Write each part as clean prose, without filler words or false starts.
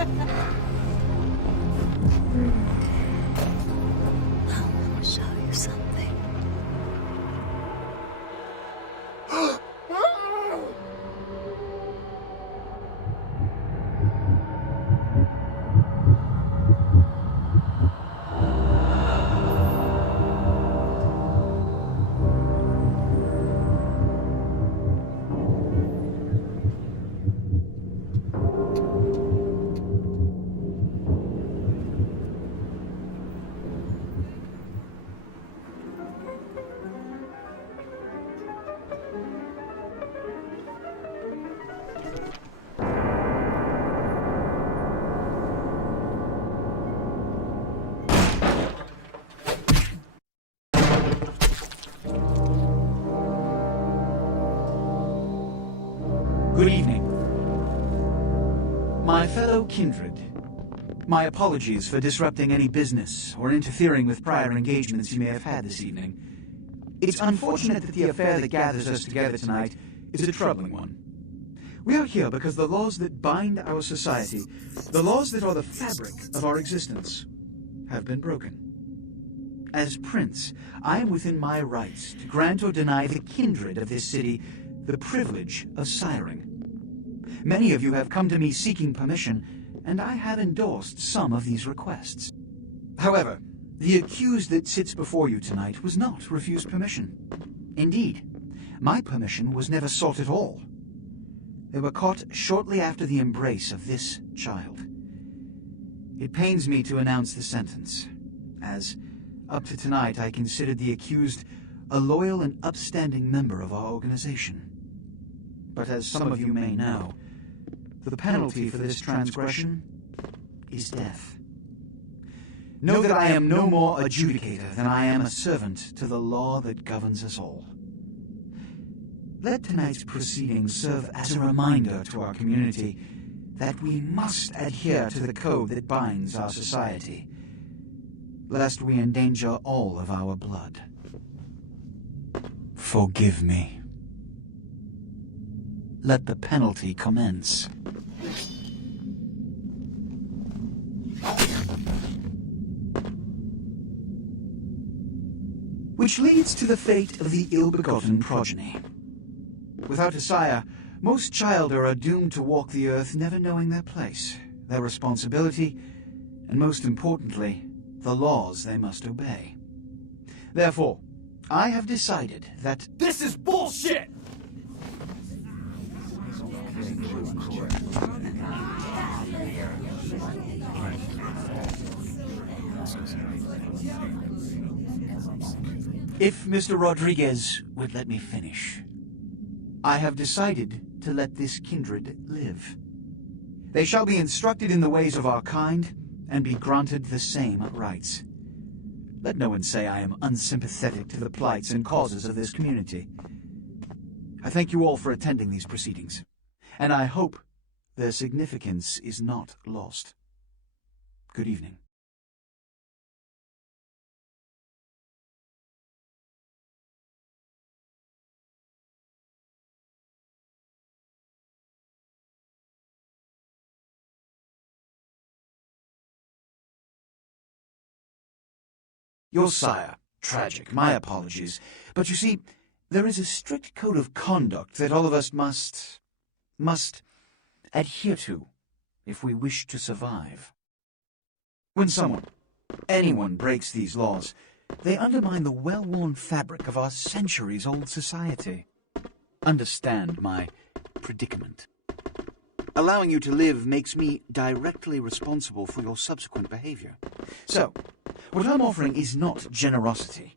I'll show you something. Good evening. My fellow kindred, my apologies for disrupting any business or interfering with prior engagements you may have had this evening. It's unfortunate that the affair that gathers us together tonight is a troubling one. We are here because the laws that bind our society, the laws that are the fabric of our existence, have been broken. As Prince, I am within my rights to grant or deny the kindred of this city the privilege of siring. Many of you have come to me seeking permission, and I have endorsed some of these requests. However, the accused that sits before you tonight was not refused permission. Indeed, my permission was never sought at all. They were caught shortly after the embrace of this child. It pains me to announce the sentence, as up to tonight I considered the accused a loyal and upstanding member of our organization. But as some of you may know, the penalty for this transgression is death. Know that I am no more adjudicator than I am a servant to the law that governs us all. Let tonight's proceedings serve as a reminder to our community that we must adhere to the code that binds our society, lest we endanger all of our blood. Forgive me. Let the penalty commence. Which leads to the fate of the ill-begotten progeny. Without a sire, most childer are doomed to walk the earth never knowing their place, their responsibility, and most importantly, the laws they must obey. Therefore, I have decided that This is bullshit! if Mr. Rodriguez would let me finish. I have decided to let this kindred live. They shall be instructed in the ways of our kind and be granted the same rights. Let no one say I am unsympathetic to the plights and causes of this community. I thank you all for attending these proceedings, and I hope their significance is not lost. Good evening. Your sire, tragic, my apologies. But you see, there is a strict code of conduct that all of us must adhere to if we wish to survive. When anyone breaks these laws, they undermine the well-worn fabric of our centuries-old society. Understand my predicament. Allowing you to live makes me directly responsible for your subsequent behavior. So, what I'm offering is not generosity,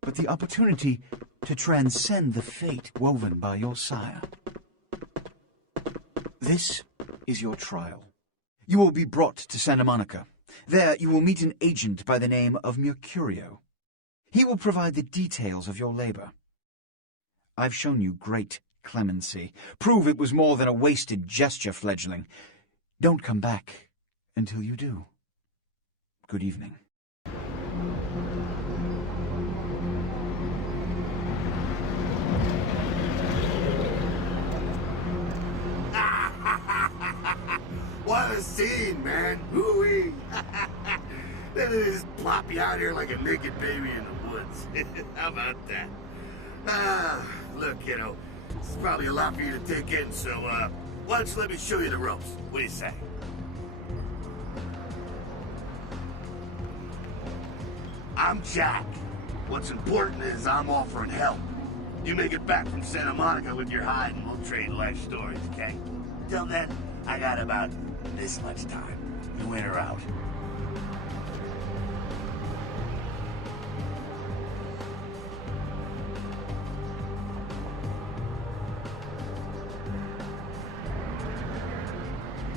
but the opportunity to transcend the fate woven by your sire. This is your trial. You will be brought to Santa Monica. There you will meet an agent by the name of Mercurio. He will provide the details of your labor. I've shown you great clemency. Prove it was more than a wasted gesture, fledgling. Don't come back until you do. Good evening. What a scene, man. Hoo-wee. Then they just plop you out here like a naked baby in the woods. How about that? Look, kiddo, it's probably a lot for you to take in, so, why don't you let me show you the ropes? What do you say? I'm Jack. What's important is I'm offering help. You make it back from Santa Monica with your hide and we'll trade life stories, okay? Till then, I got about this much time. You in or out?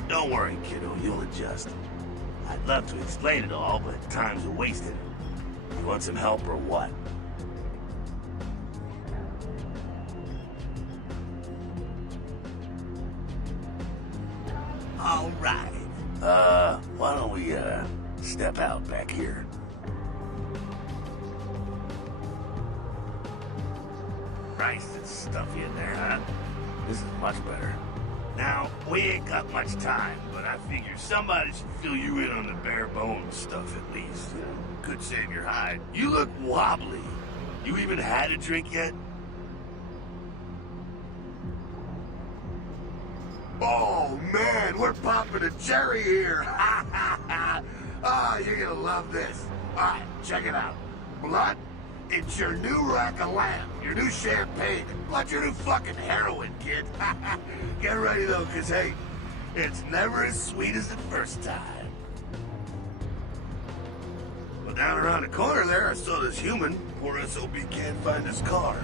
Don't worry, kiddo, you'll adjust. I'd love to explain it all, but time's wasted. You want some help or what? All right. Why don't we, step out back here? Christ, it's stuffy in there, huh? This is much better. Now, we ain't got much time, but I figure somebody should fill you in on the bare bones stuff at least. Could save your hide. You look wobbly. You even had a drink yet? Oh, man, we're popping a cherry here. Oh, you're gonna love this. All right, check it out. Blood, it's your new rack of lamb, your new champagne, plus your new fucking heroin, kid. Get ready, though, because, hey, it's never as sweet as the first time. Well, down around the corner there, I saw this human. Poor SOB can't find his car.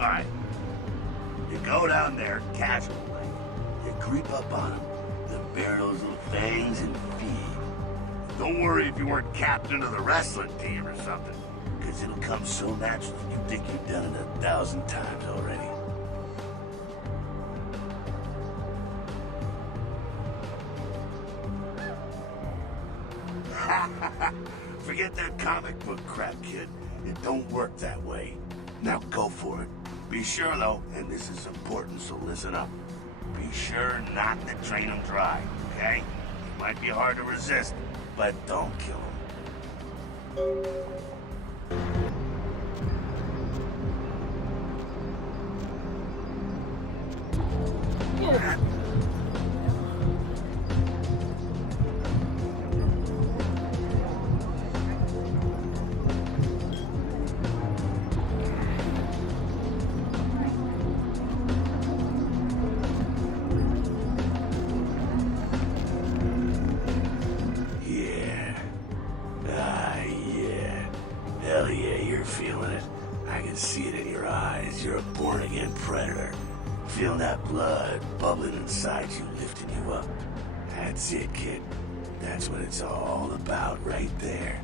All right. You go down there, casual like. You creep up on him, then bare those little fangs and feed. Don't worry if you weren't captain of the wrestling team or something, because it'll come so natural you think you've done it 1,000 times already. Forget that comic book crap, kid. It don't work that way. Now go for it. Be sure, though, and this is important, so listen up. Be sure not to drain them dry, okay? It might be hard to resist, but don't kill them. Hell yeah, you're feeling it. I can see it in your eyes. You're a born-again predator. Feel that blood bubbling inside you, lifting you up. That's it, kid. That's what it's all about right there.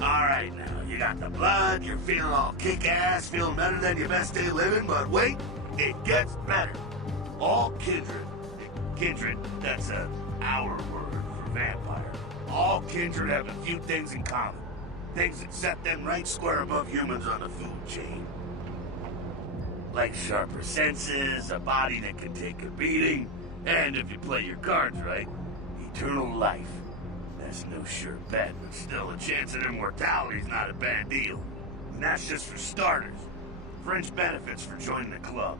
Alright now, you got the blood, you're feeling all kick-ass, feeling better than your best day living, but wait, it gets better. All kindred. Kindred, that's our word for vampire. All kindred have a few things in common. Things that set them right square above humans on the food chain. Like sharper senses, a body that can take a beating, and if you play your cards right, eternal life. That's no sure bet, but still a chance of immortality's not a bad deal. And that's just for starters. Fringe benefits for joining the club.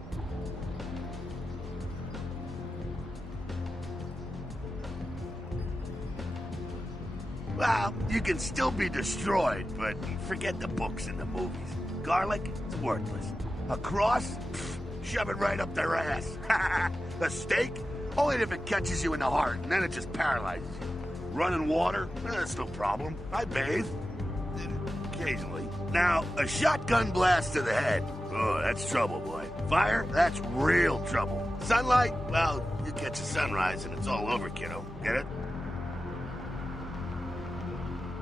Well, you can still be destroyed, but forget the books and the movies. Garlic, it's worthless. A cross? Pfft, shove it right up their ass. A steak? Only if it catches you in the heart, and then it just paralyzes you. Running water? That's no problem. I bathe. Occasionally. Now, a shotgun blast to the head. Oh, that's trouble, boy. Fire? That's real trouble. Sunlight? Well, you catch a sunrise and it's all over, kiddo. Get it?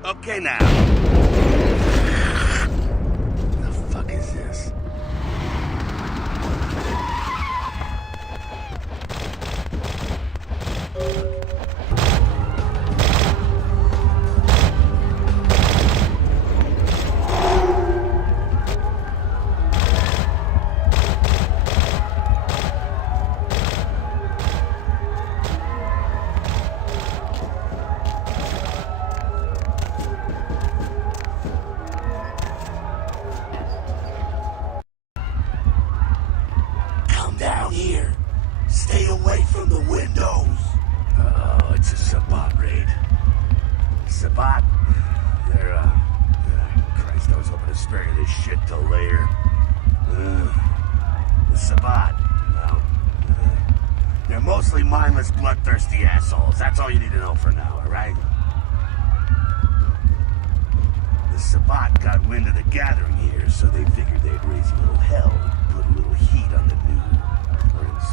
Okay, now. What the fuck is this? down here. Stay away from the windows. Oh, it's a Sabbat raid. Sabbat? They're, Christ, I was hoping to spare you this shit till later. The Sabbat, well, they're mostly mindless, bloodthirsty assholes. That's all you need to know for now, alright? The Sabbat got wind of the gathering here, so they figured they'd raise a little hell and put a little heat on the new prince.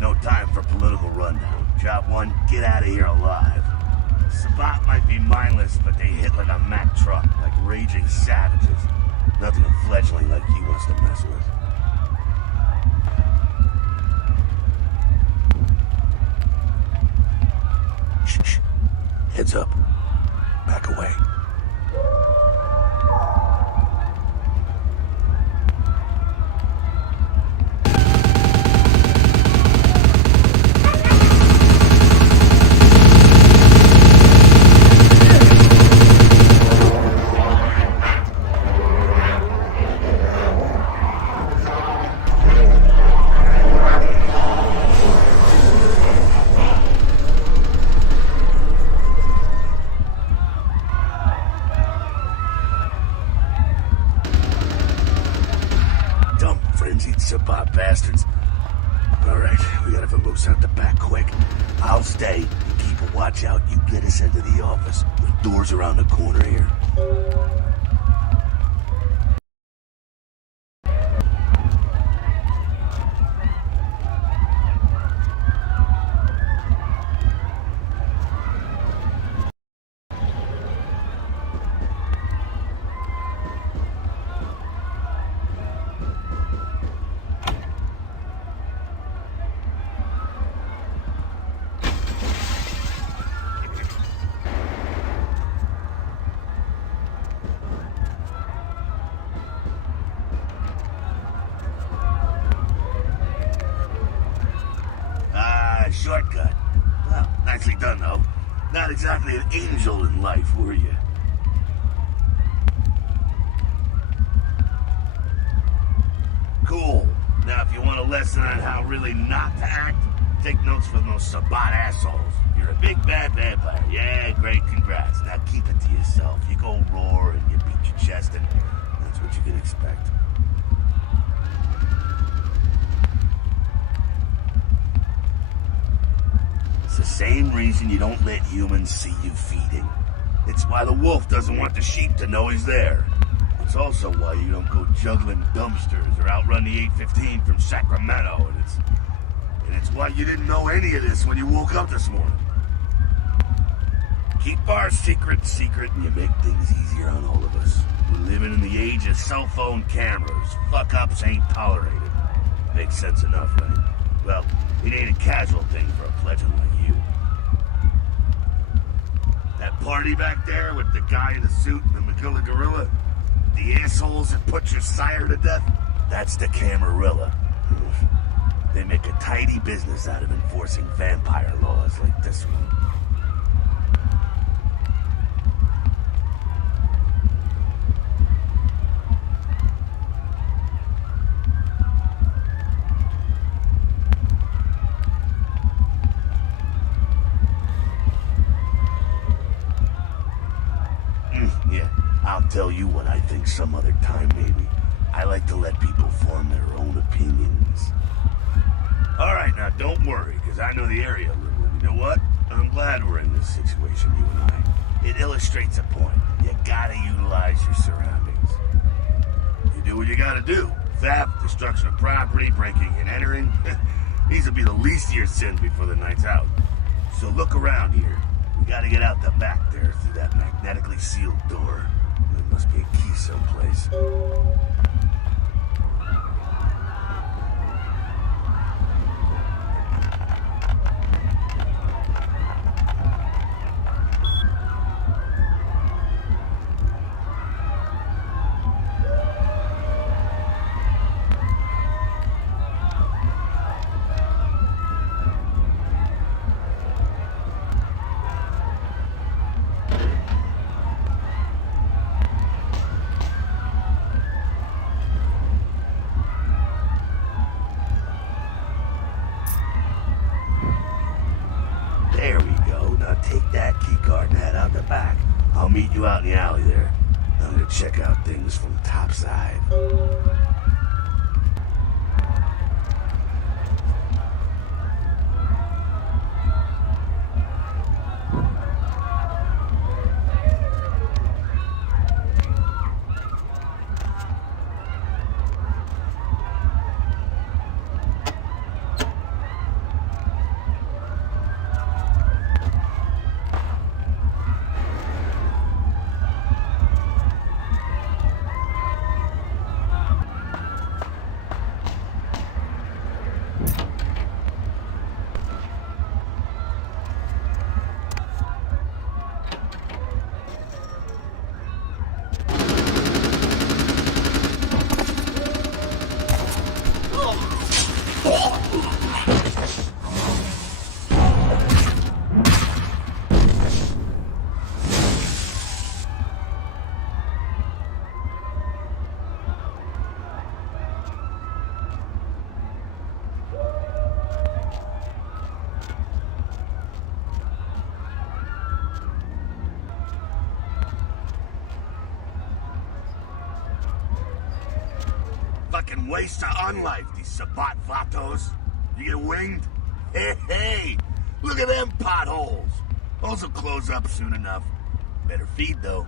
No time for political rundown. Job one, get out of here alive. Sabbat might be mindless, but they hit like a Mack truck, like raging savages. Nothing a fledgling like you wants to mess with. Shh. Heads up. Back away. Sabbat bastards. Alright, we gotta vamoose out the back quick. I'll stay and keep a watch out. You get us into the office. The door's around the corner here. Shortcut. Well, nicely done, though. Not exactly an angel in life, were you? Cool. Now, if you want a lesson on how really not to act, take notes from those Sabbat assholes. You're a big bad vampire. Yeah, great, congrats. Now keep it to yourself. You go roar and you beat your chest, and that's what you can expect. It's the same reason you don't let humans see you feeding. It's why the wolf doesn't want the sheep to know he's there. It's also why you don't go juggling dumpsters or outrun the 815 from Sacramento, and it's why you didn't know any of this when you woke up this morning. Keep our secret, and you make things easier on all of us. We're living in the age of cell phone cameras. Fuck-ups ain't tolerated. Makes sense enough, right? Well, it ain't a casual thing for a fledgling like you. That party back there with the guy in the suit and the Magilla Gorilla? The assholes that put your sire to death? That's the Camarilla. They make a tidy business out of enforcing vampire laws like this one. Yeah, I'll tell you what I think some other time, maybe. I like to let people form their own opinions. Alright, now don't worry, because I know the area a little, and you know what? I'm glad we're in this situation, you and I. It illustrates a point. You gotta utilize your surroundings. You do what you gotta do. Theft, destruction of property, breaking and entering. These will be the least of your sins before the night's out. So look around here. We gotta get out the back there through that magnetically sealed door. There must be a key someplace. take that keycard and head out the back. I'll meet you out in the alley there. I'm gonna check out things from topside. Fucking waste of unlife, these Sabat Vatos. You get winged? Hey, look at them potholes. Those will close up soon enough. Better feed, though.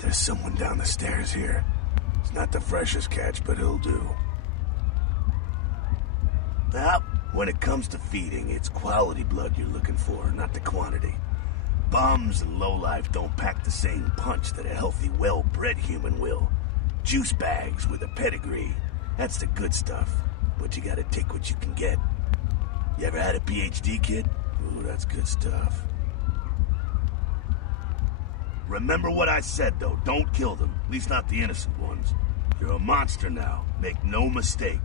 There's someone down the stairs here. It's not the freshest catch, but he'll do. Well, when it comes to feeding, it's quality blood you're looking for, not the quantity. Bums and lowlife don't pack the same punch that a healthy, well-bred human will. Juice bags with a pedigree. That's the good stuff. But you gotta take what you can get. You ever had a PhD, kid? Ooh, that's good stuff. Remember what I said, though. Don't kill them. At least not the innocent ones. You're a monster now. Make no mistake.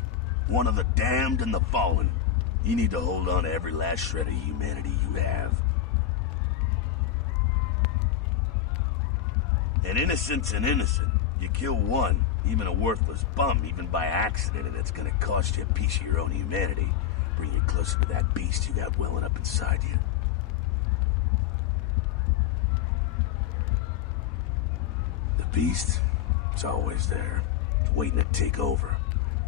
One of the damned and the fallen. You need to hold on to every last shred of humanity you have. An innocent's an innocent. You kill one, even a worthless bum, even by accident, and it's gonna cost you a piece of your own humanity. Bring you closer to that beast you got welling up inside you. The beast, it's always there, waiting to take over.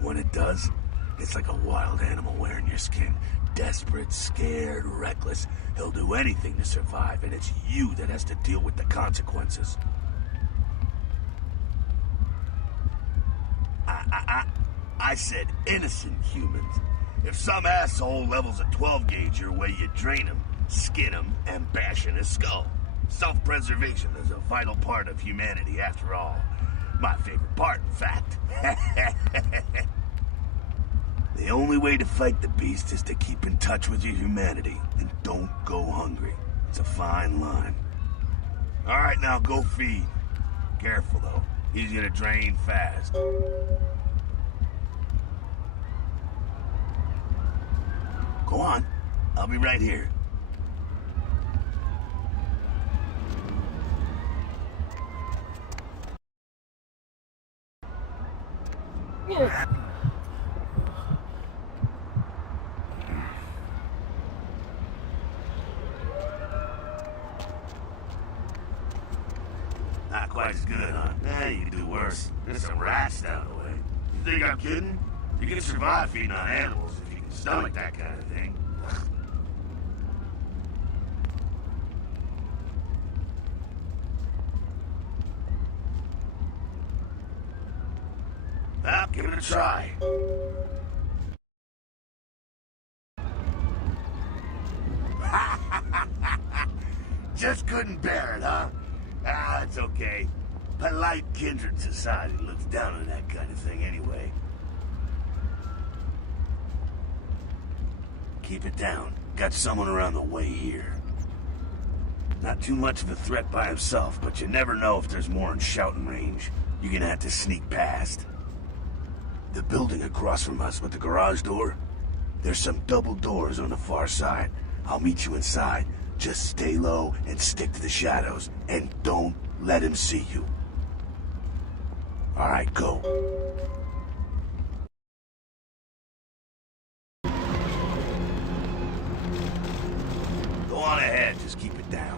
When it does, it's like a wild animal wearing your skin. Desperate, scared, reckless. He'll do anything to survive, and it's you that has to deal with the consequences. I said innocent humans. If some asshole levels a 12 gauge your way, you drain him, skin him, and bash in his skull. Self-preservation is a vital part of humanity, after all. My favorite part, in fact. The only way to fight the beast is to keep in touch with your humanity, and don't go hungry. It's a fine line. All right, now go feed. Careful, though. He's gonna drain fast. Go on. I'll be right here. Not quite as good, huh? Yeah, you can do worse. There's some rats down the way. You think I'm kidding? You can survive feeding on animals if you can stomach that kind of thing. Well, give it a try. Just couldn't bear it, huh? Ah, it's okay. Polite kindred society looks down on that kind of thing anyway. Keep it down. Got someone around the way here. Not too much of a threat by himself, but you never know if there's more in shouting range. You're gonna have to sneak past. The building across from us with the garage door, there's some double doors on the far side. I'll meet you inside. Just stay low and stick to the shadows, and don't let him see you. All right, go. ahead, just keep it down.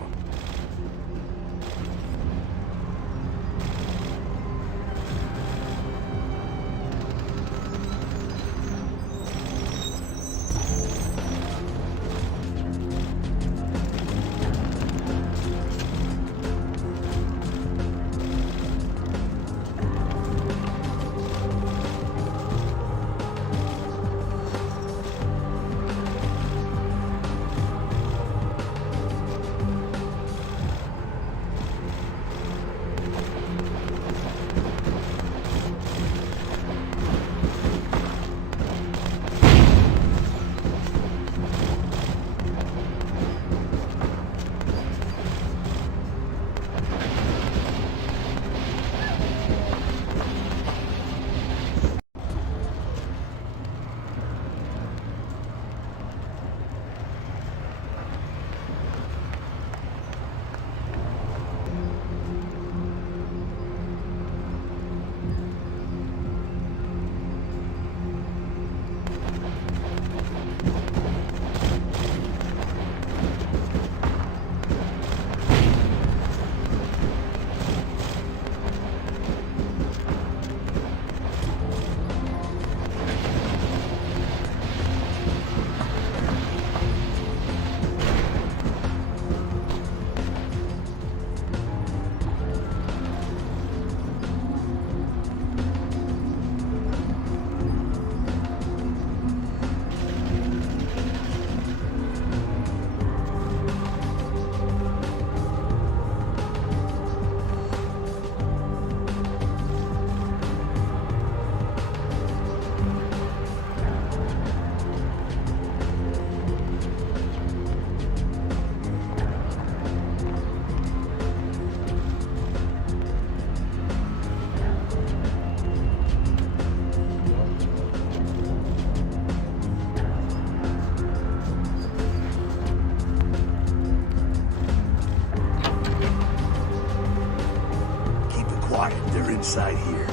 Inside here.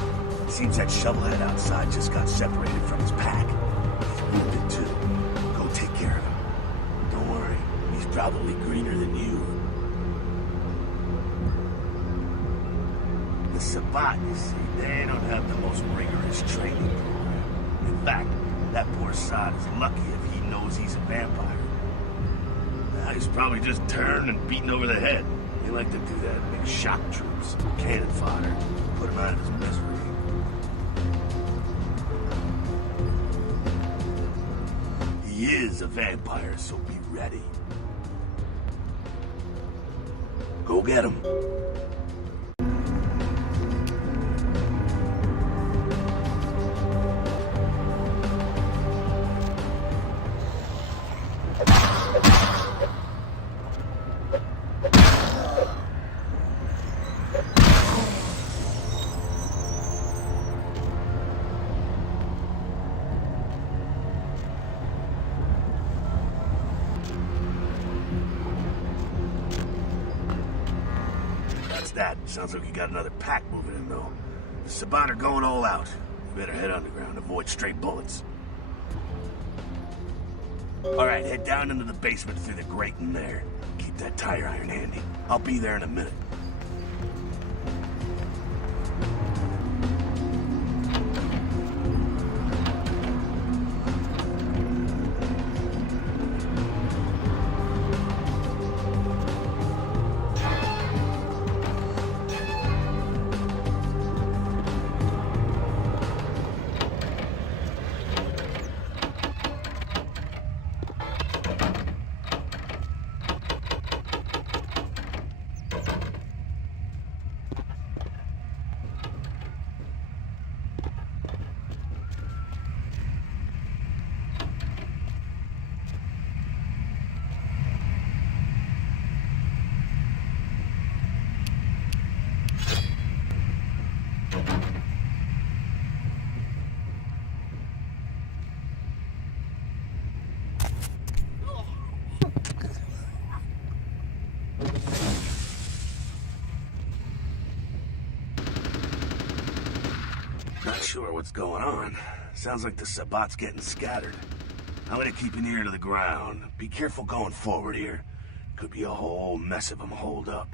Seems that shovelhead outside just got separated from his pack. He's wounded too. Go take care of him. Don't worry, he's probably greener than you. The Sabbat, you see, they don't have the most rigorous training program. In fact, that poor sod is lucky if he knows he's a vampire. He's probably just turned and beaten over the head. They like to do that, make shock troops, cannon fodder. Put him out of his misery. He is a vampire, so be ready. Go get him. That sounds like you got another pack moving in, though. The Sabbat are going all out. You better head underground, avoid stray bullets. Alright, head down into the basement through the grate in there. Keep that tire iron handy. I'll be there in a minute. Not sure what's going on. Sounds like the Sabbat's getting scattered. I'm gonna keep an ear to the ground. Be careful going forward here. Could be a whole mess of them holed up.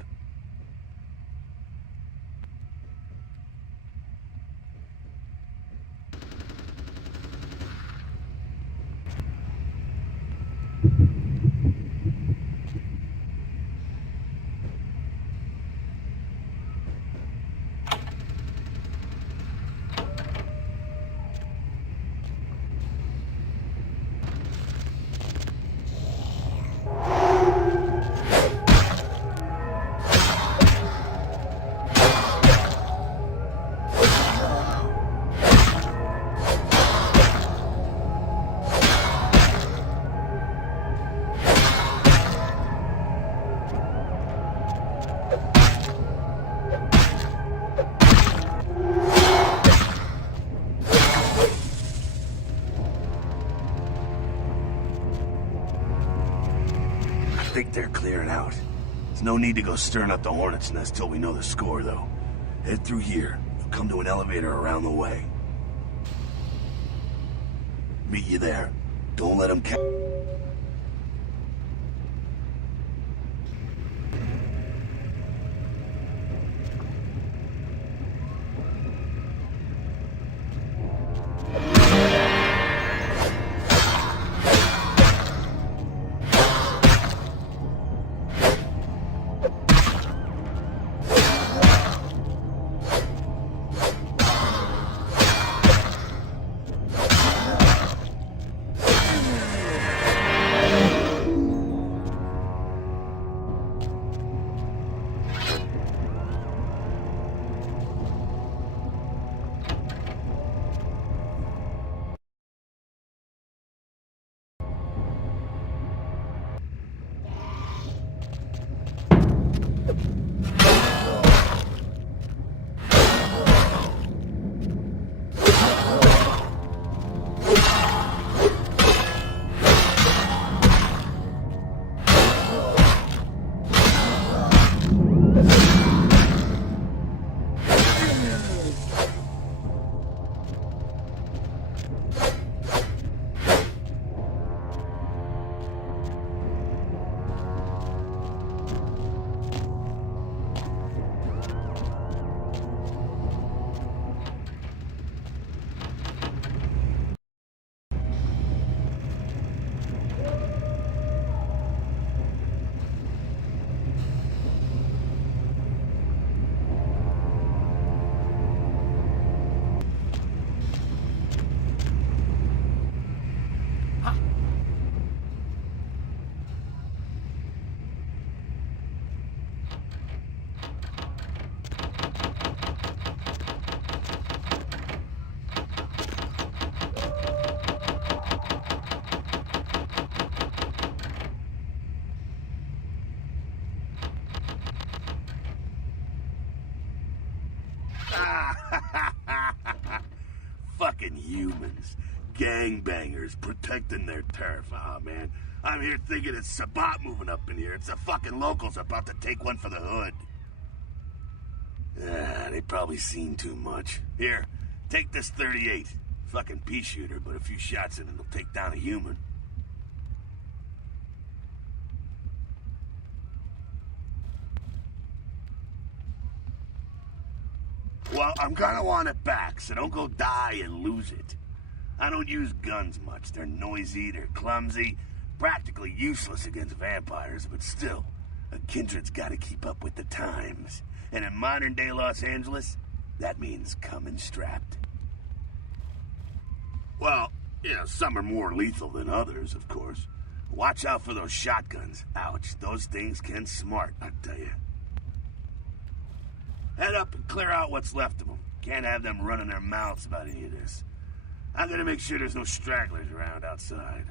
I think they're clearing out. There's no need to go stirring up the hornet's nest till we know the score, though. Head through here. You'll come to an elevator around the way. Meet you there. Don't let them Fucking humans. Gangbangers protecting their turf. Ah, man. I'm here thinking it's Sabat moving up in here. It's the fucking locals about to take one for the hood. They probably seen too much. Here, take this 38. Fucking pea shooter, but a few shots in it will take down a human. Well, I'm gonna want it back, so don't go die and lose it. I don't use guns much. They're noisy, they're clumsy, practically useless against vampires, but still, a kindred's gotta keep up with the times. And in modern-day Los Angeles, that means coming strapped. Well, you know, some are more lethal than others, of course. Watch out for those shotguns. Ouch, those things can smart, I tell you. Head up and clear out what's left of them. Can't have them running their mouths about any of this. I'm gonna make sure there's no stragglers around outside.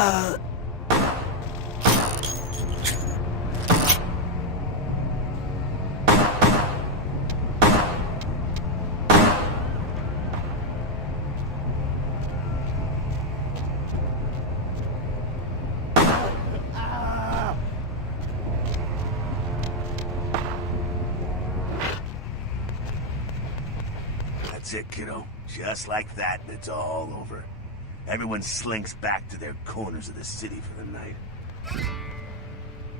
That's it, kiddo. Just like that, and it's all over. Everyone slinks back to their corners of the city for the night.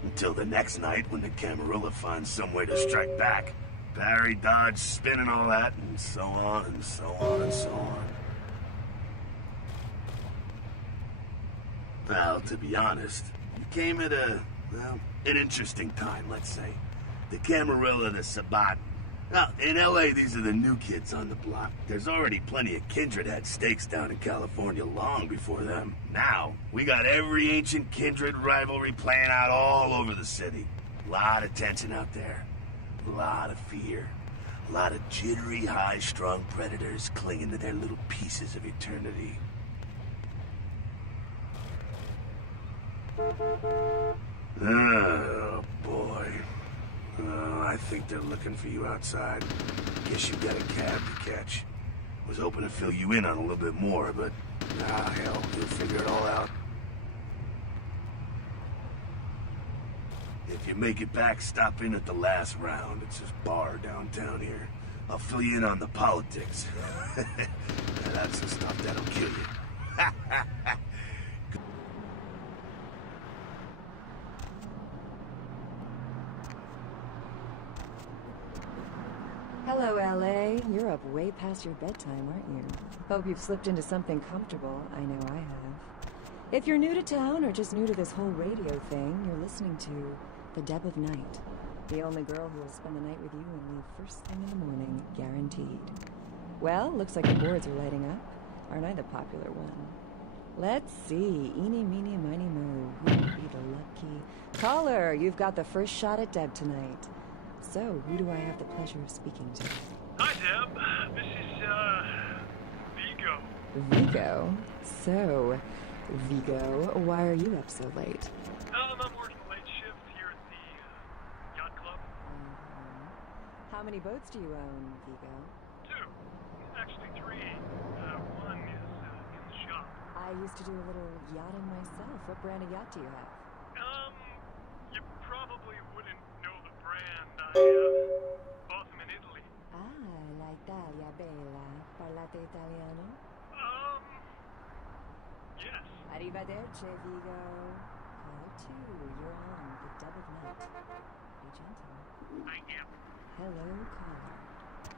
Until the next night, when the Camarilla finds some way to strike back. Parry, dodge, spin and all that, and so on, and so on, and so on. Well, to be honest, you came at well, an interesting time, let's say. The Camarilla, the Sabat. Now, in LA, these are the new kids on the block. There's already plenty of kindred had stakes down in California long before them. Now, we got every ancient kindred rivalry playing out all over the city. A lot of tension out there. A lot of fear. A lot of jittery, high-strung predators clinging to their little pieces of eternity. Oh, boy. I think they're looking for you outside. Guess you've got a cab to catch. Was hoping to fill you in on a little bit more, but hell, you'll figure it all out. If you make it back, stop in at the last round. It's this bar downtown here. I'll fill you in on the politics. That's the stuff that'll kill you. Hello, LA. You're up way past your bedtime, aren't you? Hope you've slipped into something comfortable. I know I have. If you're new to town or just new to this whole radio thing, you're listening to The Deb of Night. The only girl who will spend the night with you and leave first thing in the morning, guaranteed. Well, looks like the boards are lighting up. Aren't I the popular one? Let's see. Eeny, meeny, miny, mo. Who would be the lucky... Caller, you've got the first shot at Deb tonight. So, who do I have the pleasure of speaking to? Hi, Deb. This is, Vigo. Vigo? So, Vigo, why are you up so late? I'm working late shift here at the, yacht club. How many boats do you own, Vigo? 2. Actually 3. One is, in the shop. I used to do a little yachting myself. What brand of yacht do you have? You probably wouldn't know the brand. I, bought them in Italy. Ah, la Italia bella. Parlate italiano? Yes. Arrivederci, Vigo. Caller 2, you're on The Deb of Night. Be gentle. I am. Hello, caller.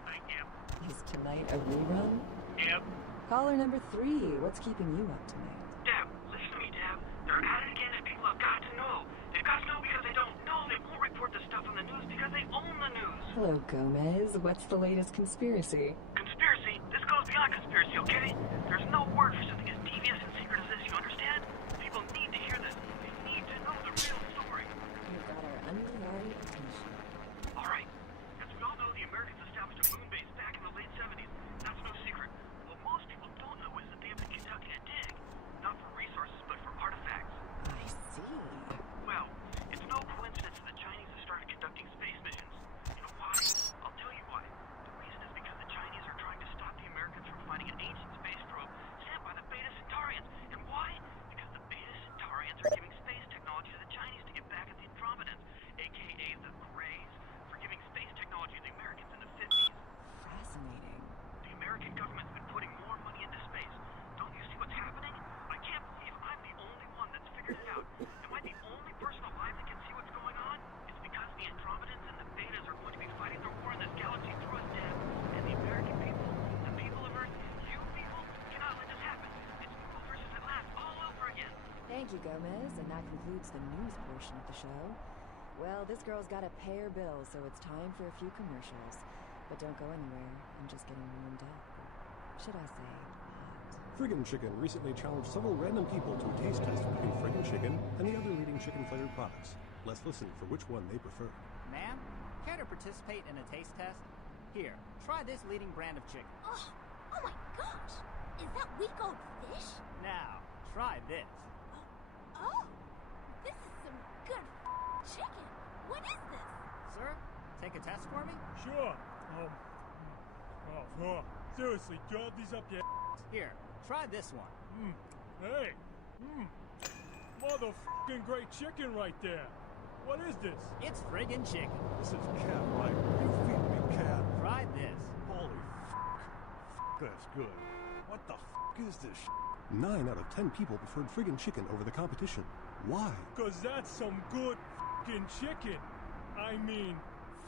I am. Is tonight a rerun? Yep. Caller number 3, what's keeping you up tonight? Deb, listen to me, Deb. They're at it again and people have got to know. They've got to know because they don't know. They won't report the stuff on the news because they own the news. Hello, Gomez. What's the latest conspiracy? Conspiracy? This goes beyond conspiracy, okay? There's no word for something as devious and secret as this, you understand? People need to hear this. They need to know the real story. You've got our undivided attention. All right. As we all know, the Americans established a moon base back in the late 70s. That's no secret. What most people don't know is that they have been conducting a dig. Not for resources, but for artifacts. I see. Well, it's no coincidence that the Chinese have started conducting space missions. You know why? I'll tell you why. The reason is because the Chinese are trying to stop the Americans from finding an ancient space probe sent by the Beta Centaurians. And why? Because the Beta Centaurians are giving space technology to the Chinese to get back at the Andromedans, aka the Greys, for giving space technology to the Americans in the 50s. Fascinating. The American government's been putting more money into space. Don't you see what's happening? I can't believe I'm the only one that's figured it out. Am I the only person alive that can see what's going on? It's because the Andromedans and the Betas are going to be fighting their war in this galaxy through us, Deb. And the American people, the people of Earth, you people, cannot let this happen. It's Google versus Atlas all over again. Thank you, Gomez, and that concludes the news portion of the show. Well, this girl's got to pay her bills, so it's time for a few commercials. But don't go anywhere. I'm just getting warmed up. Should I say hot? Friggin' Chicken recently challenged several random people to a taste test between Friggin' Chicken and the other leading chicken-flavored products. Let's listen for which one they prefer. Ma'am, care to participate in a taste test? Here, try this leading brand of chicken. Oh my gosh! Is that week-old fish? Now, try this. Oh Oh, this is some good chicken. What is this? Sir, take a test for me? Sure. Seriously, drop these up your ass. Here, try this one. Hey. Motherfucking great chicken right there. What is this? It's friggin' chicken. This is cat, right? You feed me cat. Try this. Holy that's good. What the is this 9 out of 10 people preferred friggin' chicken over the competition. Why? Cause that's some good f***ing chicken. I mean,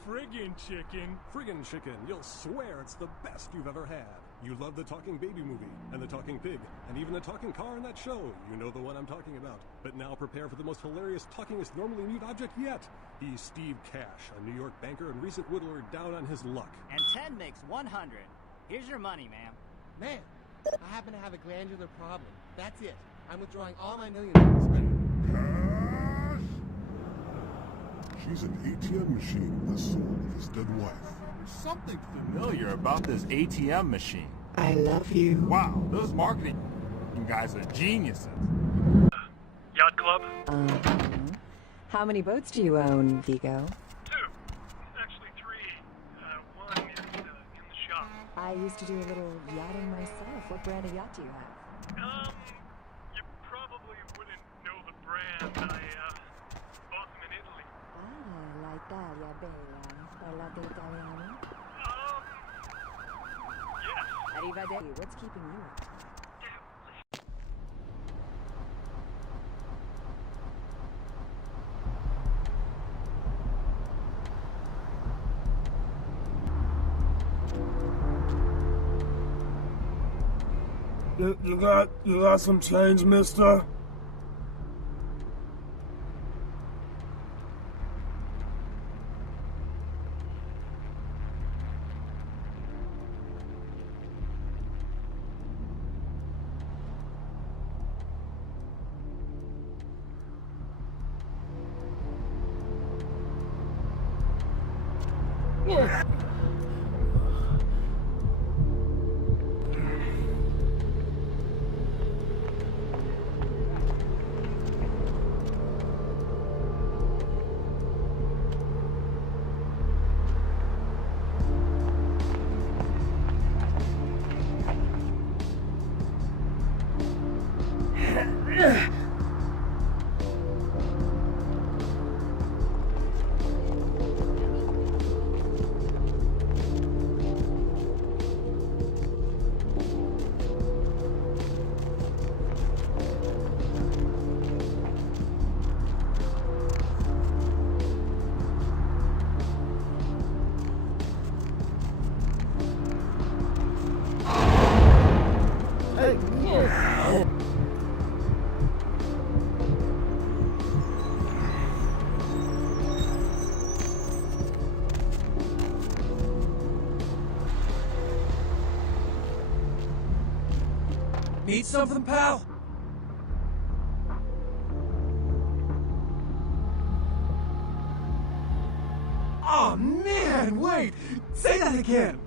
friggin' chicken. Friggin' chicken. You'll swear it's the best you've ever had. You love the talking baby movie, and the talking pig, and even the talking car in that show. You know the one I'm talking about. But now prepare for the most hilarious talkingest normally mute object yet. He's Steve Cash, a New York banker and recent whittler down on his luck. And 10 makes 100. Here's your money, ma'am. Man, I happen to have a glandular problem. That's it. I'm withdrawing all my millions from this bank. She's an ATM machine with the soul of his dead wife. There's something familiar about this ATM machine. I love you. Wow, those marketing guys are geniuses. Yacht club? How many boats do you own, Vigo? 2. Actually 3. One is in the shop. I used to do a little yachting myself. What brand of yacht do you have? You probably wouldn't know the brand. I bought them in Italy. Ah, l'Italia bella. Parlate italiano? Yes. Arrivederci. What's keeping you up? You got some change, mister? Need something, pal? Oh, man, wait! Say that again!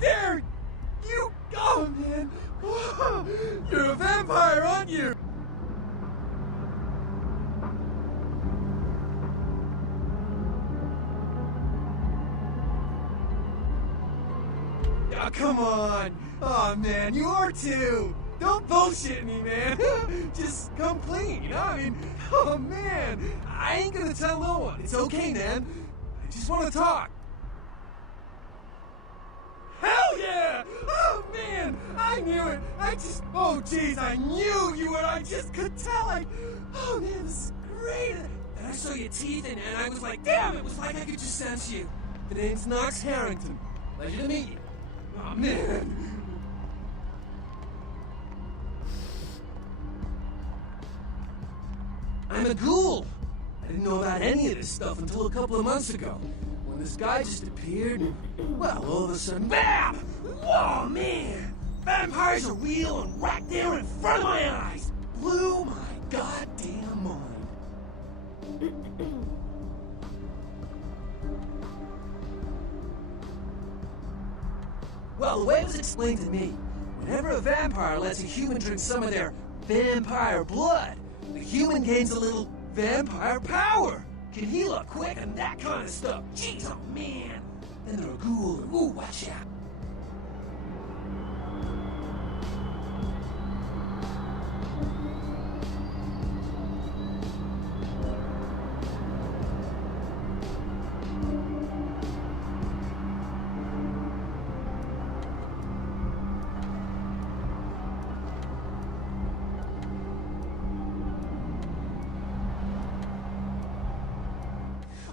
There! You go, man! You're a vampire, aren't you? Oh, come on! Oh, man, you are too! Don't bullshit me, man! Just come clean, you know? I mean, oh, man! I ain't gonna tell no one. It's okay, man. I just want to talk. Hell yeah! Oh, man! I knew it! Oh, jeez, I knew you were. I just could tell. Oh, man, this is great! And I saw your teeth, and I was like, damn, it was like I could just sense you. The name's Knox Harrington. Pleasure to meet you. Oh, man! I'm a ghoul! I didn't know about any of this stuff until a couple of months ago, when this guy just appeared, and, well, all of a sudden, BAM! Oh, man! Vampires are real and right there in front of my eyes! Blew my goddamn mind. Well, the way it was explained to me, whenever a vampire lets a human drink some of their vampire blood, the human gains a little vampire power. Can heal up quick and that kind of stuff. Jeez, oh man. Then there are ghouls. Ooh, watch out.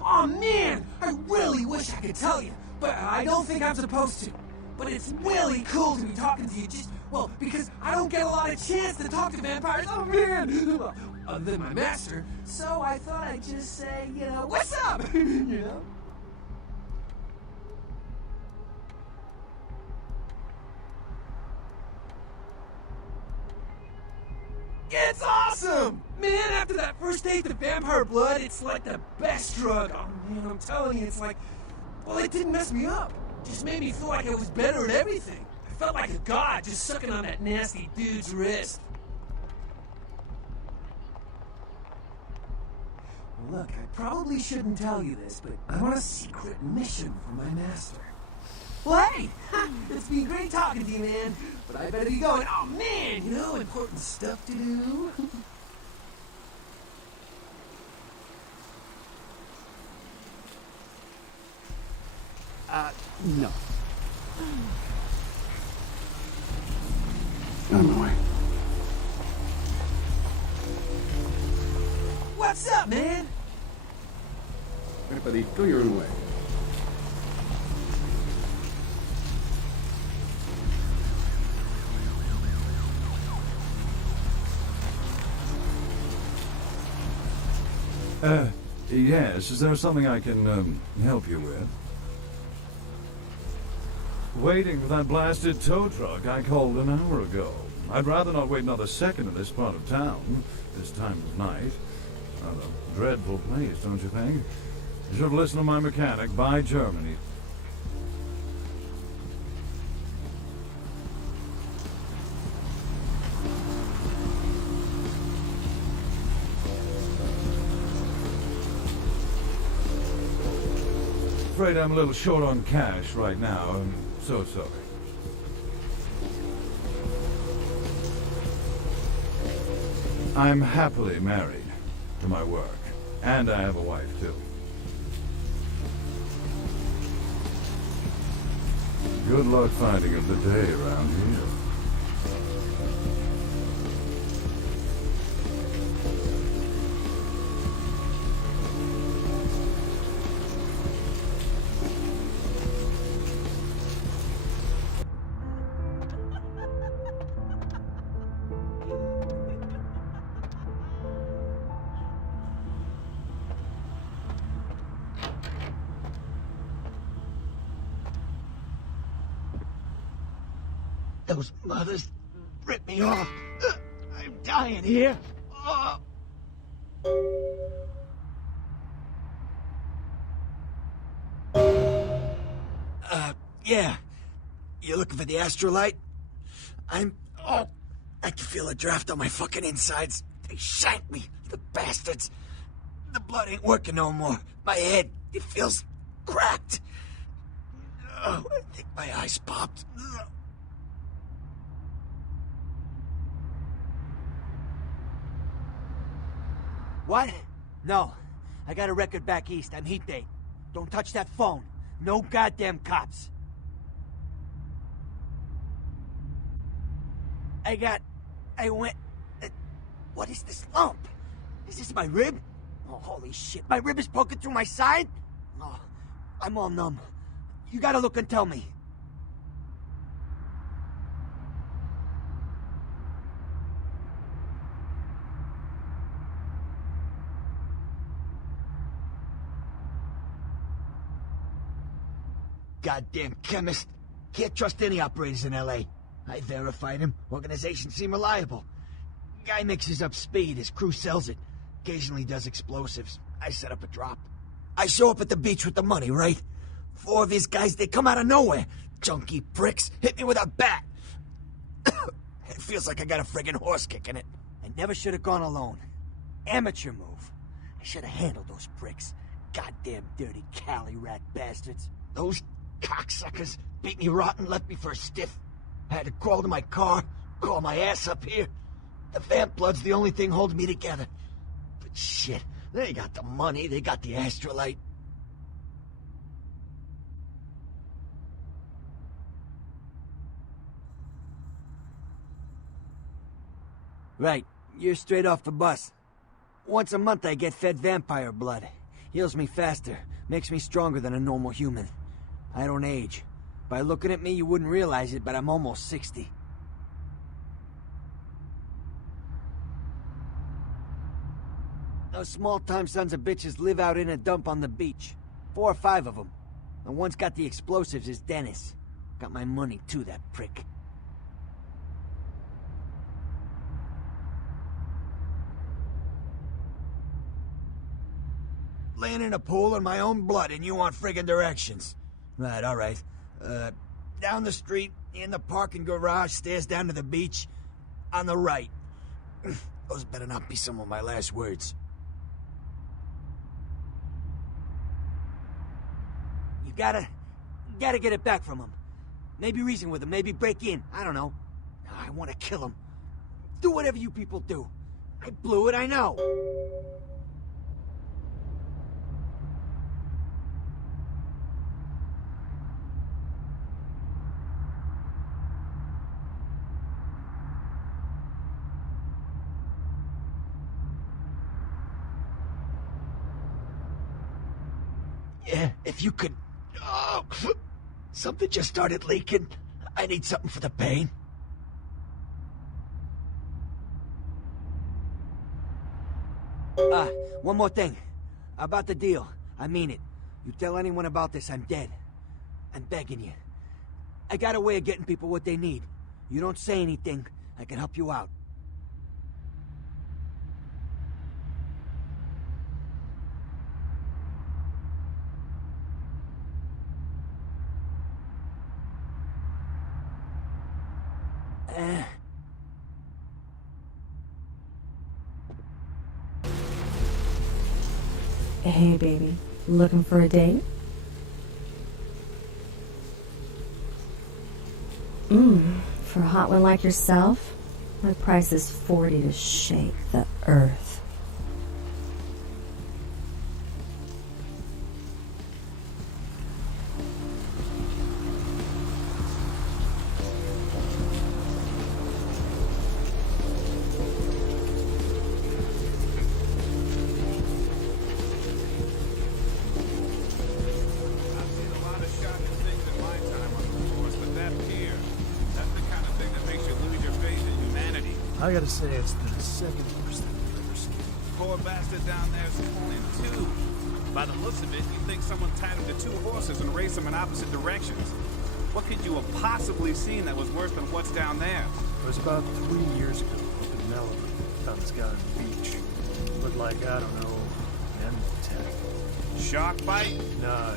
Oh man, I really wish I could tell you, but I don't think I'm supposed to. But it's really cool to be talking to you well, because I don't get a lot of chance to talk to vampires, oh man, other than my master. So I thought I'd just say, what's up, It's awesome! Man, after that first taste of vampire blood, it's like the best drug. Oh man, I'm telling you, it's like, well, it didn't mess me up. It just made me feel like I was better at everything. I felt like a god just sucking on that nasty dude's wrist. Well, look, I probably shouldn't tell you this, but I'm on a secret mission from my master. Well, hey, it's been great talking to you, man. But I better be going. Oh, man, important stuff to do. No. On my way. What's up, man? Right, buddy, go your own way. Yes, is there something I can, help you with? Waiting for that blasted tow truck I called an hour ago. I'd rather not wait another second in this part of town, this time of night. A dreadful place, don't you think? You should listen to my mechanic. Bye, Germany. Afraid I'm a little short on cash right now. I'm so sorry. I'm happily married to my work, and I have a wife too. Good luck finding a bidet around here. Those mothers ripped me off. I'm dying here. Yeah. You looking for the astrolite? I can feel a draft on my fucking insides. They shanked me, the bastards. The blood ain't working no more. My head, it feels cracked. I think my eyes popped. What? No. I got a record back east. I'm heat date. Don't touch that phone. No goddamn cops. What is this lump? Is this my rib? Oh, holy shit. My rib is poking through my side? Oh, I'm all numb. You gotta look and tell me. Goddamn chemist. Can't trust any operators in L.A. I verified him. Organizations seem reliable. Guy mixes up speed. His crew sells it. Occasionally does explosives. I set up a drop. I show up at the beach with the money, right? 4 of his guys, they come out of nowhere. junkie pricks hit me with a bat. It feels like I got a friggin' horse kicking it. I never should have gone alone. Amateur move. I should have handled those pricks. Goddamn dirty Cali rat bastards. Those cocksuckers beat me rotten, left me for a stiff. I had to crawl to my car, crawl my ass up here. The vamp blood's the only thing holding me together. But shit, they got the money, they got the astrolite. Right, you're straight off the bus. Once a month I get fed vampire blood. Heals me faster, makes me stronger than a normal human. I don't age. By looking at me, you wouldn't realize it, but I'm almost 60. Those small-time sons of bitches live out in a dump on the beach. 4 or 5 of them. The one's got the explosives is Dennis. Got my money too, that prick. Laying in a pool in my own blood and you want friggin' directions. Right, alright. Down the street, in the parking garage, stairs down to the beach. On the right. Those better not be some of my last words. You gotta get it back from him. Maybe reason with him, maybe break in. I don't know. I want to kill him. Do whatever you people do. I blew it, I know. Yeah, if you could... Oh, something just started leaking. I need something for the pain. One more thing. About the deal. I mean it. You tell anyone about this, I'm dead. I'm begging you. I got a way of getting people what they need. You don't say anything, I can help you out. Hey, baby. Looking for a date? For a hot one like yourself, my price is 40 to shake the earth. I gotta say, it's the second worst thing I've ever seen. Poor bastard down there is pulling 2. By the looks of it, you think someone tied him to 2 horses and raced them in opposite directions. What could you have possibly seen that was worse than what's down there? It was about 3 years ago up in Malibu. Found this guy on the beach. Looked like, I don't know, M10. Shark bite? Nah.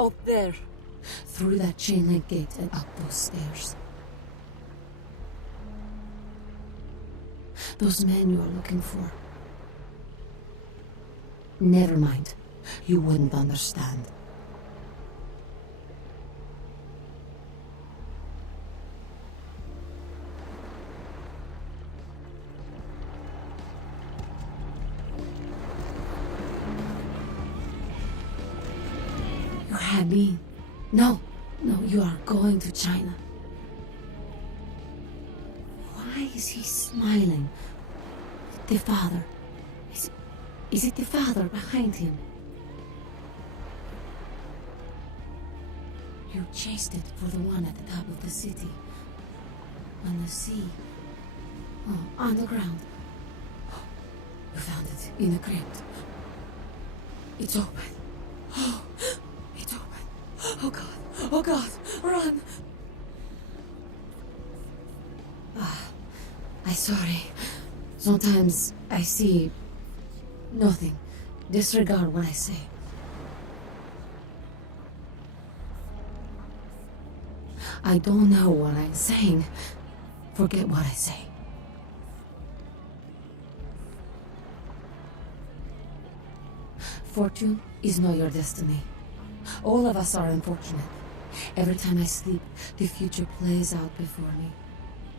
Out there. Through that chain link gate and up those stairs. Those men you are looking for. Never mind. You wouldn't understand. You had me. No, you are going to China. Why is he smiling? The father. Is it the father behind him? You chased it for the one at the top of the city. On the sea. Oh, on the ground. You found it in the crypt. It's open. Oh, it's open. Oh God, run! I'm sorry. Sometimes I see nothing. Disregard what I say. I don't know what I'm saying. Forget what I say. Fortune is not your destiny. All of us are unfortunate. Every time I sleep, the future plays out before me.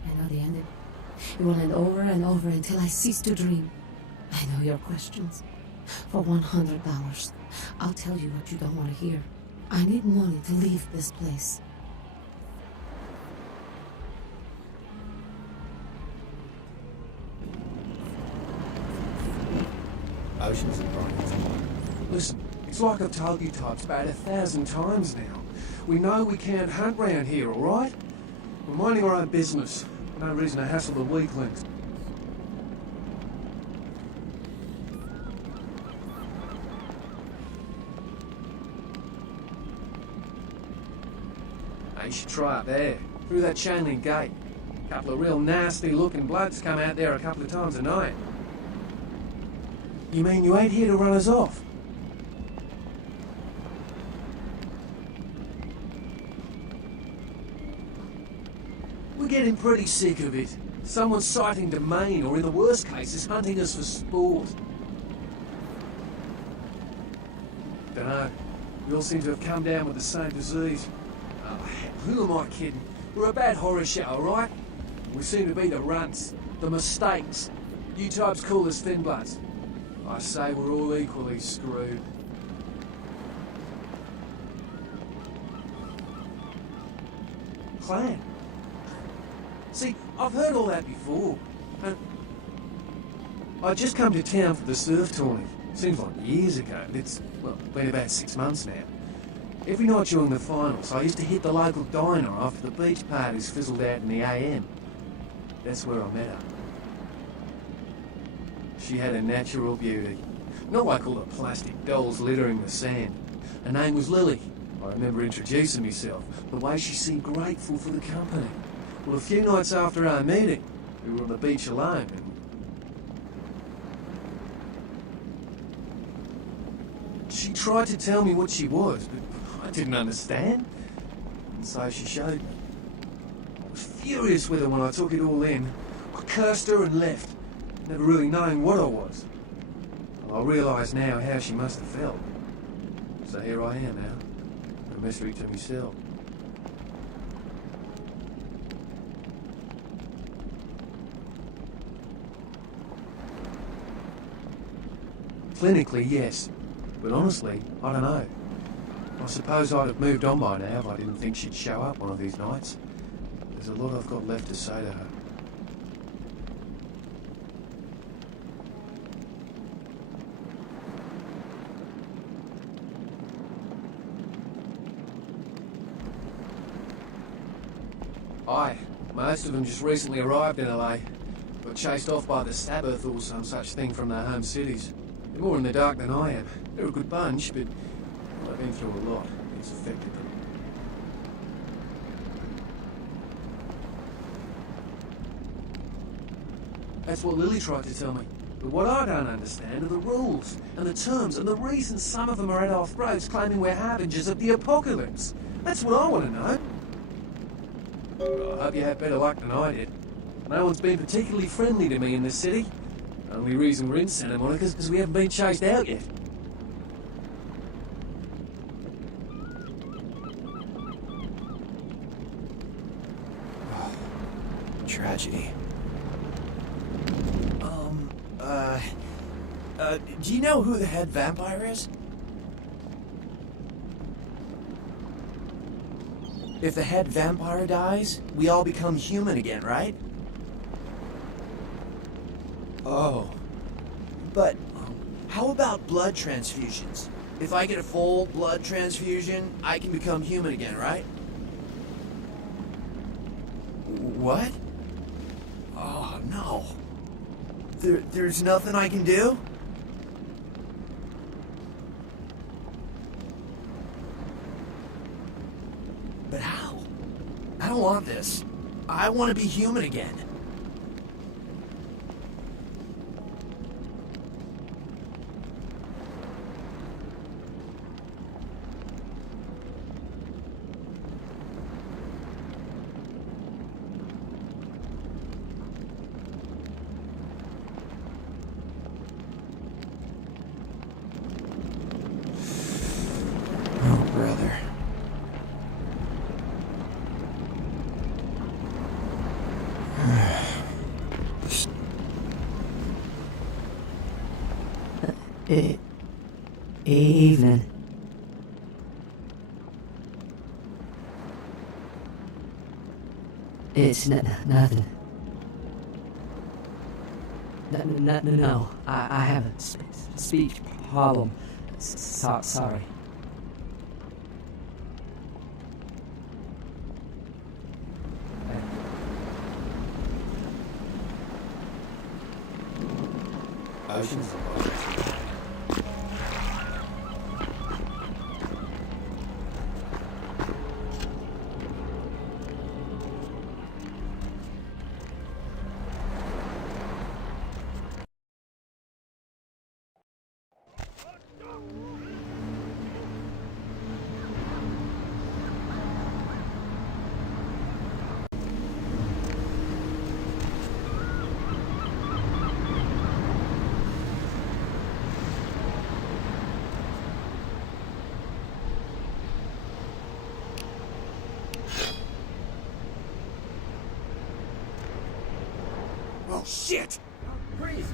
I know the ending. It will end over and over until I cease to dream. I know your questions. For $100, I'll tell you what you don't want to hear. I need money to leave this place. Oceans and Bronx. Listen, it's like I've told you types about 1,000 times now. We know we can't hunt round here, alright? We're minding our own business. No reason to hassle the weaklings. You should try up there, through that chain link gate. A couple of real nasty looking blokes come out there a couple of times a night. You mean you ain't here to run us off? We're getting pretty sick of it. Someone's sighting domain, or in the worst cases, hunting us for sport. Dunno. We all seem to have come down with the same disease. Oh, who am I kidding? We're a bad horror show, alright? We seem to be the runts, the mistakes. You types call us thin bloods. I say we're all equally screwed. Clan? See, I've heard all that before. I just come to town for the surf tournament. Seems like years ago, but it's, well, been about 6 months now. Every night during the finals, I used to hit the local diner after the beach parties fizzled out in the AM. That's where I met her. She had a natural beauty. Not like all the plastic dolls littering the sand. Her name was Lily. I remember introducing myself, the way she seemed grateful for the company. Well, a few nights after our meeting, we were on the beach alone, and she tried to tell me what she was, but I didn't understand. And so she showed me. I was furious with her when I took it all in. I cursed her and left, never really knowing what I was. Well, I realise now how she must have felt. So here I am now, a mystery to myself. Clinically, yes. But honestly, I don't know. I suppose I'd have moved on by now if I didn't think she'd show up one of these nights. There's a lot I've got left to say to her. Aye, most of them just recently arrived in LA. Got chased off by the Sabbath or some such thing from their home cities. They're more in the dark than I am. They're a good bunch, but I've been through a lot. It's affected them. That's what Lily tried to tell me. But what I don't understand are the rules, and the terms, and the reasons some of them are at our throats claiming we're harbingers of the apocalypse. That's what I want to know. Well, I hope you had better luck than I did. No one's been particularly friendly to me in this city. Only reason we're in Santa Monica is because we haven't been chased out yet. Tragedy. Do you know who the head vampire is? If the head vampire dies, we all become human again, right? Oh. But how about blood transfusions? If I get a full blood transfusion, I can become human again, right? What? Oh, no. There's nothing I can do? want this. I want to be human again. Oh, brother. Evening. It's nothing. No. I have a speech problem. Sorry. Oceans. Oh, shit! Freeze!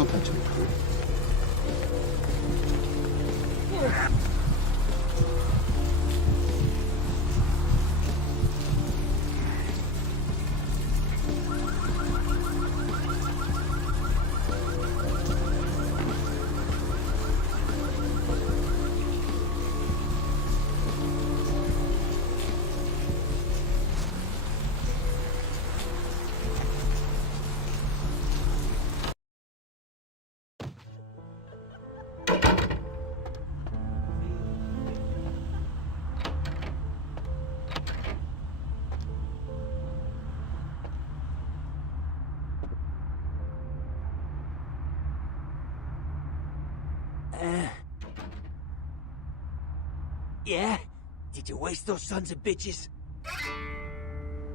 Don't touch him. Yeah? Did you waste those sons of bitches?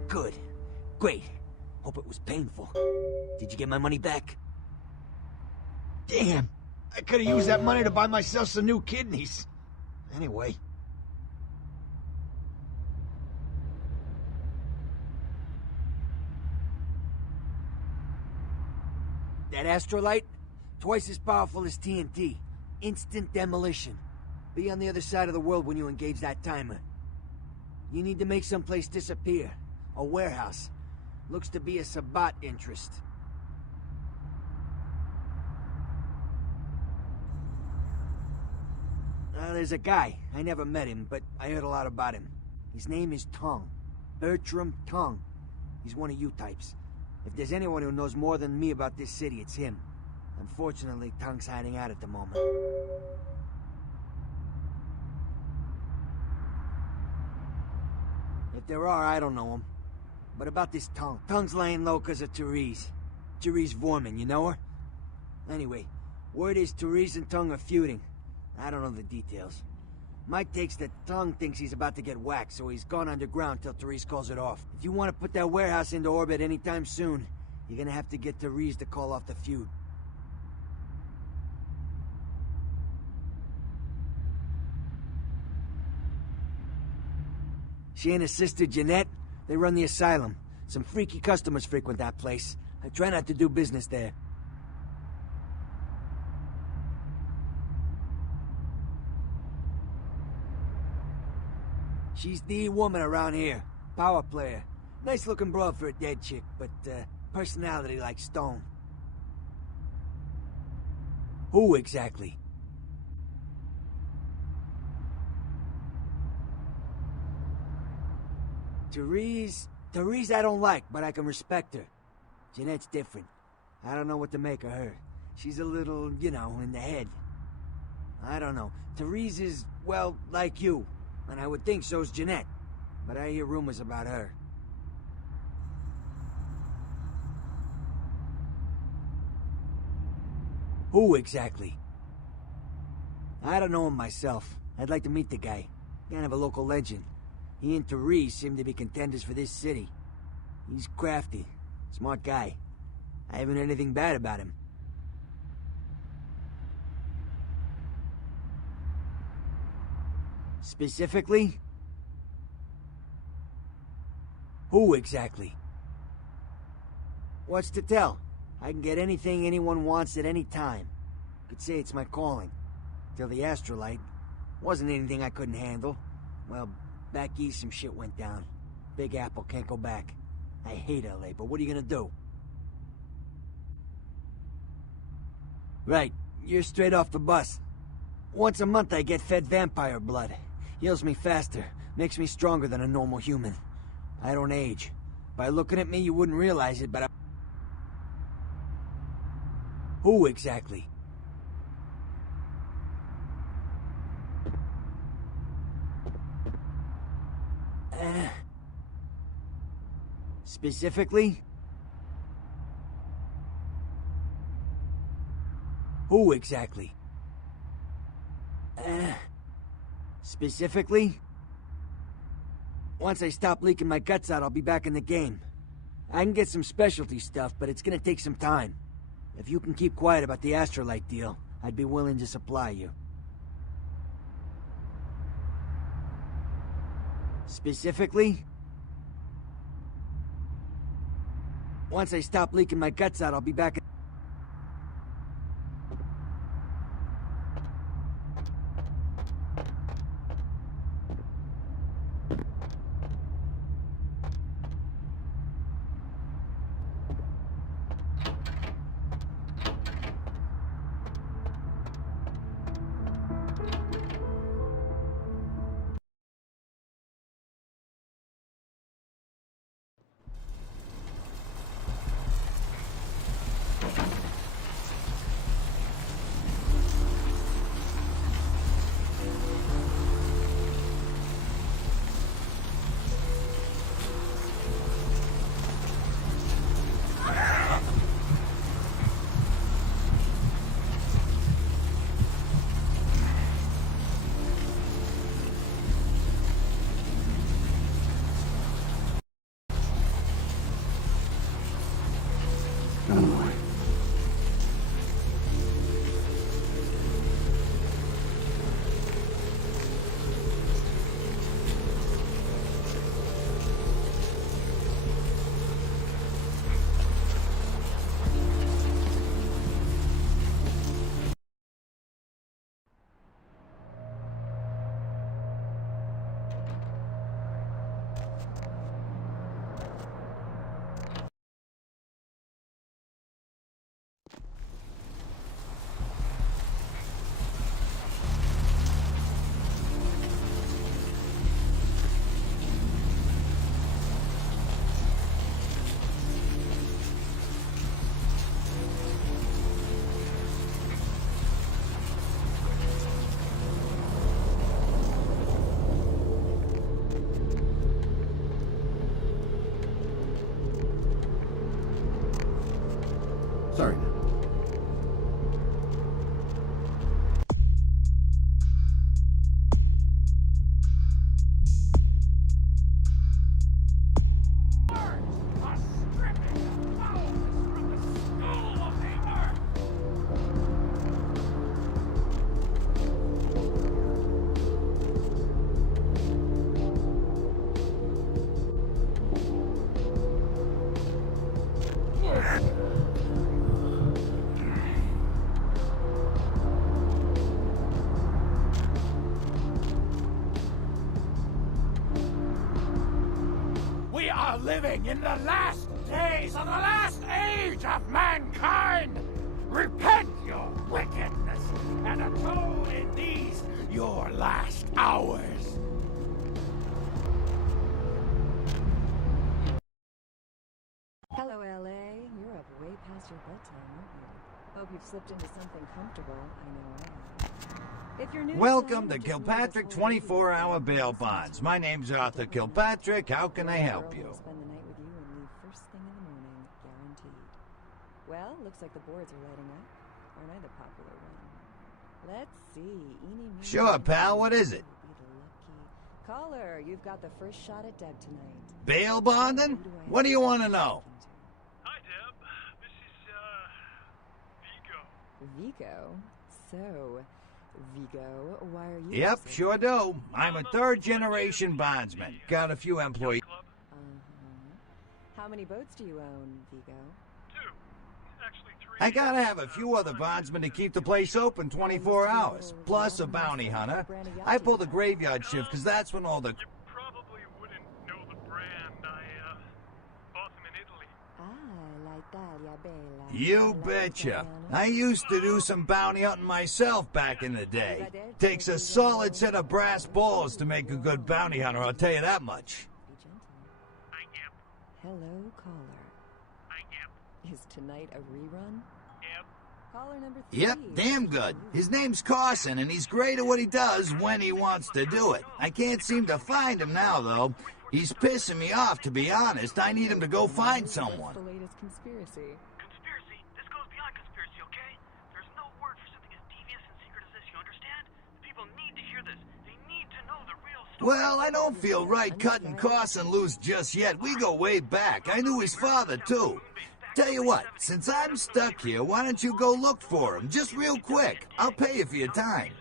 Good. Great. Hope it was painful. Did you get my money back? Damn! I could have used that money to buy myself some new kidneys. Anyway. That astrolite? Twice as powerful as TNT. Instant demolition. Be on the other side of the world when you engage that timer. You need to make someplace disappear. A warehouse. Looks to be a Sabbat interest. There's a guy. I never met him, but I heard a lot about him. His name is Tong. Bertram Tong. He's one of you types. If there's anyone who knows more than me about this city, it's him. Unfortunately, Tong's hiding out at the moment. If there are, I don't know him. But about this Tong. Tong's laying low because of Therese. Therese Vorman, you know her? Anyway, word is Therese and Tong are feuding. I don't know the details. Mike takes that Tong thinks he's about to get whacked, so he's gone underground till Therese calls it off. If you want to put that warehouse into orbit anytime soon, you're gonna have to get Therese to call off the feud. She and her sister Jeanette, they run the asylum. Some freaky customers frequent that place. I try not to do business there. She's the woman around here. Power player. Nice looking broad for a dead chick, but personality like stone. Who exactly? Therese I don't like, but I can respect her. Jeanette's different. I don't know what to make of her. She's a little, you know, in the head. I don't know. Therese is, well, like you. And I would think so's Jeanette. But I hear rumors about her. Who exactly? I don't know him myself. I'd like to meet the guy. Kind of a local legend. He and Therese seem to be contenders for this city. He's crafty. Smart guy. I haven't heard anything bad about him. Specifically? Who exactly? What's to tell? I can get anything anyone wants at any time. Could say it's my calling. Till the astrolite. Wasn't anything I couldn't handle. Well, back east some shit went down. Big Apple can't go back. I hate LA, but what are you gonna do? Right, you're straight off the bus. Once a month I get fed vampire blood. Heals me faster, makes me stronger than a normal human. I don't age. By looking at me, you wouldn't realize it, but I... Who exactly? Specifically? Who exactly? Specifically? Once I stop leaking my guts out, I'll be back in the game. I can get some specialty stuff, but it's gonna take some time. If you can keep quiet about the astrolite deal, I'd be willing to supply you. Specifically? Once I stop leaking my guts out, I'll be back in... living in the last days of the last age of mankind. Repent your wickedness and atone in these your last hours. Hello, LA. You're up way past your bedtime, aren't you? Hope you've slipped into something comfortable. I know I have. If you're new Welcome to Kilpatrick 24-hour bail bonds. My name's Arthur Kilpatrick. How can I help you? Spend the night with you and leave first thing in the morning, guaranteed. Well, looks like the boards are lighting up. Aren't I the popular one? Let's see. Sure, pal. What is it? Caller, you've got the first shot at Deb tonight. Bail bonding? What do you want to know? Hi, Deb. This is, Vigo. Vigo? So, Vigo, why are you... Yep, sure do. I'm a third-generation bondsman. Got a few employees. How many boats do you own, Vigo? 2. Actually, 3. I gotta have a few other bondsmen to keep the place open 24 hours, plus a bounty hunter. I pull the graveyard shift because that's when all the... You probably wouldn't know the brand. I bought them in Italy. Ah, l'Italia bella. You betcha. I used to do some bounty hunting myself back in the day. Takes a solid set of brass balls to make a good bounty hunter, I'll tell you that much. Hello, caller. Is tonight a rerun? Yep. Caller number 3. Yep, damn good. His name's Carson, and he's great at what he does when he wants to do it. I can't seem to find him now, though. He's pissing me off, to be honest. I need him to go find someone. What's the latest conspiracy? Conspiracy? This goes beyond conspiracy, okay? There's no word for something as devious and secret as this, you understand? People need to hear this. They need to know the real story. Well, I don't feel right cutting Carson loose just yet. We go way back. I knew his father, too. Tell you what, since I'm stuck here, why don't you go look for him? Just real quick. I'll pay you for your time.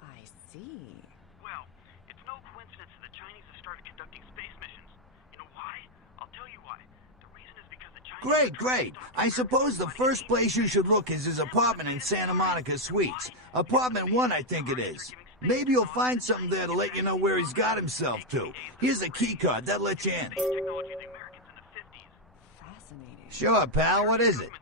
I see. Well, it's no coincidence that the Chinese have started conducting space missions. You know why? I'll tell you why. The reason is because the Chinese... Great. I suppose the first place you should look is his apartment in Santa Monica Suites. Apartment 1, I think it is. Maybe you'll find something there to let you know where he's got himself to. Here's a key card. That lets you in. Sure, pal. What is it? I'm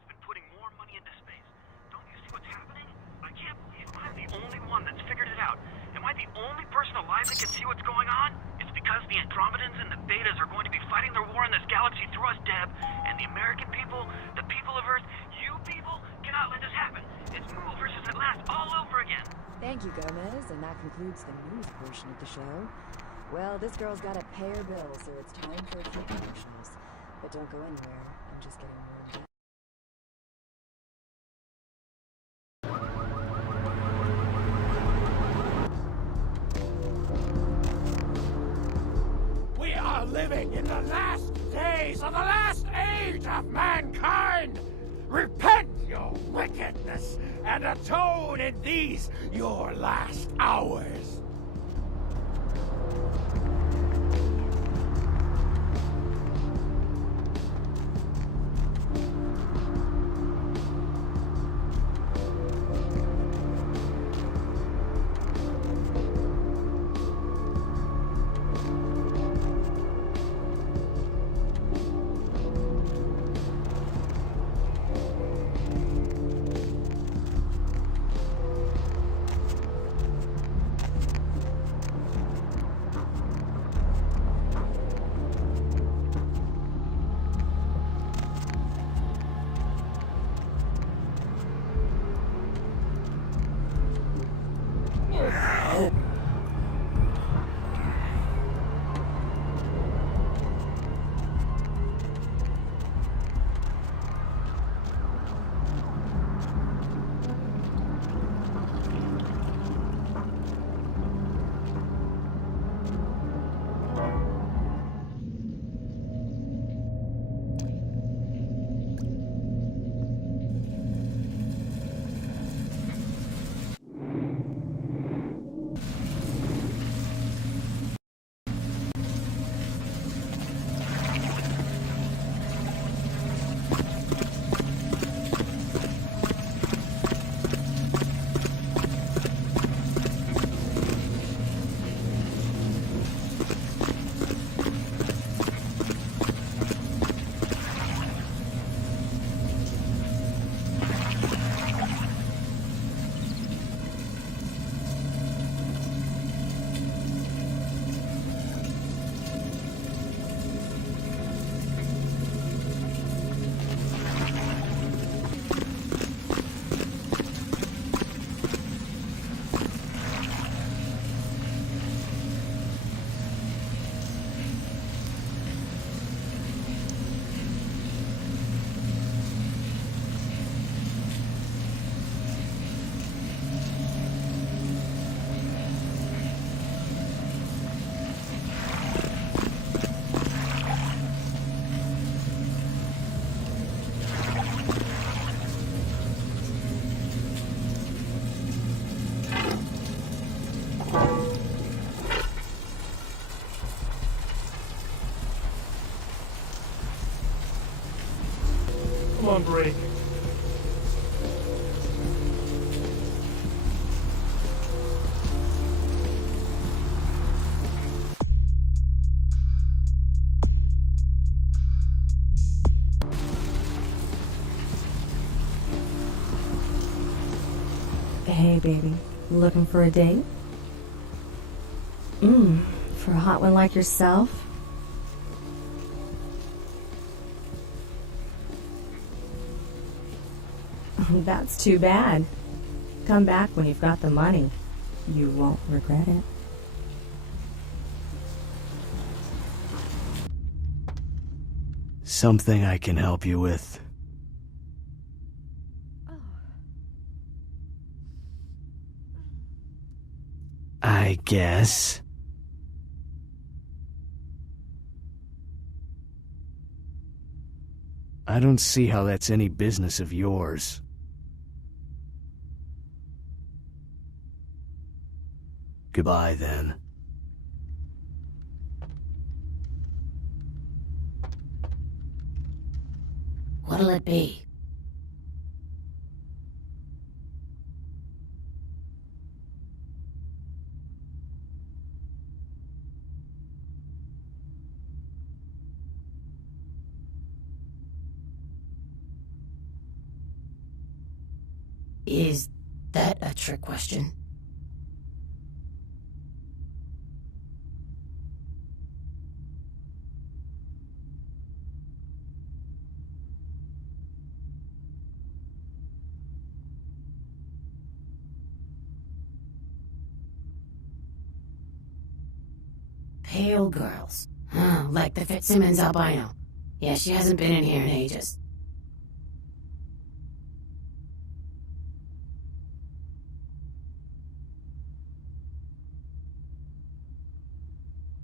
the only one that's figured it out. Am I the only person alive that can see what's going on? It's because the Andromedans and the Betas are going to be fighting their war in this galaxy through us, Deb. And the American people, the people of Earth, you people, cannot let this happen. It's Mool versus Atlas all over again. Thank you, Gomez, and that concludes the news portion of the show. Well, this girl's got to pay her bills, so it's time for a few commercials. But don't go anywhere. I'm just getting warmed up. We are living in the last days of the last age of mankind. Repent your wickedness and atone in these your last hours. on break. Hey, baby. Looking for a date? For a hot one like yourself? That's too bad. Come back when you've got the money. You won't regret it. Something I can help you with. I guess. I don't see how that's any business of yours. Goodbye, then. What'll it be? Is that a trick question? Pale girls. Like the Fitzsimmons albino. Yeah, she hasn't been in here in ages.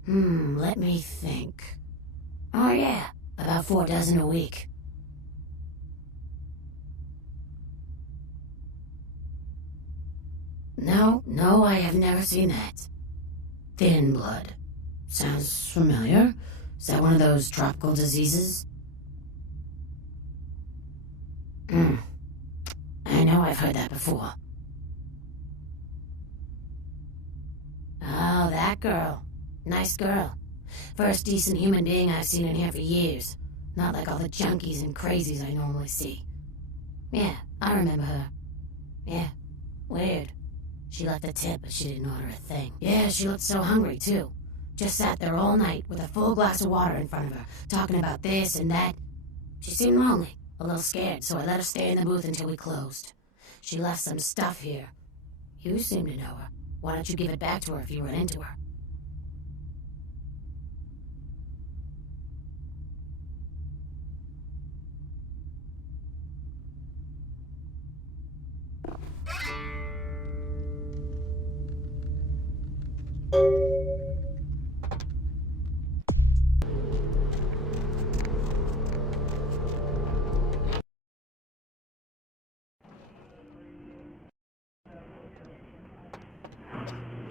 Let me think. Oh yeah, about 4 dozen a week. No, I have never seen that. Thin blood. Sounds familiar. Is that one of those tropical diseases? I know I've heard that before. Oh, that girl. Nice girl. First decent human being I've seen in here for years. Not like all the junkies and crazies I normally see. Yeah, I remember her. Yeah, weird. She left a tip, but she didn't order a thing. Yeah, she looked so hungry, too. Just sat there all night with a full glass of water in front of her, talking about this and that. She seemed lonely, a little scared, so I let her stay in the booth until we closed. She left some stuff here. You seem to know her. Why don't you give it back to her if you run into her?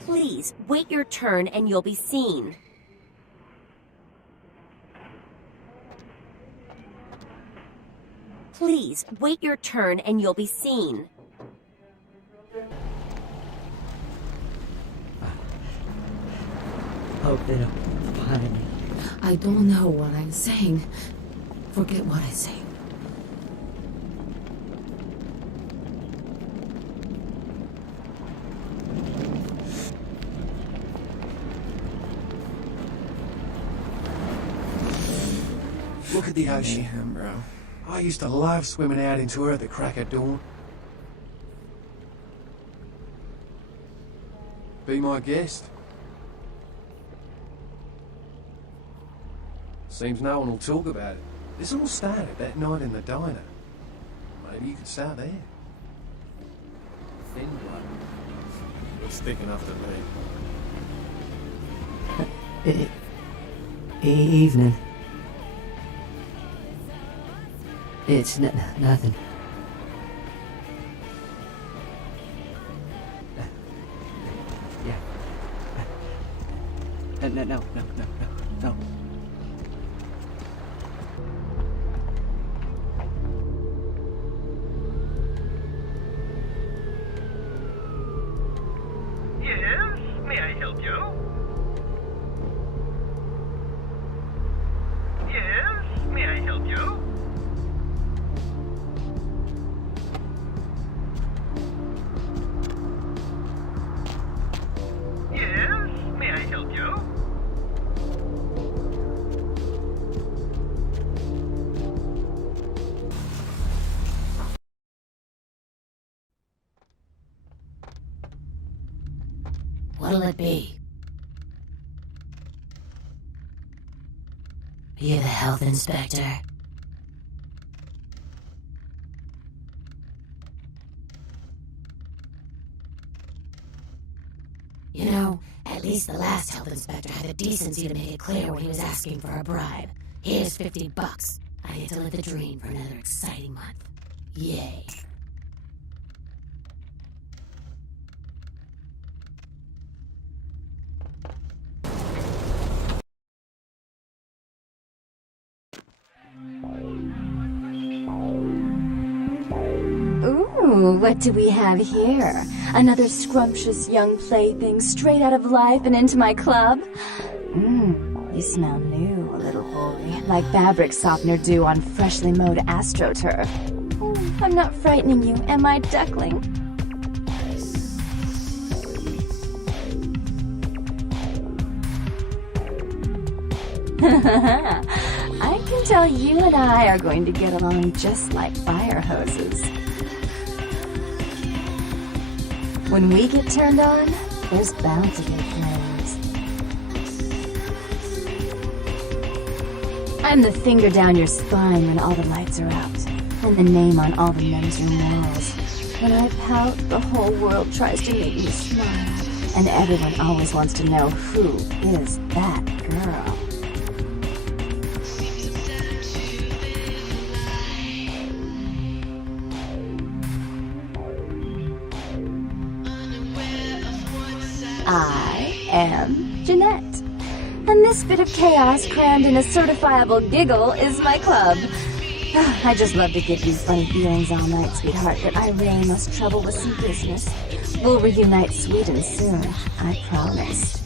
Please, wait your turn and you'll be seen. Please, wait your turn and you'll be seen. Hope they don't find me. I don't know what I'm saying. Forget what I say. Look at the ocean, bro. I used to love swimming out into her at the crack of dawn. Be my guest. Seems no one will talk about it. This all started that night in the diner. Maybe you could start there. Thin blood. It's thick enough to me. Evening. It's nothing. Yeah. No. What'll it be? Are you the health inspector? You know, at least the last health inspector had the decency to make it clear when he was asking for a bribe. Here's $50. I get to live the dream for another exciting month. Yay. Ooh, what do we have here? Another scrumptious young plaything straight out of life and into my club? You smell new, little boy, like fabric softener dew on freshly mowed astroturf. I'm not frightening you, am I, duckling? I can tell you and I are going to get along just like fire hoses. When we get turned on, there's bound to be flames. I'm the finger down your spine when all the lights are out, and the name on all the men's room walls. When I pout, the whole world tries to make me smile, and everyone always wants to know who is that girl. I am Jeanette, and this bit of chaos crammed in a certifiable giggle is my club. I just love to give you funny feelings all night, sweetheart, but I really must trouble with some business. We'll reunite sweet and soon, I promise.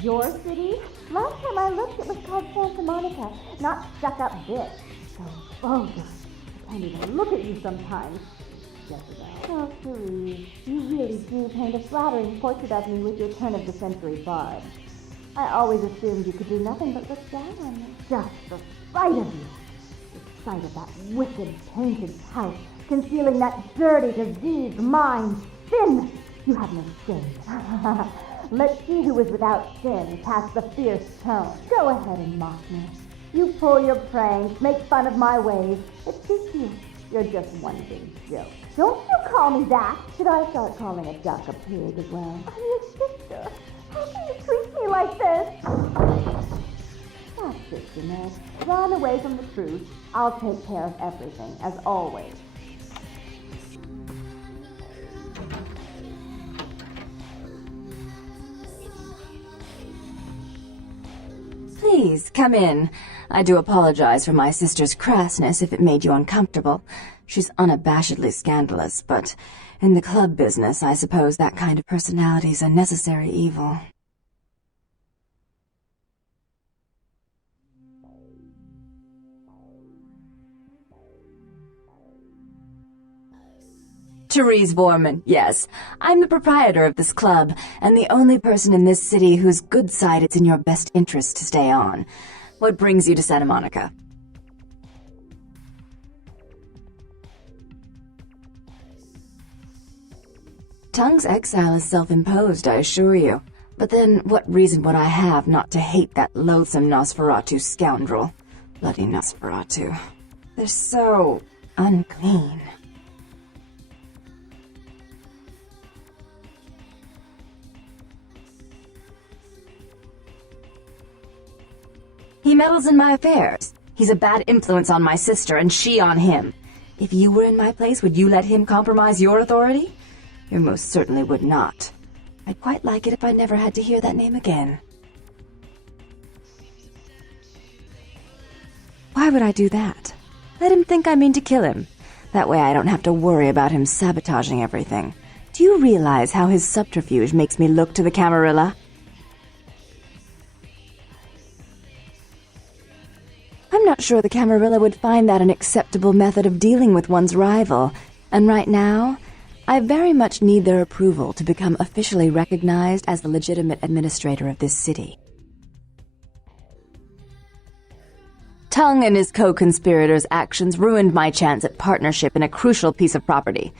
Your city? Last time I looked, it was called Santa Monica, not stuck-up bitch. So vulgar. I can't even look at you sometimes. Jezebel. Oh, Cherise, you really do paint a flattering portrait of me with your turn-of-the-century barb. I always assumed you could do nothing but look down on me. Just the sight of you. The sight of that wicked painted house, concealing that dirty, diseased mind. Sin! You have no shame. Let's see who is without sin past the fierce tone. Go ahead and mock me. You pull your pranks, make fun of my ways. It suits you. You're just one big joke. Don't you call me that. Should I start calling a duck a pig as well? I'm your sister. How can you treat me like this? That's it, Jeanette. Run away from the truth. I'll take care of everything, as always. Please, come in. I do apologize for my sister's crassness if it made you uncomfortable. She's unabashedly scandalous, but in the club business, I suppose that kind of personality's a necessary evil. Therese Vorman, yes. I'm the proprietor of this club, and the only person in this city whose good side it's in your best interest to stay on. What brings you to Santa Monica? Tongue's exile is self-imposed, I assure you. But then, what reason would I have not to hate that loathsome Nosferatu scoundrel? Bloody Nosferatu. They're so unclean. He meddles in my affairs. He's a bad influence on my sister, and she on him. If you were in my place, would you let him compromise your authority? You most certainly would not. I'd quite like it if I never had to hear that name again. Why would I do that? Let him think I mean to kill him. That way I don't have to worry about him sabotaging everything. Do you realize how his subterfuge makes me look to the Camarilla? I'm not sure the Camarilla would find that an acceptable method of dealing with one's rival, and right now, I very much need their approval to become officially recognized as the legitimate administrator of this city. Tongue and his co-conspirators' actions ruined my chance at partnership in a crucial piece of property.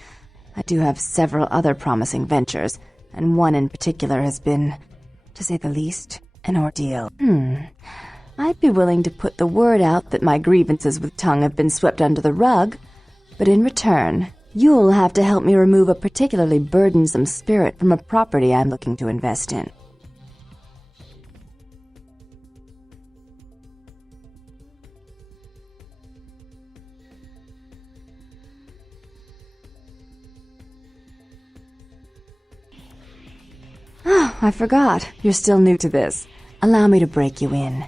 I do have several other promising ventures, and one in particular has been, to say the least, an ordeal. I'd be willing to put the word out that my grievances with Tongue have been swept under the rug, but in return, you'll have to help me remove a particularly burdensome spirit from a property I'm looking to invest in. Oh, I forgot. You're still new to this. Allow me to break you in.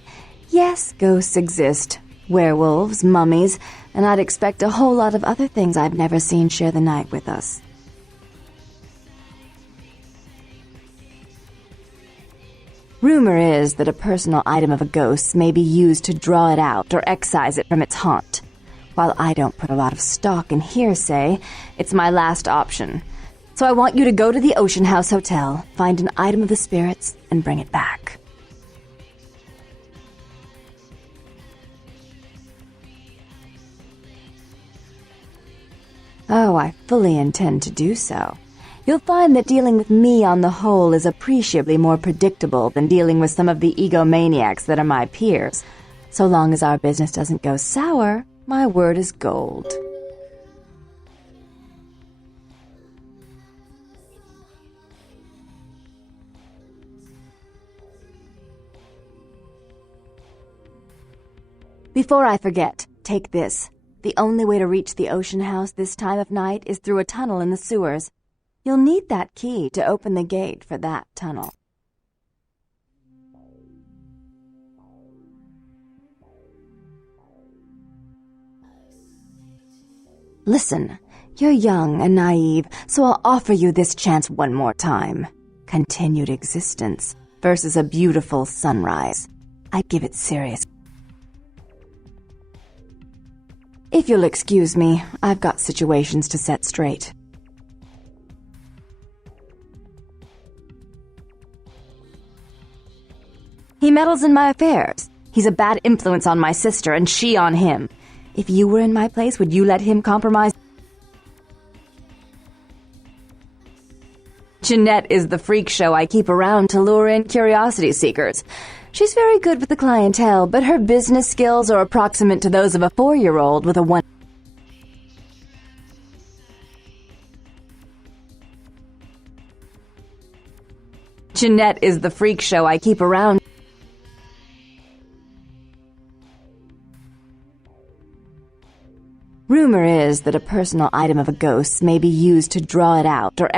Yes, ghosts exist. Werewolves, mummies, and I'd expect a whole lot of other things I've never seen share the night with us. Rumor is that a personal item of a ghost's may be used to draw it out or excise it from its haunt. While I don't put a lot of stock in hearsay, it's my last option. So I want you to go to the Ocean House Hotel, find an item of the spirits, and bring it back. Oh, I fully intend to do so. You'll find that dealing with me on the whole is appreciably more predictable than dealing with some of the egomaniacs that are my peers. So long as our business doesn't go sour, my word is gold. Before I forget, take this. The only way to reach the Ocean House this time of night is through a tunnel in the sewers. You'll need that key to open the gate for that tunnel. Listen, you're young and naive, so I'll offer you this chance one more time. Continued existence versus a beautiful sunrise. I'd give it serious. If you'll excuse me, I've got situations to set straight. He meddles in my affairs. He's a bad influence on my sister, and she on him. If you were in my place, would you let him compromise? Jeanette is the freak show I keep around to lure in curiosity seekers. She's very good with the clientele, but her business skills are approximate to those of a 4-year-old with a 1. Jeanette is the freak show I keep around. Rumor is that a personal item of a ghost may be used to draw it out or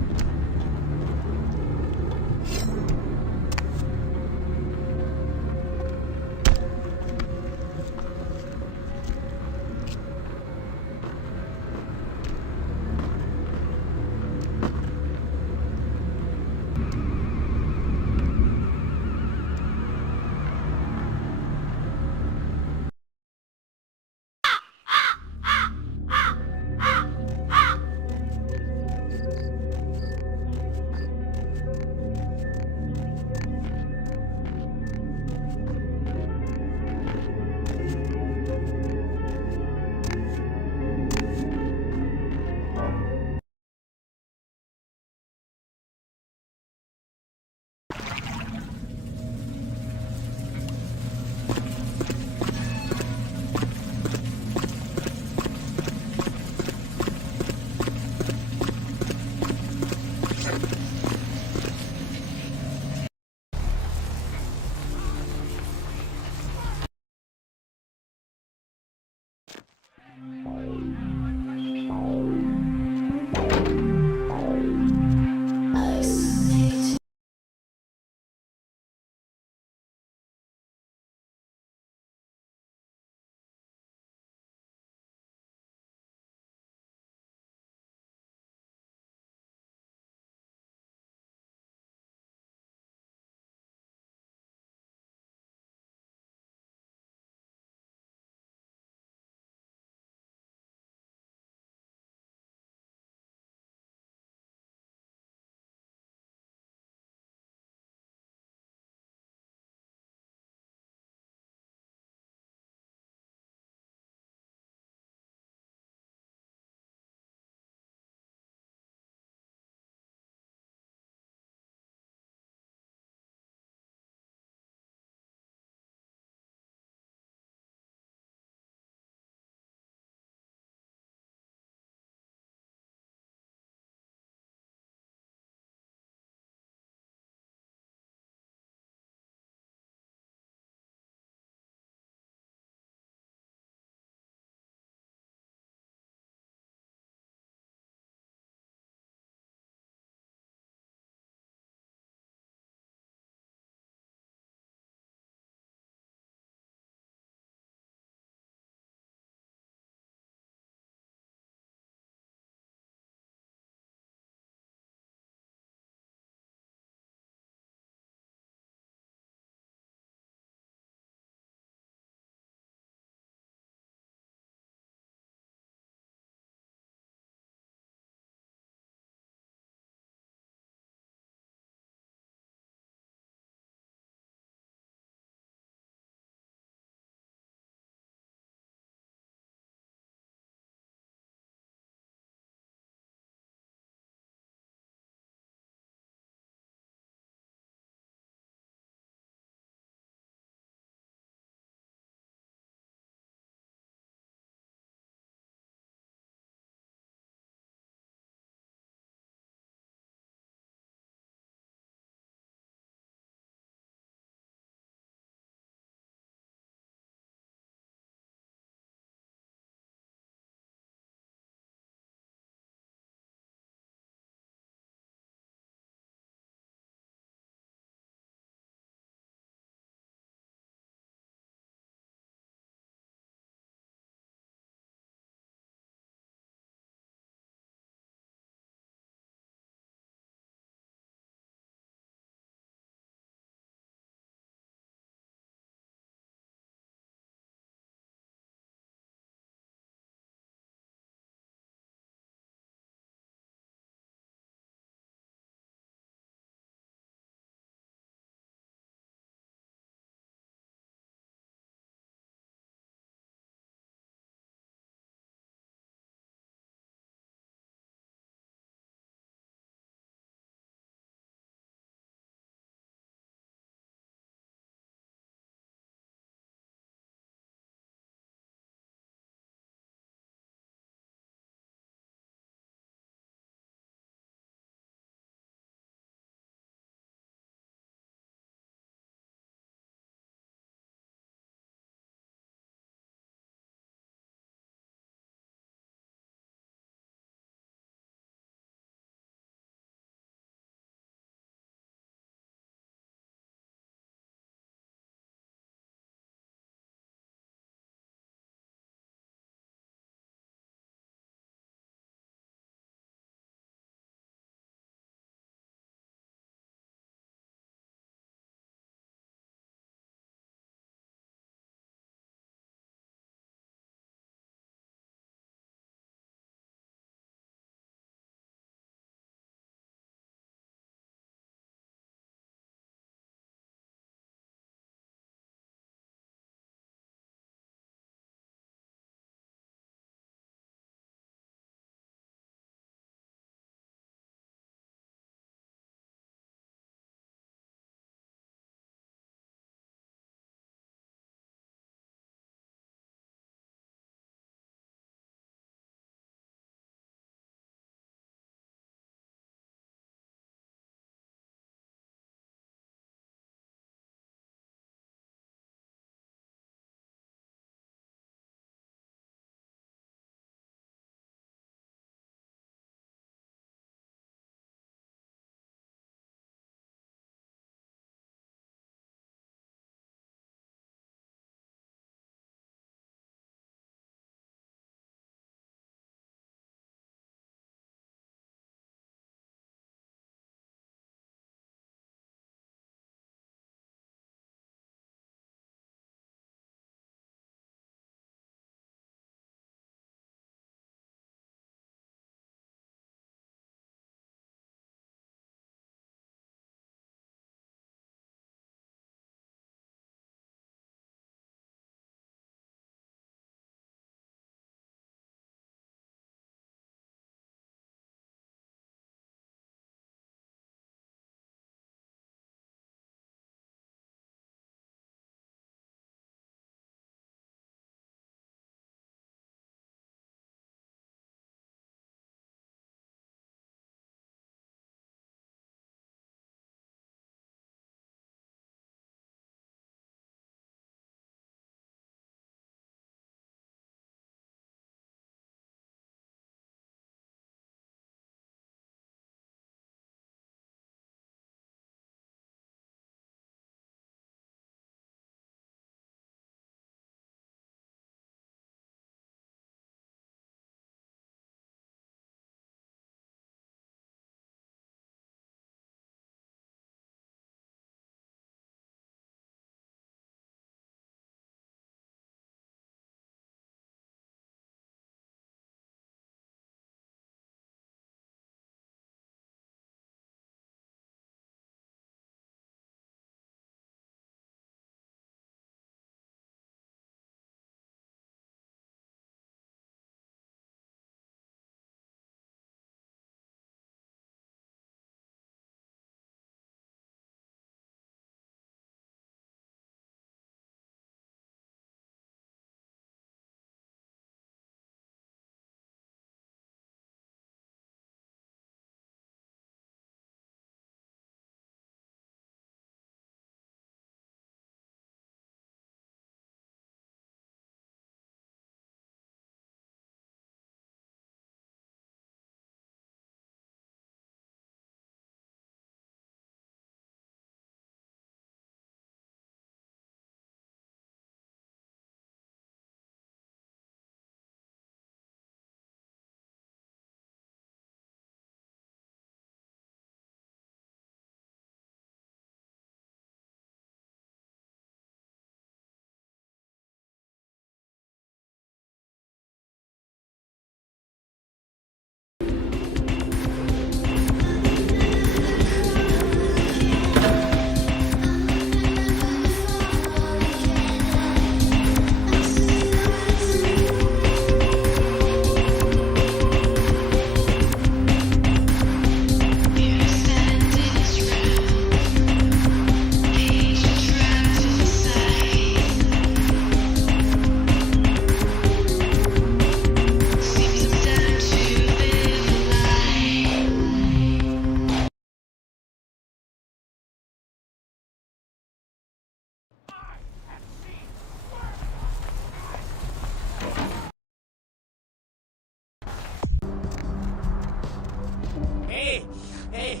Hey,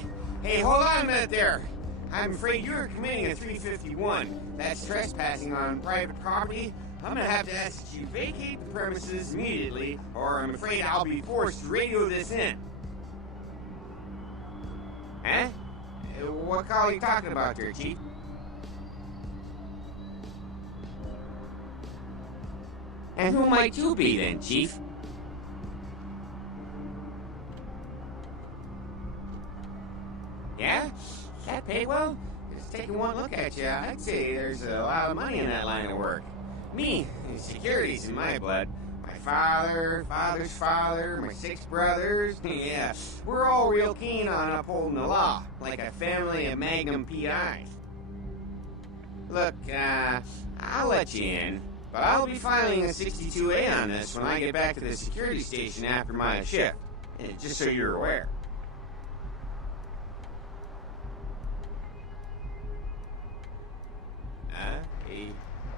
hold on a minute there. I'm afraid you're committing a 351. That's trespassing on private property. I'm gonna have to ask that you vacate the premises immediately, or I'm afraid I'll be forced to radio this in. Huh? What call are you talking about there, Chief? And who might you be then, Chief? Yeah? That pay well? Just taking one look at you, I'd say there's a lot of money in that line of work. Me, security's in my blood. My father, father's father, my 6 brothers, yeah, we're all real keen on upholding the law, like a family of Magnum PIs. Look, I'll let you in, but I'll be filing a 62A on this when I get back to the security station after my shift, just so you're aware.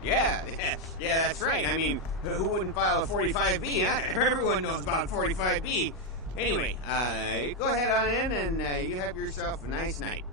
Yeah, that's right. I mean, who wouldn't file a 45B, huh? Everyone knows about 45B. Anyway, go ahead on in and you have yourself a nice night.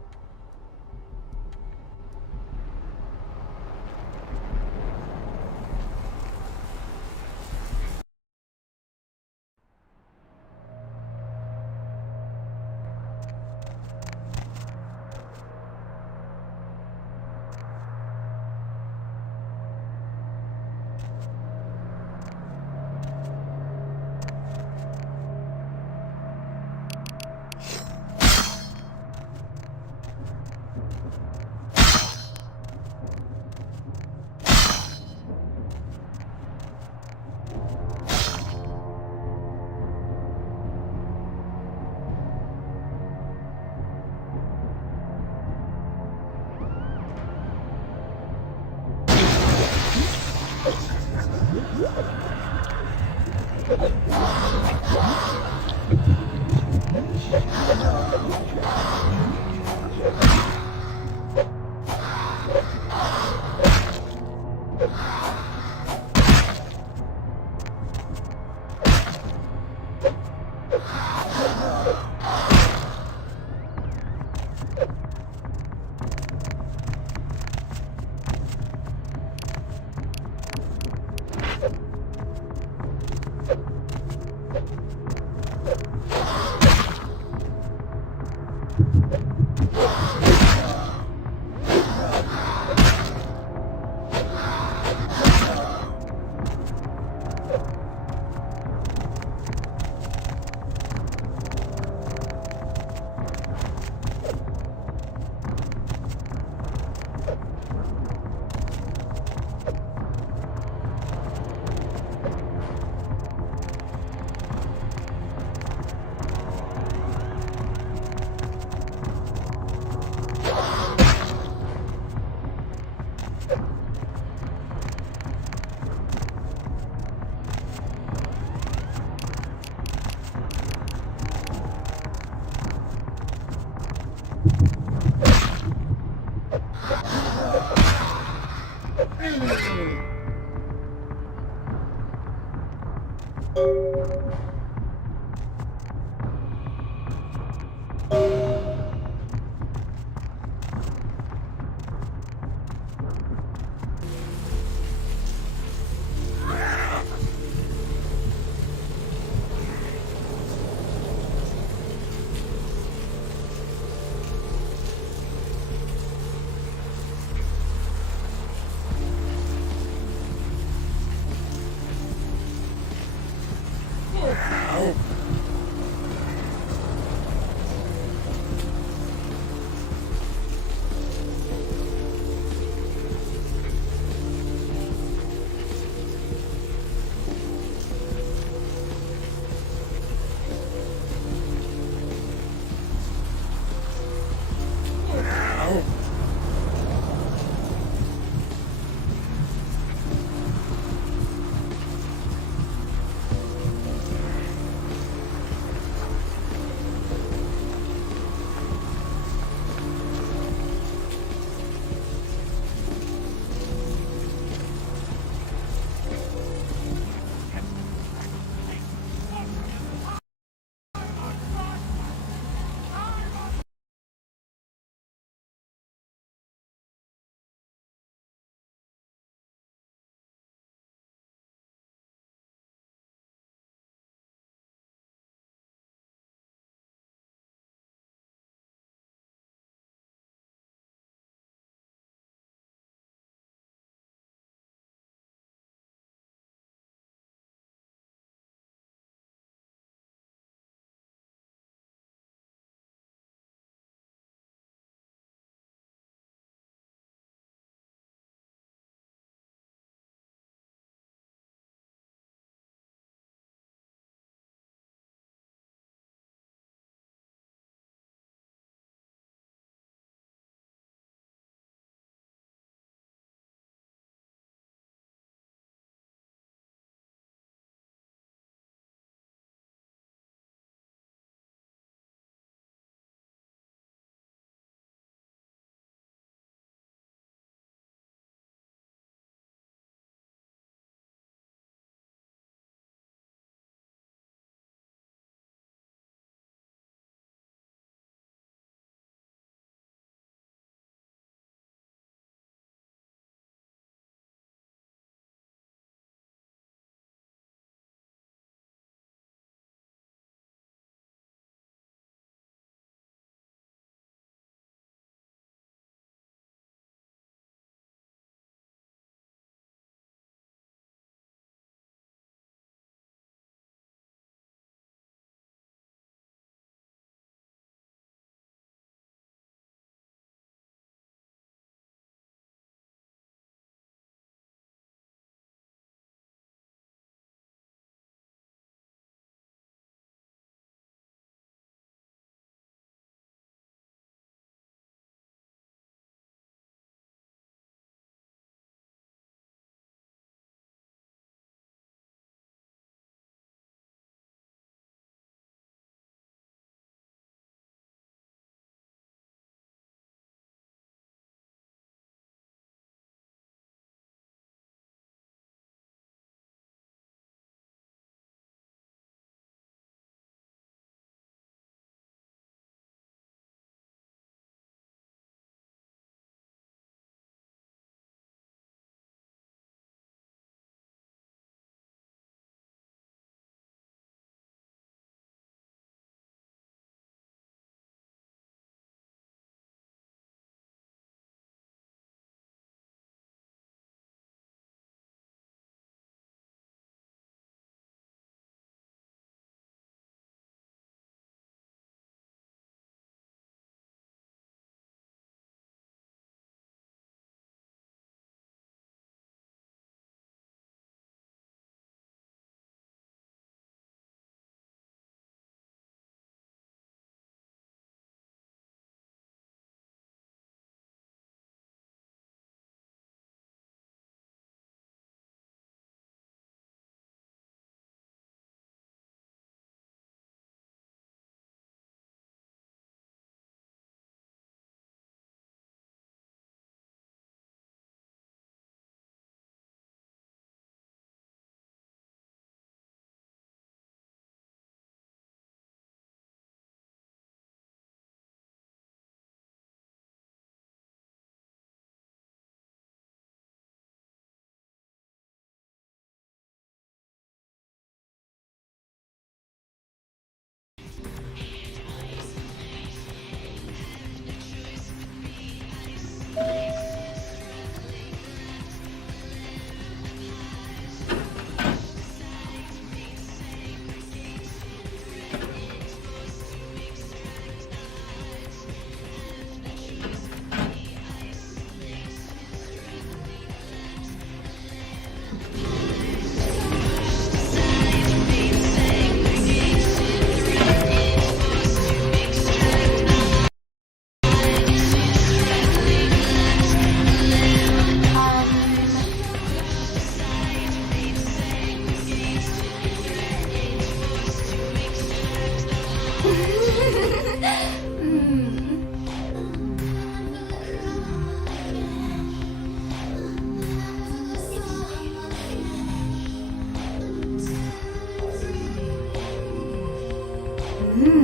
Something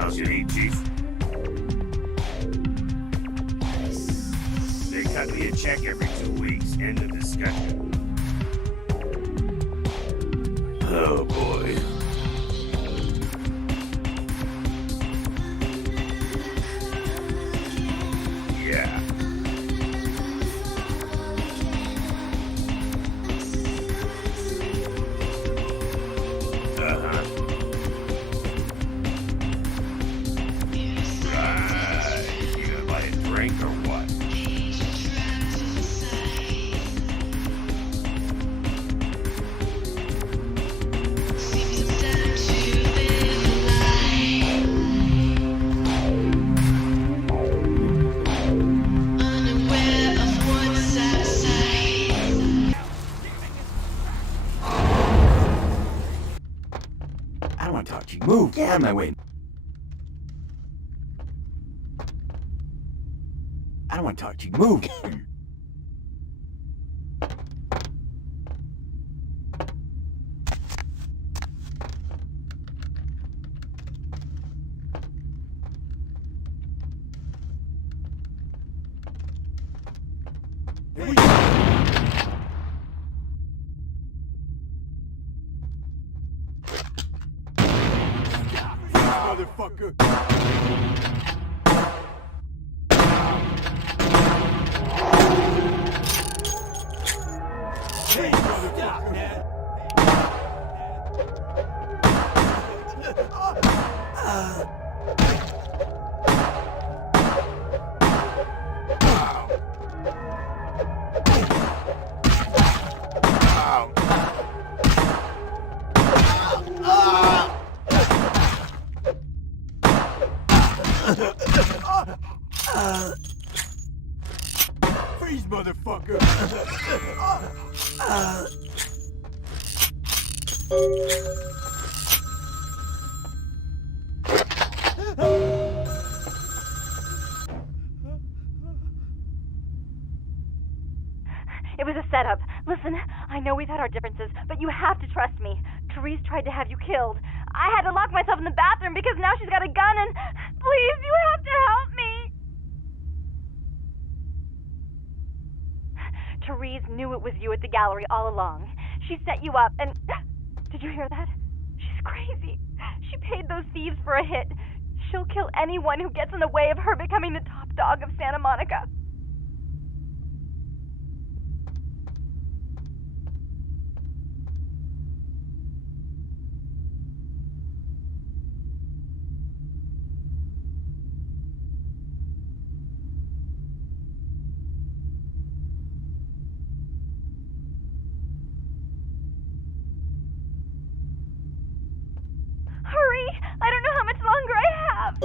else you need, Chief? They cut me a check every 2 weeks. End of discussion. Oh, boy. Yeah. Uh-huh. Right. You gonna buy a drink or what? I don't want to talk to you. Move! Get out of my way! I don't want to talk to you. Move! Motherfucker! Hey, stop, man! Freeze, motherfucker! It was a setup. Listen, I know we've had our differences, but you have to trust me. Therese tried to have you killed. I had to lock myself in the bathroom because now she's got a gun and... Please, you have to help me! Therese knew it was you at the gallery all along. She set you up and... Did you hear that? She's crazy. She paid those thieves for a hit. She'll kill anyone who gets in the way of her becoming the top dog of Santa Monica. Hurry! I don't know how much longer I have!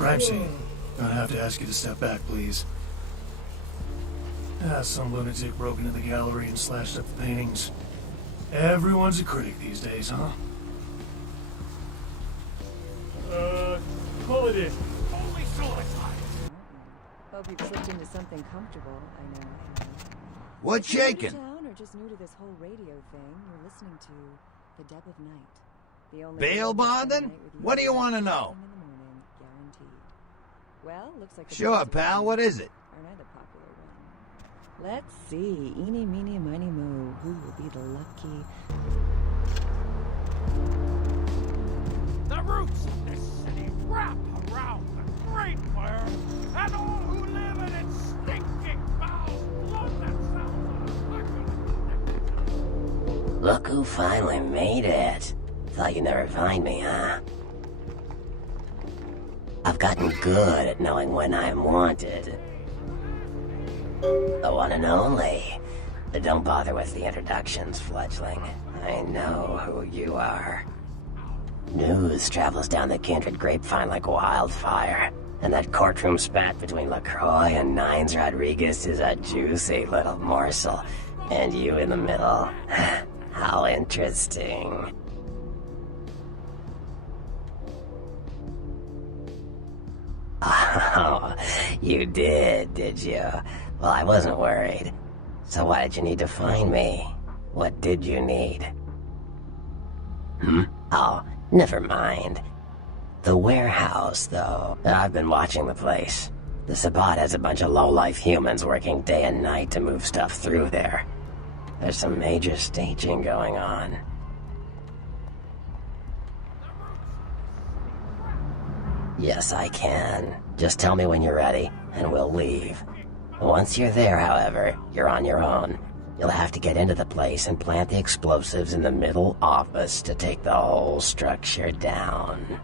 Crime scene. Gonna have to ask you to step back, please. Some lunatic broke into the gallery and slashed up the paintings. Everyone's a critic these days, huh? Call it in. Holy suicide! Hope you've slipped into something comfortable. I know I have. What's If you're new shaking? to town or just new to this whole radio thing, you're listening to The Depth of Night. The only Bail bonding? What do you want to know? in the morning, guaranteed. Well, looks like the Sure, birds pal, what is it? aren't I the popular one? Let's see. Eeny, meeny, miny, mo. Who will be the lucky? The roots of this city wrap around the Great Fire, and all who live in its stinking foul blood that sounds. Look who finally made it. Thought you'd never find me, huh? I've gotten good at knowing when I'm wanted. The one and only. But don't bother with the introductions, fledgling. I know who you are. News travels down the kindred grapevine like wildfire. And that courtroom spat between LaCroix and Nines Rodriguez is a juicy little morsel. And you in the middle. How interesting. Oh, you did you? Well, I wasn't worried. So why did you need to find me? What did you need? Oh, never mind. The warehouse, though. I've been watching the place. The Sabbat has a bunch of low-life humans working day and night to move stuff through there. There's some major staging going on. Yes, I can. Just tell me when you're ready, and we'll leave. Once you're there, however, you're on your own. You'll have to get into the place and plant the explosives in the middle office to take the whole structure down.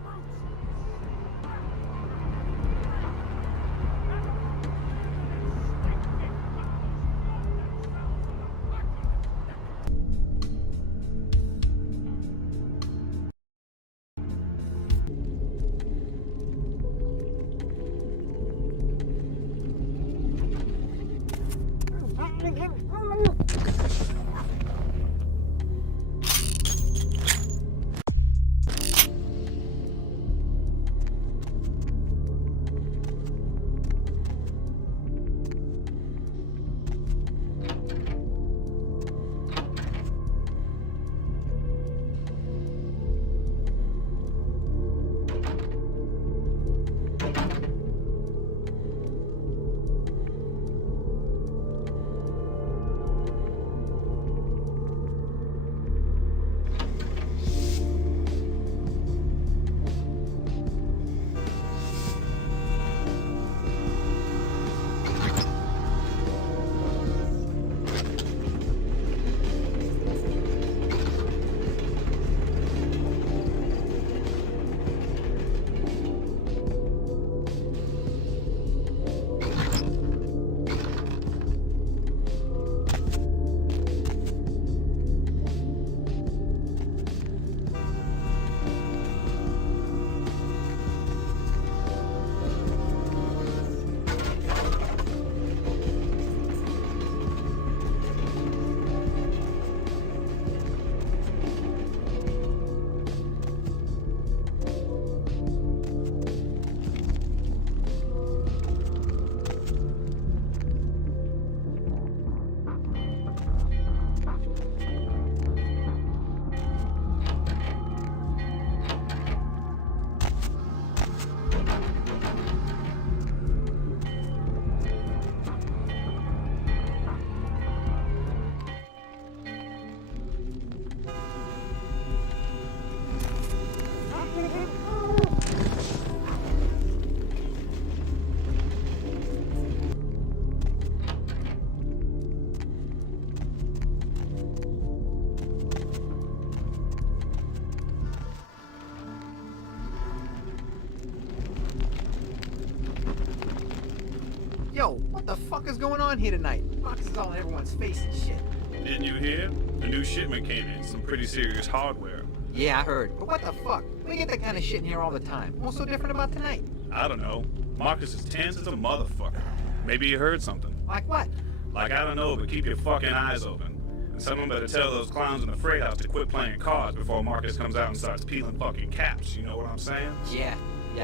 Yo, what the fuck is going on here tonight? Boxes all in everyone's face and shit. Didn't you hear? A new shipment came in. Some pretty serious hardware. Yeah, I heard. But what the fuck? We get that kind of shit in here all the time. What's so different about tonight? I don't know. Marcus is tense as a motherfucker. Maybe he heard something. Like what? Like, I don't know, but keep your fucking eyes open. And someone better tell those clowns in the freight house to quit playing cards before Marcus comes out and starts peeling fucking caps. You know what I'm saying? Yeah,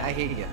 I hear ya.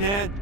man.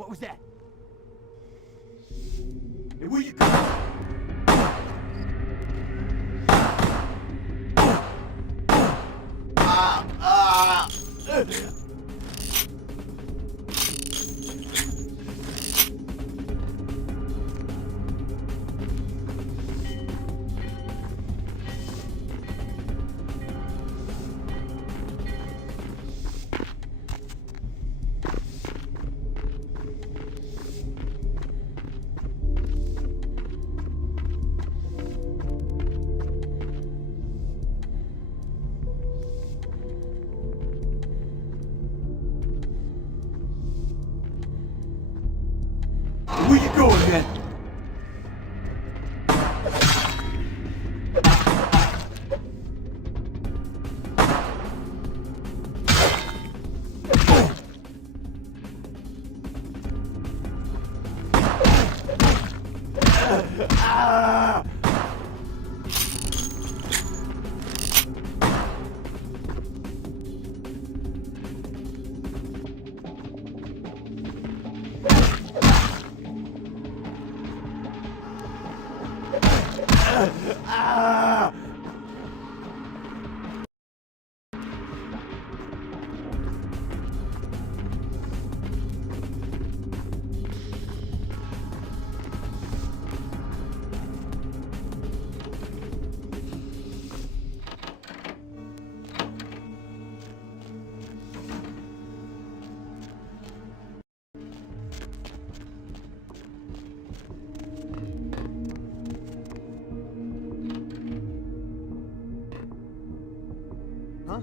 What was that? Hey, where you going? Where you going, man? Huh?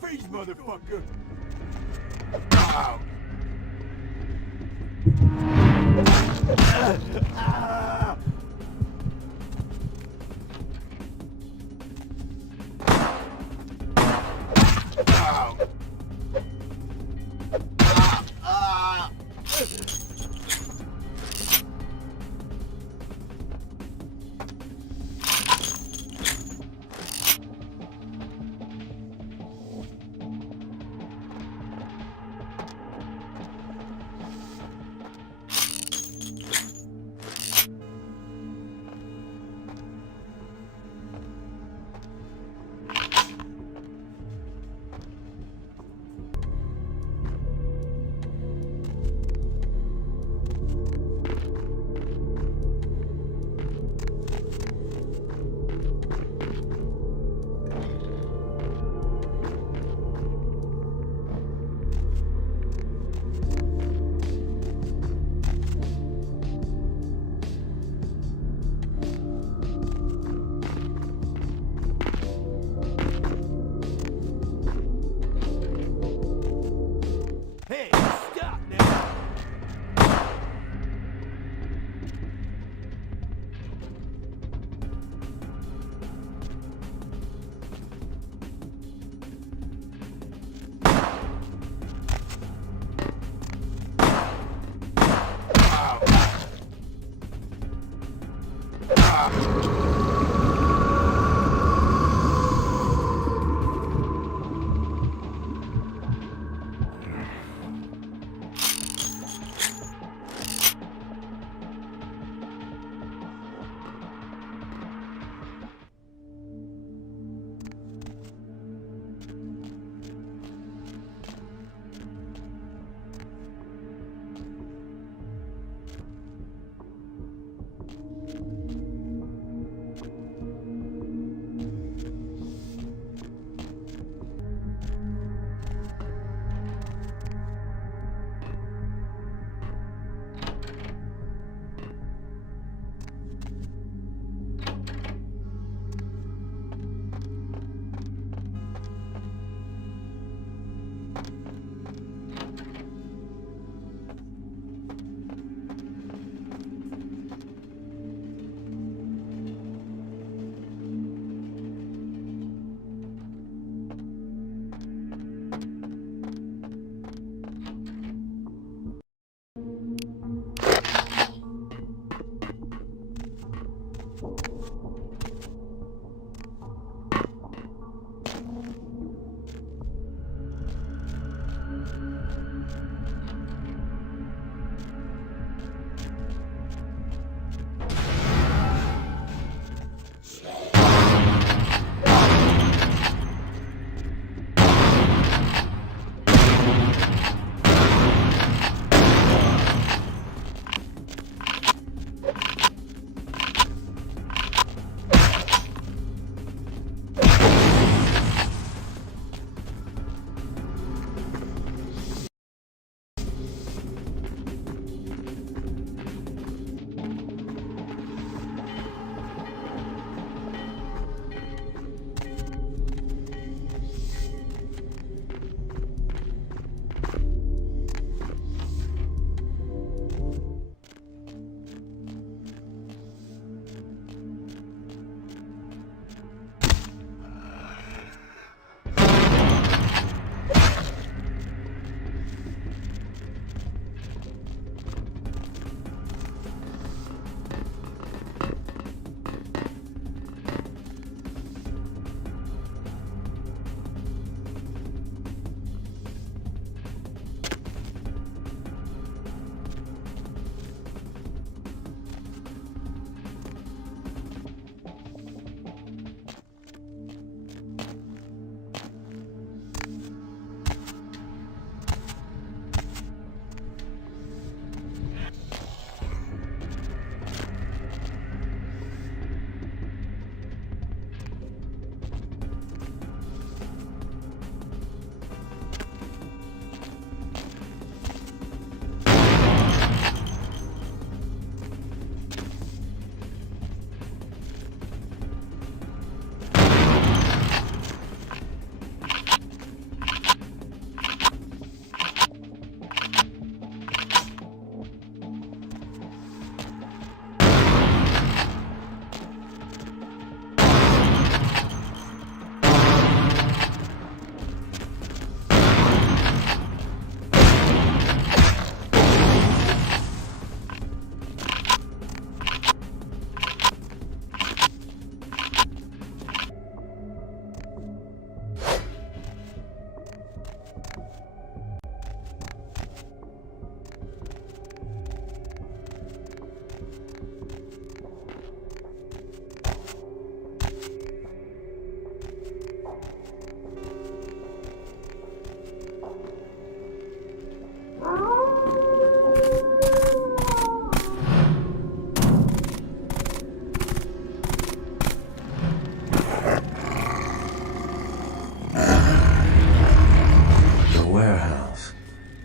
Freeze, motherfucker! Ow!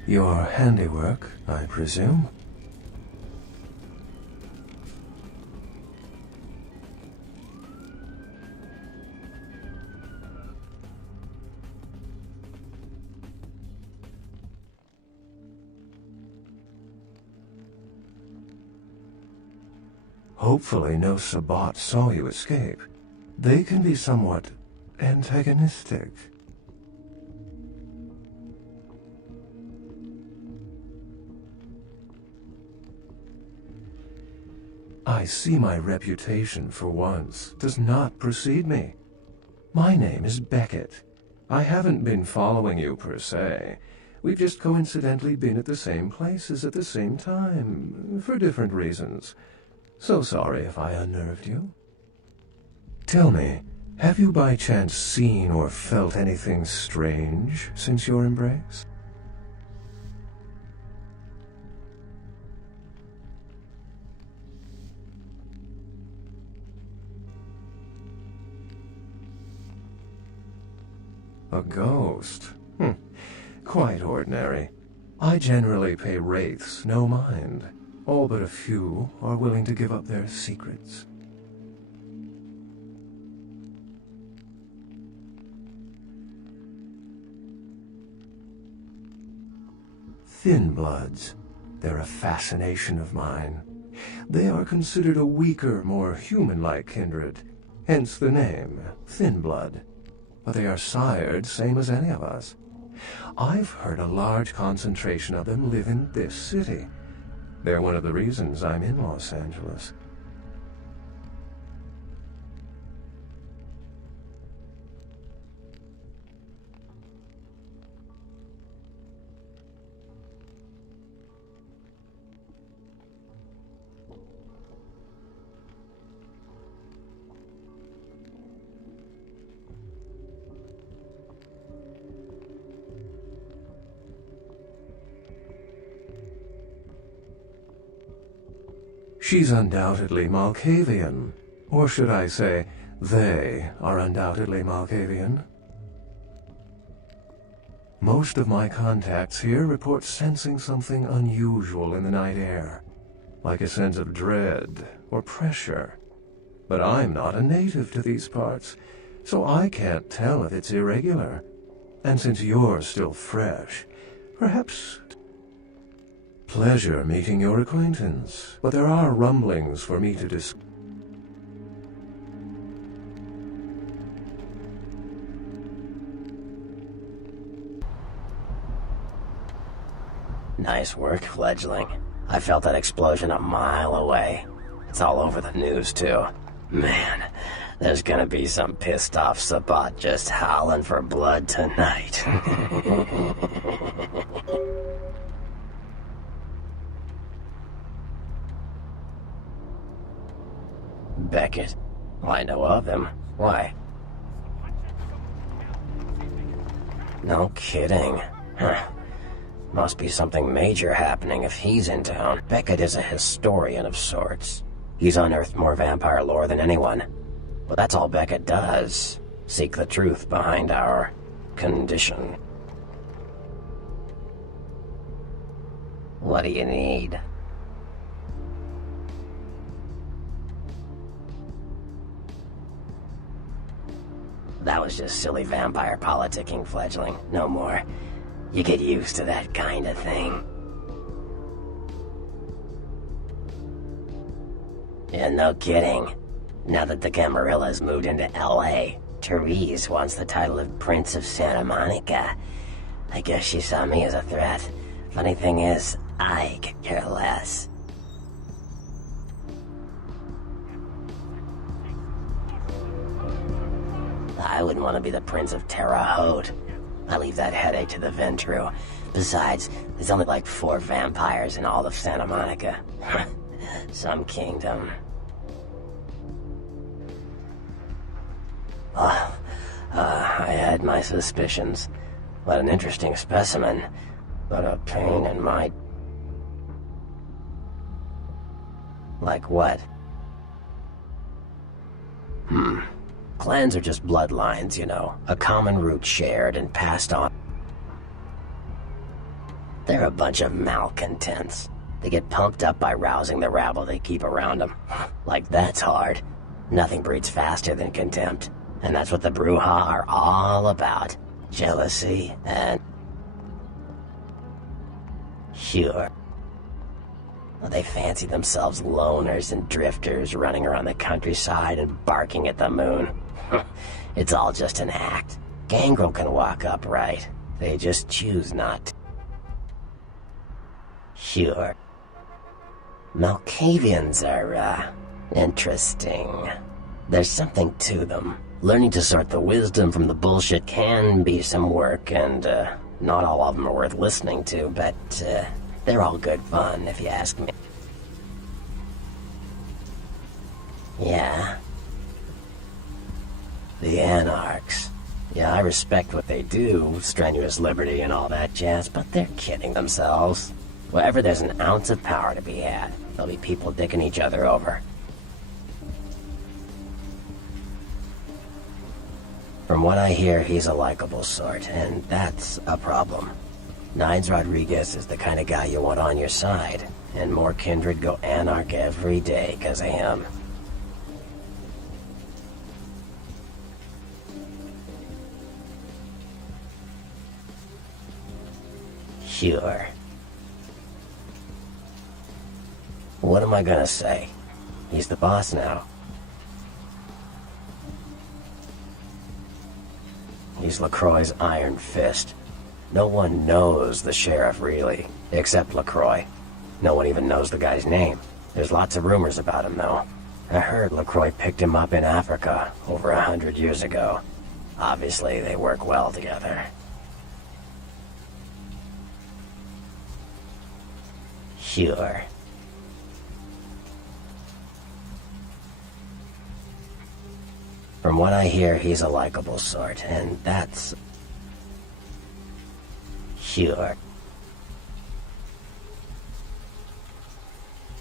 Your handiwork, I presume? Hopefully no Sabbat saw you escape. They can be somewhat antagonistic. I see my reputation, for once, does not precede me. My name is Beckett. I haven't been following you, per se. We've just coincidentally been at the same places at the same time, for different reasons. So sorry if I unnerved you. Tell me, have you by chance seen or felt anything strange since your embrace? A ghost? Quite ordinary. I generally pay wraiths no mind. All but a few are willing to give up their secrets. Thin bloods. They're a fascination of mine. They are considered a weaker, more human-like kindred, hence the name, Thin Blood. But they are sired same as any of us. I've heard a large concentration of them live in this city. They're one of the reasons I'm in Los Angeles. She's undoubtedly Malkavian. Or should I say, they are undoubtedly Malkavian. Most of my contacts here report sensing something unusual in the night air, like a sense of dread or pressure. But I'm not a native to these parts, so I can't tell if it's irregular. And since you're still fresh, perhaps... Pleasure meeting your acquaintance, but there are rumblings for me to discuss. Nice work, fledgling. I felt that explosion a mile away. It's all over the news, too. Man, there's gonna be some pissed off Sabbat just howling for blood tonight. Beckett. Well, I know of him. Why? No kidding. Huh. Must be something major happening if he's in town. Beckett is a historian of sorts. He's unearthed more vampire lore than anyone. But that's all Beckett does. Seek the truth behind our condition. What do you need? That was just silly vampire politicking, fledgling. No more. You get used to that kind of thing. Yeah, no kidding. Now that the Camarillas moved into L.A., Therese wants the title of Prince of Santa Monica. I guess she saw me as a threat. Funny thing is, I could care less. I wouldn't want to be the Prince of Terre Haute. I leave that headache to the Ventru. Besides, there's only like 4 vampires in all of Santa Monica. Some kingdom. I had my suspicions. What an interesting specimen. But a pain in my... Like what? Clans are just bloodlines, you know. A common root shared and passed on. They're a bunch of malcontents. They get pumped up by rousing the rabble they keep around them. Like that's hard. Nothing breeds faster than contempt. And that's what the Bruja are all about. Jealousy and... Sure. Well, they fancy themselves loners and drifters running around the countryside and barking at the moon. It's all just an act. Gangrel can walk upright. They just choose not to. Sure. Malkavians are, interesting. There's something to them. Learning to sort the wisdom from the bullshit can be some work, and, not all of them are worth listening to, but, they're all good fun, if you ask me. Yeah. The Anarchs. Yeah, I respect what they do, strenuous liberty and all that jazz, but they're kidding themselves. Wherever there's an ounce of power to be had, there'll be people dicking each other over. From what I hear, he's a likable sort, and that's a problem. Nines Rodriguez is the kind of guy you want on your side, and more kindred go anarch every day because of him. Sure. What am I gonna say? He's the boss now. He's LaCroix's iron fist. No one knows the sheriff really, except LaCroix. No one even knows the guy's name. There's lots of rumors about him though. I heard LaCroix picked him up in Africa over 100 years ago. Obviously they work well together. Sure. From what I hear, he's a likable sort, and that's... Sure.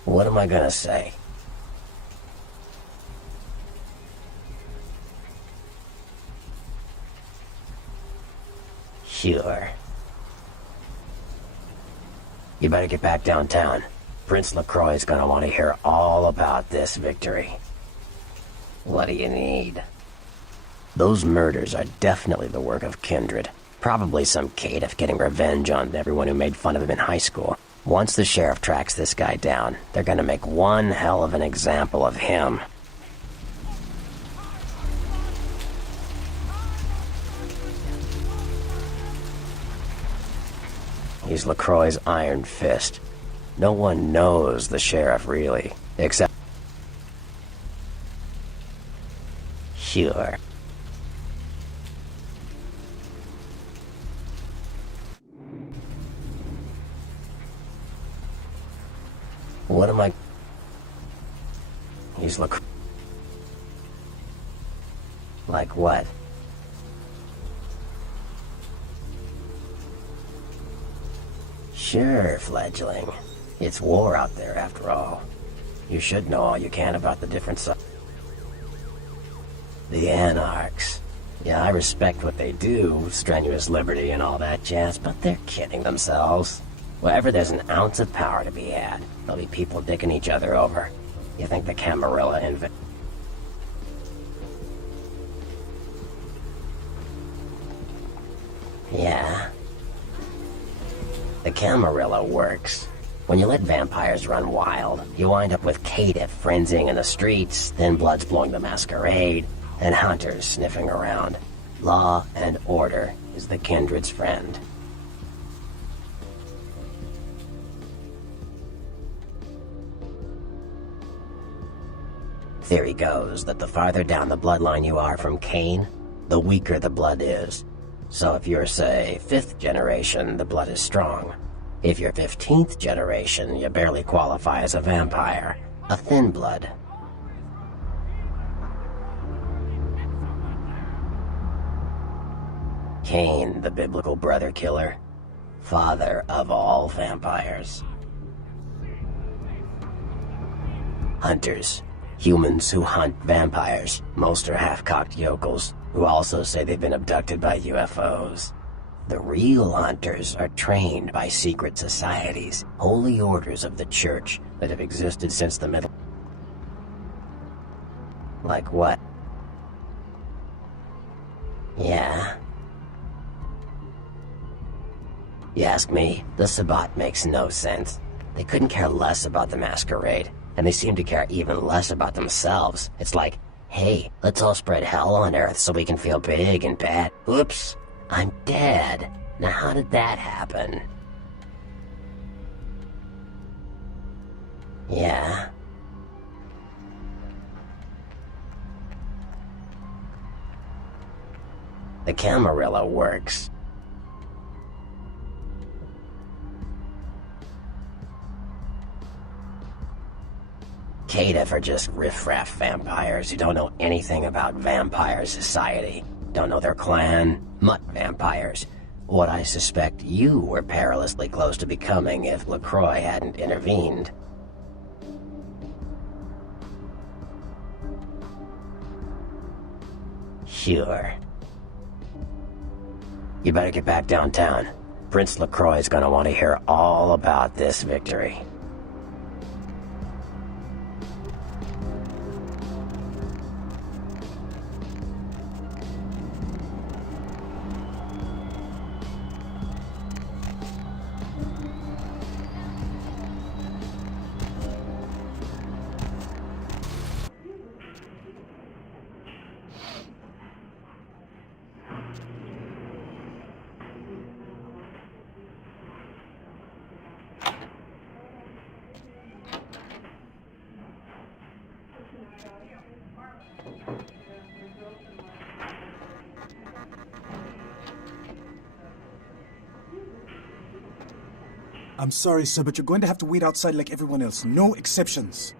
What am I gonna say? Sure. You better get back downtown. Prince LaCroix is gonna want to hear all about this victory. What do you need? Those murders are definitely the work of kindred. Probably some caitiff getting revenge on everyone who made fun of him in high school. Once the sheriff tracks this guy down, they're gonna make one hell of an example of him. He's LaCroix's iron fist. No one knows the sheriff really, except... Sure. What am I... He's LaCroix. Like what? Sure, fledgling. It's war out there after all. You should know all you can about the different sides. The Anarchs. Yeah, I respect what they do, strenuous liberty and all that jazz, but they're kidding themselves. Wherever there's an ounce of power to be had, there'll be people dicking each other over. You think the Camarilla Yeah. The Camarilla works. When you let vampires run wild, you wind up with caitiff frenzying in the streets, then bloods blowing the masquerade, and hunters sniffing around. Law and order is the kindred's friend. Theory goes that the farther down the bloodline you are from Cain, the weaker the blood is. So if you're, say, 5th generation, the blood is strong. If you're 15th generation, you barely qualify as a vampire. A thin blood. Cain, the biblical brother killer, father of all vampires. Hunters. Humans who hunt vampires. Most are half-cocked yokels, who also say they've been abducted by UFOs. The real hunters are trained by secret societies, holy orders of the church that have existed since the Middle... Like what? Yeah? You ask me, the Sabbat makes no sense. They couldn't care less about the Masquerade, and they seem to care even less about themselves. It's like, hey, let's all spread hell on Earth so we can feel big and bad. Oops, I'm dead. Now how did that happen? Yeah? The Camarilla works. Caitiff are just riffraff vampires who don't know anything about vampire society. Don't know their clan. Mutt vampires. What I suspect you were perilously close to becoming if LaCroix hadn't intervened. Sure. You better get back downtown. Prince LaCroix is gonna want to hear all about this victory. I'm sorry, sir, but you're going to have to wait outside like everyone else. No exceptions.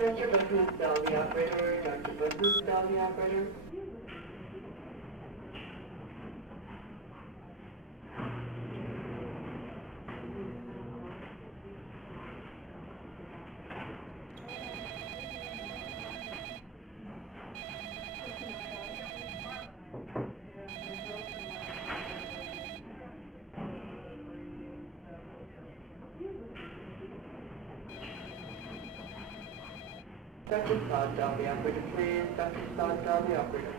Dr. Booth, dial the operator. Dr. Booth, dial the operator. Dr. Scott, dial the operator, please. Dr. Scott, dial the operator.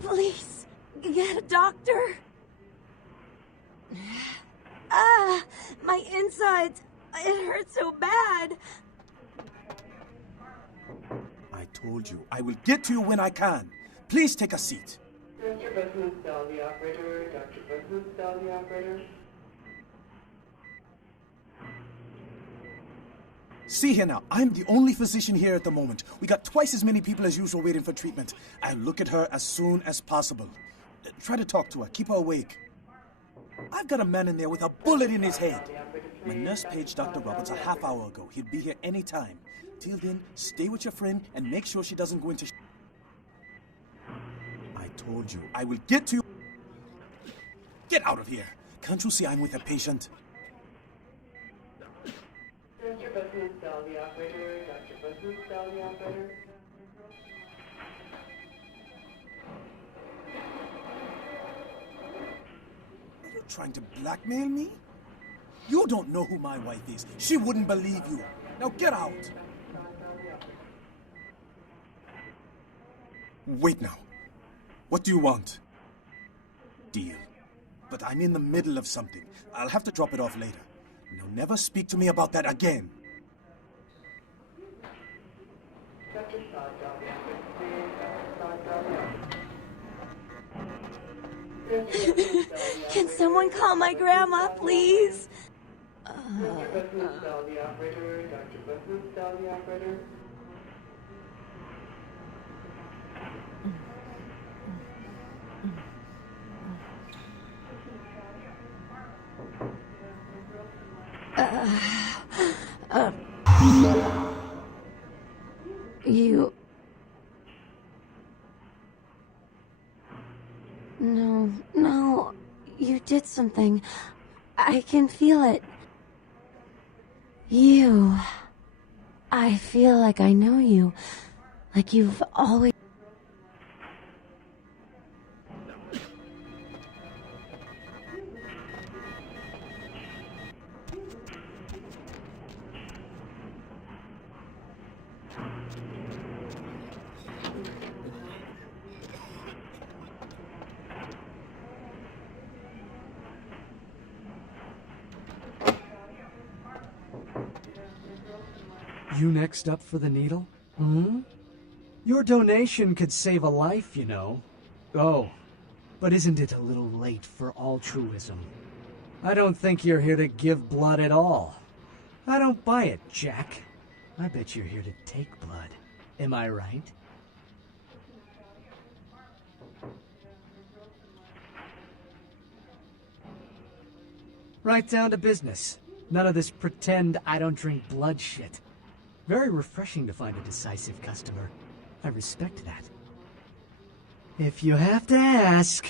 Please, get a doctor. My insides. It hurts so bad. I told you, I will get to you when I can. Please take a seat. Dr. Bahoon, dial the operator. Dr. Bahoon, dial the operator. See here now, I'm the only physician here at the moment. We got twice as many people as usual waiting for treatment. I'll look at her as soon as possible. Try to talk to her, keep her awake. I've got a man in there with a bullet in his head. My nurse paged Dr. Roberts a half hour ago. He'll be here any time. Till then, stay with your friend and make sure she doesn't go into I told you, I will get to you. Get out of here. Can't you see I'm with a patient? Dr. Bahoon, dial the operator. Dr. Bahoon, dial the operator. Are you trying to blackmail me? You don't know who my wife is. She wouldn't believe you. Now get out. Wait now. What do you want? Deal. But I'm in the middle of something. I'll have to drop it off later. Now never speak to me about that again. Dr. Saad, dial the operator. Dr. Saad, dial the operator. Can someone call my grandma, please? Dr. Bahoon, dial the operator. Dr. Bahoon, dial the operator. You... No, you did something. I can feel it. You... I feel like I know you. Like you've always... You next up for the needle? Hmm? Your donation could save a life, you know. Oh, but isn't it a little late for altruism? I don't think you're here to give blood at all. I don't buy it, Jack. I bet you're here to take blood. Am I right? Right down to business. None of this pretend I don't drink blood shit. Very refreshing to find a decisive customer. I respect that. If you have to ask.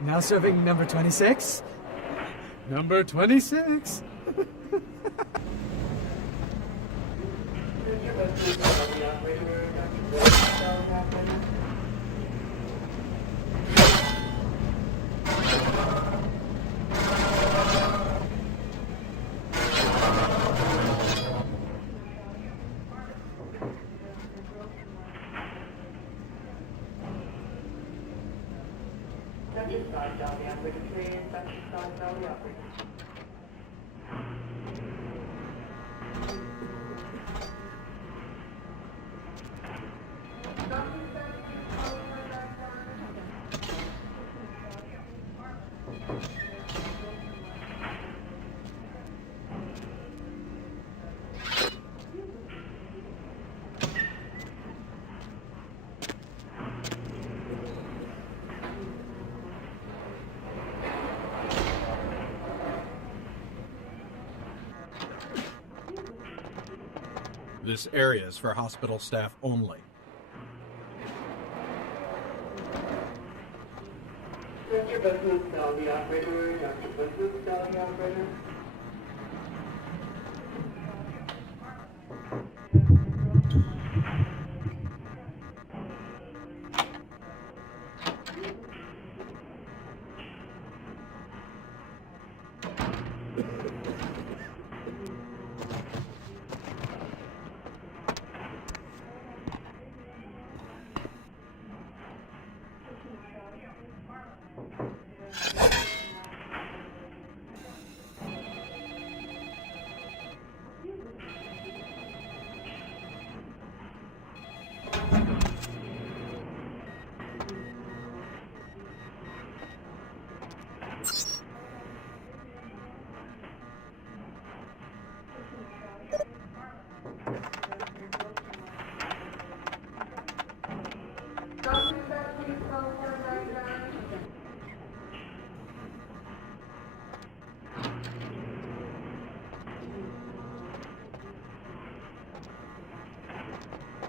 Now serving number 26? Number 26? This area is for hospital staff only. Dr. Business, tell the operator. Dr. Business, tell the operator.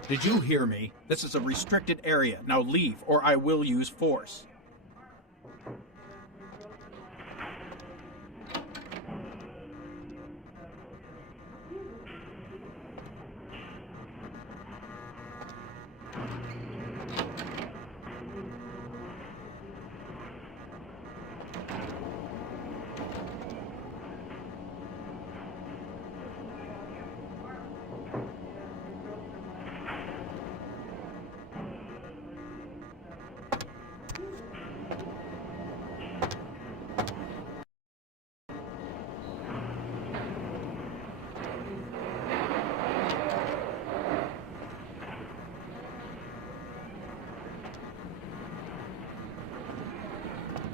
Did you hear me? This is a restricted area. Now leave, or I will use force.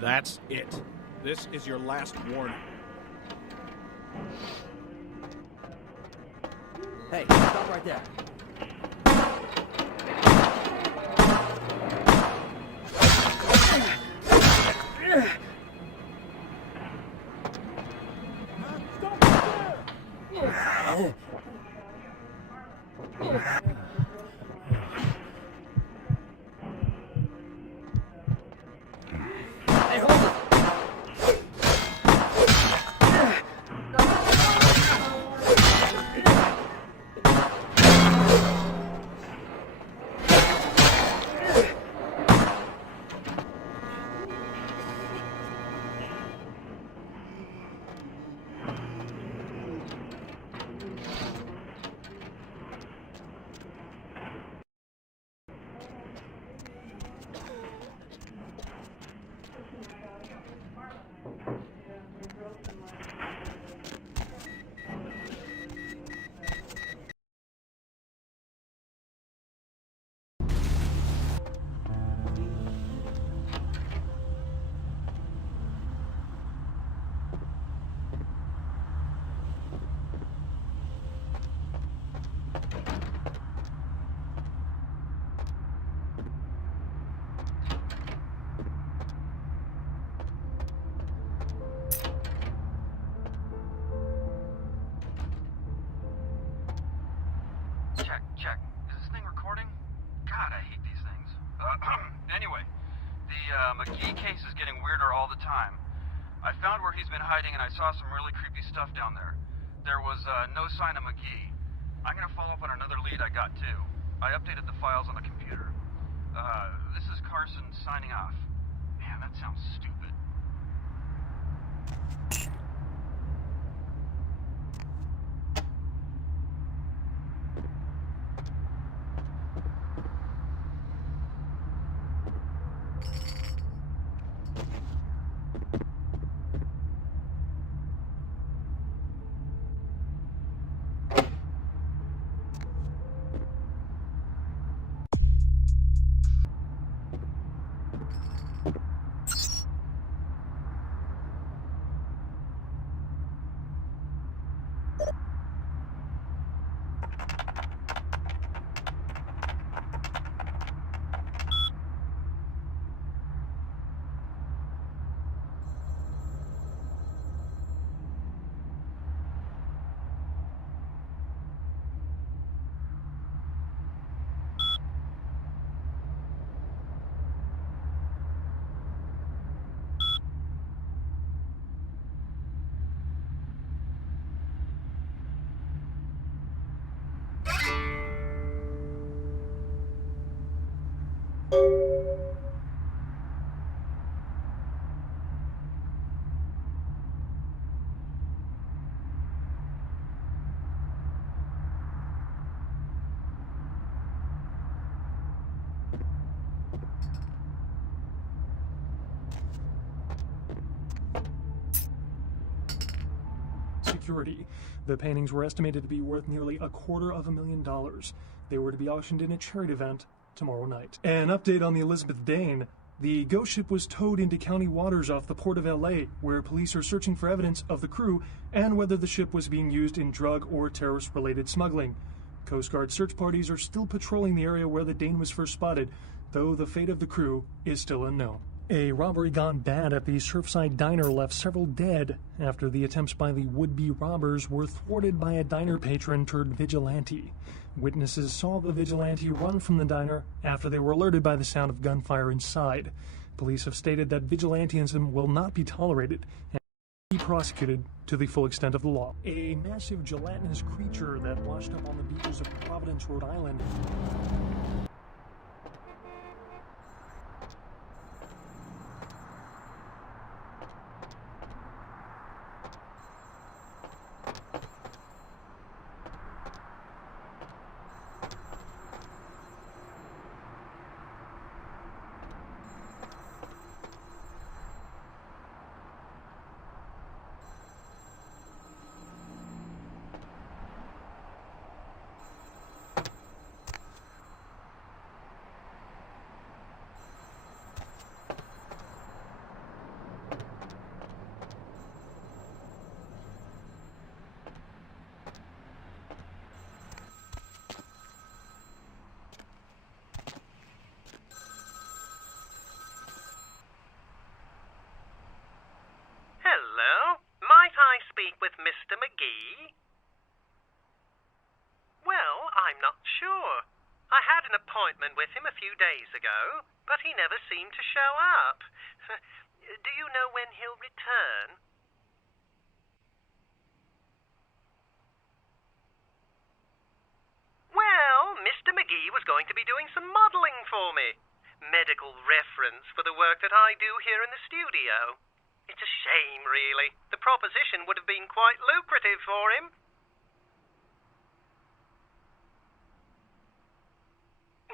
That's it. This is your last warning. Hey, stop right there. Check. Is this thing recording? God, I hate these things. Anyway, the McGee case is getting weirder all the time. I found where he's been hiding and I saw some really creepy stuff down there. There was no sign of McGee. I'm gonna follow up on another lead I got too. I updated the files on the computer. This is Carson signing off. Man, that sounds stupid. Security. The paintings were estimated to be worth nearly $250,000. They were to be auctioned in a charity event tomorrow night. An update on the Elizabeth Dane. The ghost ship was towed into county waters off the port of LA, where police are searching for evidence of the crew and whether the ship was being used in drug or terrorist-related smuggling. Coast Guard search parties are still patrolling the area where the Dane was first spotted, though the fate of the crew is still unknown. A robbery gone bad at the Surfside Diner left several dead after the attempts by the would-be robbers were thwarted by a diner patron turned vigilante. Witnesses saw the vigilante run from the diner after they were alerted by the sound of gunfire inside. Police have stated that vigilantism will not be tolerated and be prosecuted to the full extent of the law. A massive gelatinous creature that washed up on the beaches of Providence, Rhode Island. Hello? Might I speak with Mr. McGee? Well, I'm not sure. I had an appointment with him a few days ago, but he never seemed to show up. Do you know when he'll return? Well, Mr. McGee was going to be doing some modeling for me. Medical reference for the work that I do here in the studio. It's a shame, really. The proposition would have been quite lucrative for him.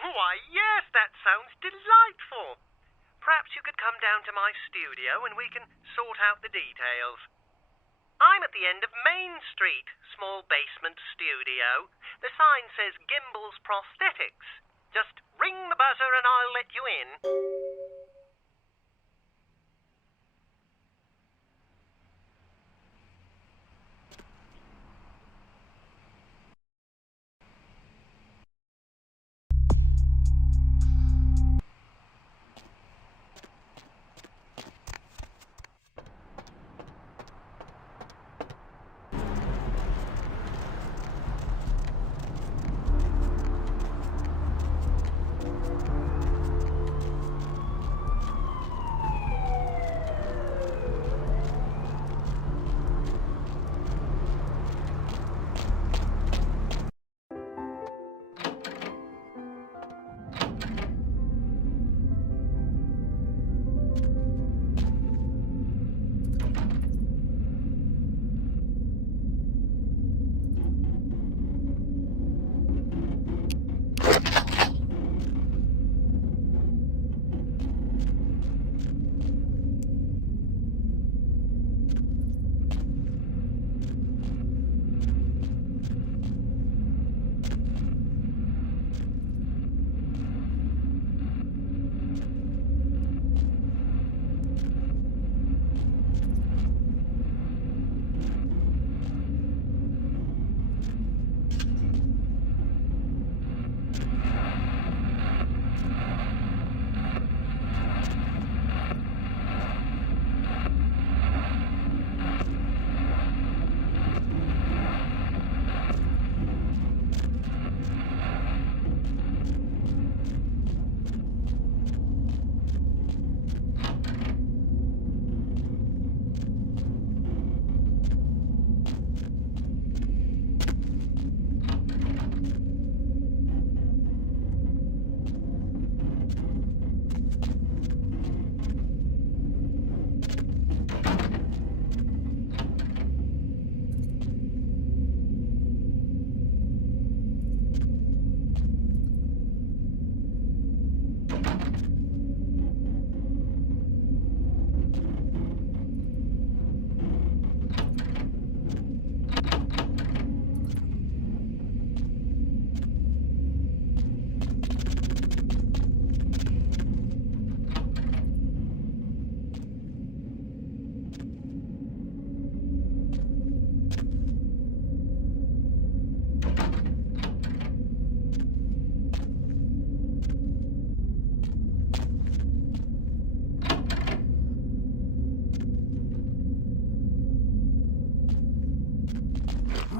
Why, yes, that sounds delightful. Perhaps you could come down to my studio and we can sort out the details. I'm at the end of Main Street, small basement studio. The sign says Gimbel's Prosthetics. Just ring the buzzer and I'll let you in.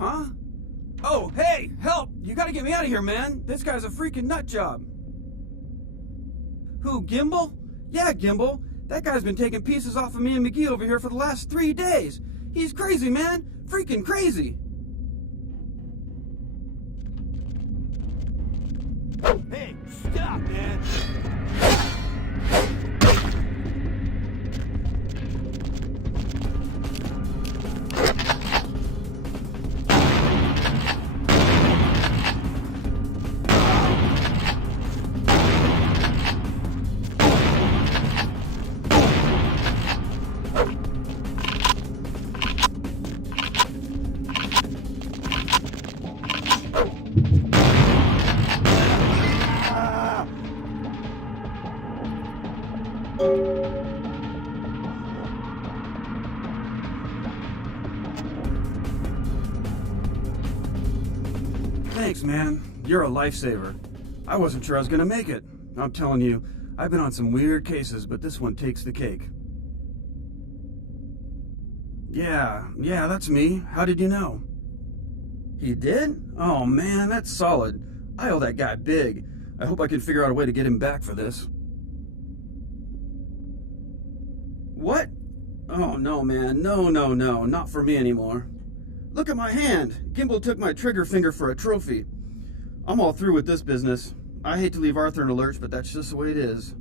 Huh? Oh, hey, help! You gotta get me out of here, man! This guy's a freaking nut job! Who, Gimbal? Yeah, Gimbal. That guy's been taking pieces off of me and McGee over here for the last 3 days. He's crazy, man! Freaking crazy! Hey, stop, man! Thanks, man. You're a lifesaver. I wasn't sure I was gonna make it. I'm telling you, I've been on some weird cases, but this one takes the cake. Yeah, that's me. How did you know? He did? Oh man, that's solid. I owe that guy big. I hope I can figure out a way to get him back for this. What? Oh no, man. No, not for me anymore. Look at my hand. Gimbal took my trigger finger for a trophy. I'm all through with this business. I hate to leave Arthur in a lurch, but that's just the way it is.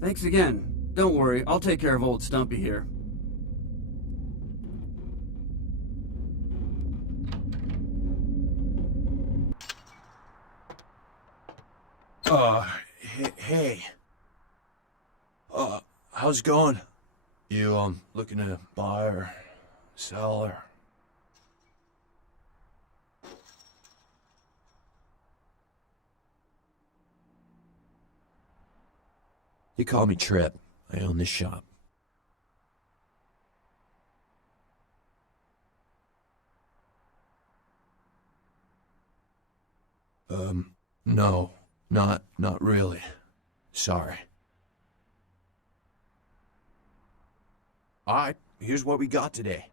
Thanks again. Don't worry, I'll take care of old Stumpy here. Hey. How's it going? You, looking to buy or sell or... You call me Trip. I own this shop. No. Not really. Sorry. Alright, here's what we got today.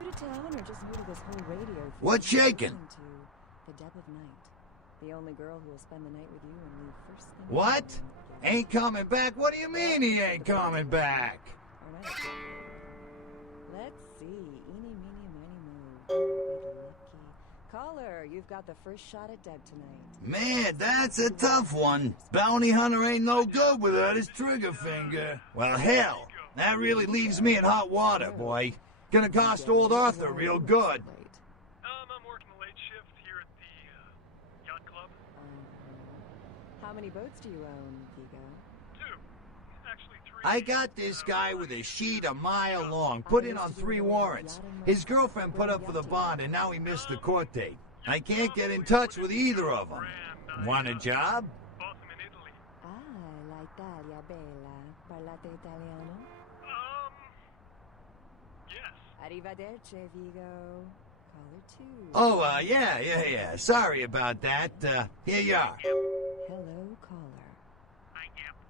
New to town or just new to this whole radio thing? What's shaking? The Deb of Night. The only girl who will spend the night with you and leave first thing. What? Ain't coming back? What do you mean he ain't coming back? Let's see. Eeny, meeny, miny, moe. Good lucky. Caller, you've got the first shot at Deb tonight. Man, that's a tough one. Bounty hunter ain't no good without his trigger finger. Well, hell, that really leaves me in hot water, boy. Gonna cost old Arthur real good. I'm working the late shift here at the yacht club. How many boats do you own, Vigo? 2. Actually 3. I got this guy with a sheet a mile long, put in on 3 warrants. His girlfriend put up for the bond, and now he missed the court date. I can't get in touch with either of them. Want a job? Ah, l'Italia bella. Parlate italiano? Arrivederci, Vigo. Caller 2. Oh, yeah. Sorry about that. Here you are. Hello, caller.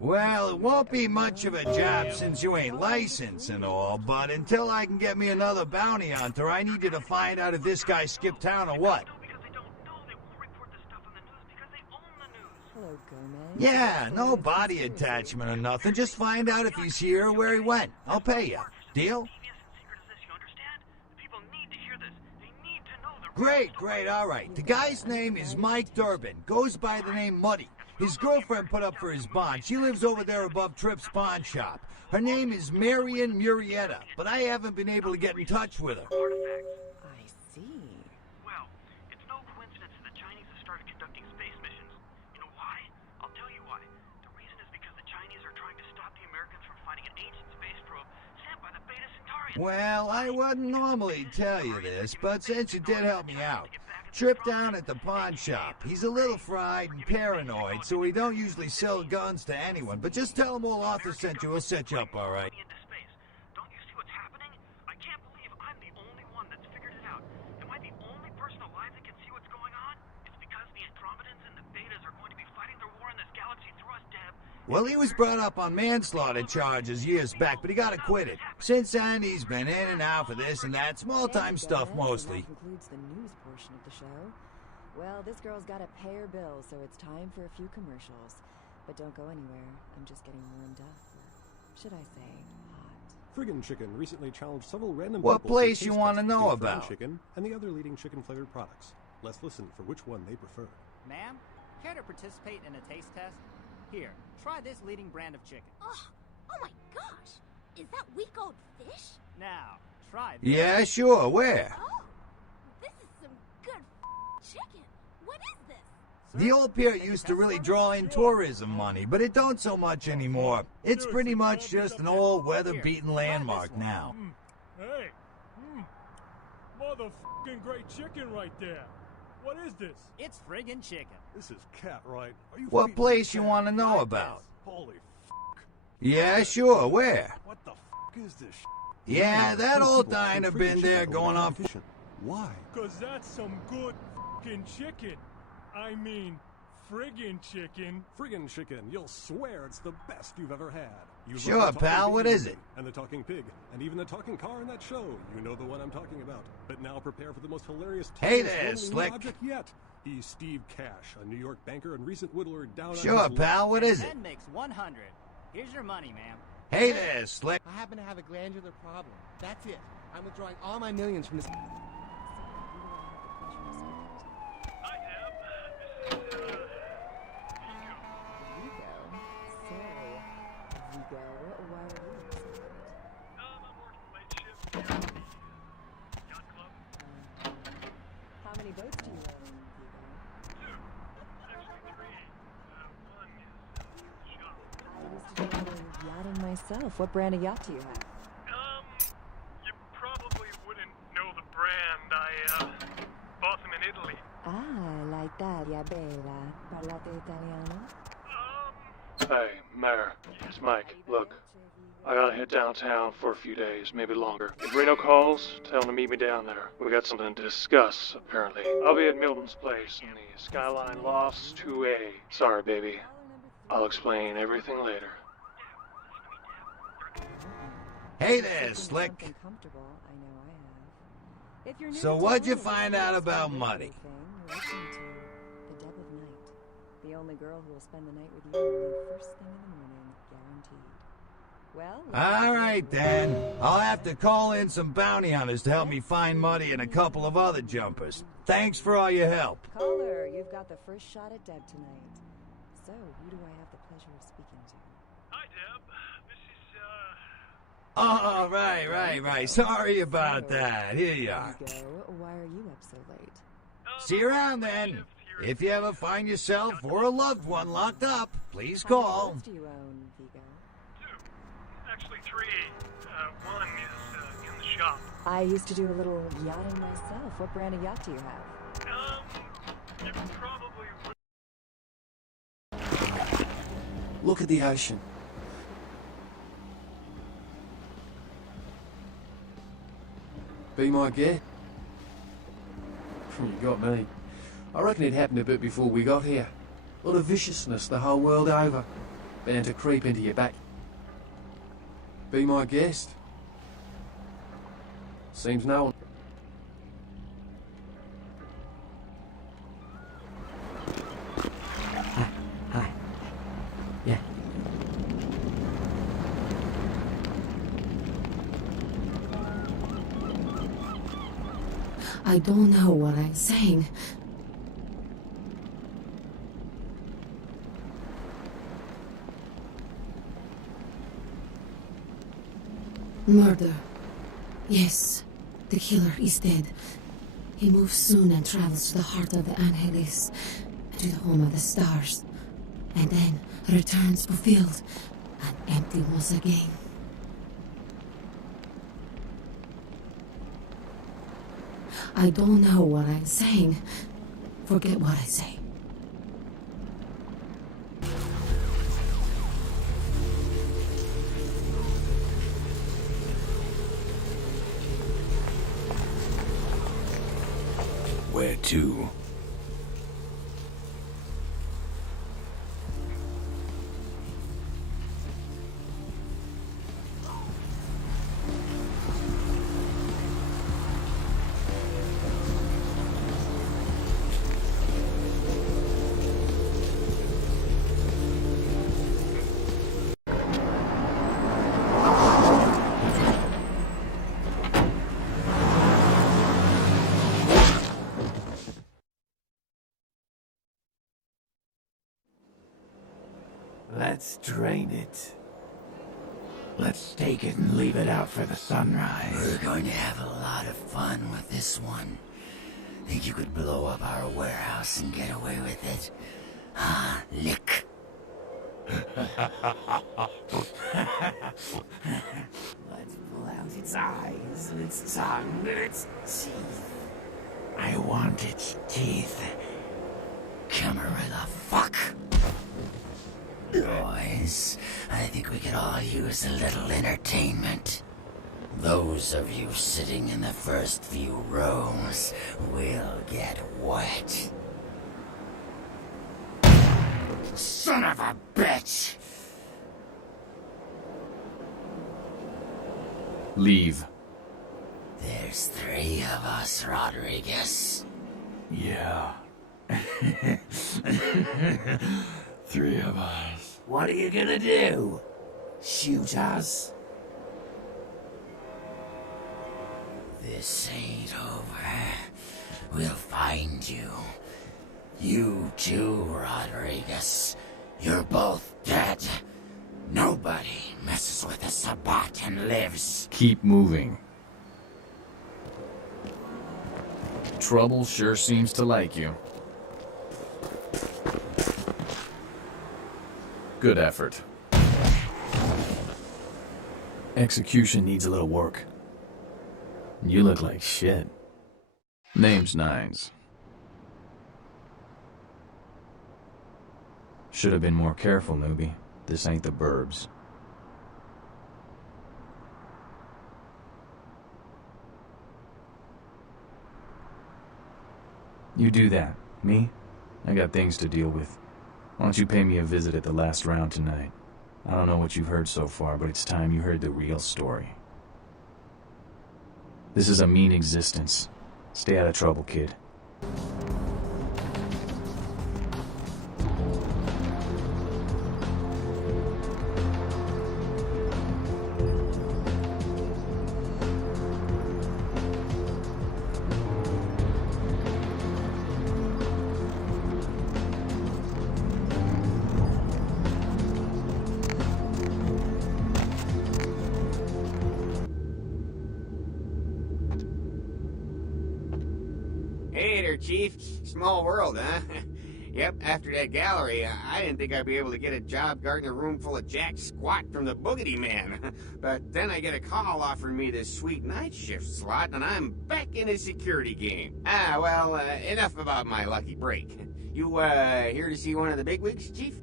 Well, it won't be much of a job since you ain't licensed and all, but until I can get me another bounty hunter, I need you to find out if this guy skipped town or what. Hello, Gomez. Yeah, no body attachment or nothing. Just find out if he's here or where he went. I'll pay you. Deal? Great, all right. The guy's name is Mike Durbin. Goes by the name Muddy. His girlfriend put up for his bond. She lives over there above Tripp's pawn shop. Her name is Marion Murrieta, but I haven't been able to get in touch with her. I see. Well, it's no coincidence that the Chinese have started conducting space missions. You know why? I'll tell you why. The reason is because the Chinese are trying to stop the Americans from finding an ancient space probe sent by the Beta Centaurians. Well, I wouldn't normally tell you this, but since you did help me out, Tripp down at the pawn shop. He's a little fried and paranoid, so he don't usually sell guns to anyone. But just tell him old Arthur sent you. He'll set you up all right. Don't you see what's happening? I can't believe I'm the only one that's figured it out. Am I the only person alive that can see what's going on? It's because the Andromedans and the Betas are going to be fighting their war in this galaxy through us, Deb. Well, he was brought up on manslaughter charges years back, but he got acquitted. Since then, he's been in and out for this and that, small-time stuff mostly. That concludes the news portion of the show. Well, this girl's got to pay her bills, so it's time for a few commercials. But don't go anywhere. I'm just getting warmed up. Should I say hot? Friggin' Chicken recently challenged several random What people place to you taste want to test know Friggin' about? Chicken and the other leading chicken-flavored products. Let's listen for which one they prefer. Ma'am, care to participate in a taste test? Here, try this leading brand of chicken. Oh my gosh! Is that week-old fish? Now, try this. Yeah, sure. Where? Oh, this is some good chicken. What is this? The old pier used to really draw in tourism money, but it don't so much anymore. It's pretty much just an old weather-beaten landmark now. Hey, motherfucking great chicken right there. What is this? It's friggin' chicken. This is cat, right? Are you What feeding place the you cat? want to know about? Holy Yeah, sure. Where? What the is this? Yeah, that old diner been there going on. Why? Cause that's some good fucking chicken. I mean, friggin' chicken. Friggin' chicken. You'll swear it's the best you've ever had. You love Sure, the talking pal, what bee is it? And the talking pig, and even the talking car in that show. You know the one I'm talking about. But now prepare for the most hilarious Hey tiniest there, rolling Slick. object yet. He's Steve Cash, a New York banker and recent whittler down on Sure, his pal, luck. what is it? 10 makes 100. Here's your money, ma'am. Hey there, Slick. I happen to have a glandular problem. That's it. I'm withdrawing all my millions from this. How many boats do you own, Vigo? I used to do a little yachting myself. What brand of yacht do you have? You probably wouldn't know the brand. I bought them in Italy. Ah, like Italia, bella. Parlate italiano? Hey, Mayor. It's Mike. Look, I gotta head downtown for a few days, maybe longer. If Reno calls, tell him to meet me down there. We got something to discuss, apparently. I'll be at Milton's place in the Skyline Lofts 2A. Sorry, baby. I'll explain everything later. Hey there, Slick. Something comfortable, I know I have. If you're new So to what'd you town, find out about Muddy? You're listening to The Deb of Night. The only girl who will spend the night with you will leave first thing in the morning, guaranteed. Well, All right, then. I'll have to call in some bounty hunters to help me find Muddy and a couple of other jumpers. Thanks for all your help. caller, you've got the first shot at Deb tonight. So, who do I have the pleasure of speaking to? Hi, Deb. This is, Oh, right. Sorry about that. Here you are. Vigo, why are you up so late? See you around then. If you ever find yourself or a loved one locked up, please call. What do you own, Vigo? actually 3. One is in the shop. I used to do a little yachting myself. What brand of yacht do you have? You probably would. Look at the ocean. Be my guest. You got me. I reckon it happened a bit before we got here. A lot of viciousness the whole world over. Bound to creep into your back. Be my guest. Seems no one. Hi. Yeah. I don't know what I'm saying. Murder. Yes, the killer is dead. He moves soon and travels to the heart of the Angeles, to the home of the stars, and then returns fulfilled and empty once again. I don't know what I'm saying. Forget what I say. Where to? Let's drain it. Let's take it and leave it out for the sunrise. We're going to have a lot of fun with this one. Think you could blow up our warehouse and get away with it? Ah, lick. Let's pull out its eyes, and its tongue, and its teeth. I want its teeth. Camarilla, fuck. Boys, I think we could all use a little entertainment. Those of you sitting in the first few rows will get wet. Son of a bitch! Leave. There's 3 of us, Rodriguez. Yeah. 3 of us. What are you gonna do? Shoot us? This ain't over. We'll find you. You too, Rodriguez. You're both dead. Nobody messes with a Sabat and lives. Keep moving. Trouble sure seems to like you. Good effort. Execution needs a little work. You look like shit. Name's Nines. Should have been more careful, newbie. This ain't the burbs. You do that. Me? I got things to deal with. Why don't you pay me a visit at the last round tonight? I don't know what you've heard so far, but it's time you heard the real story. This is a mean existence. Stay out of trouble, kid. Hey there, Chief. Small world, huh? Yep, after that gallery, I didn't think I'd be able to get a job guarding a room full of jack squat from the Boogity Man. But then I get a call offering me this sweet night shift slot, and I'm back in the security game. Well, enough about my lucky break. You, here to see one of the bigwigs, Chief?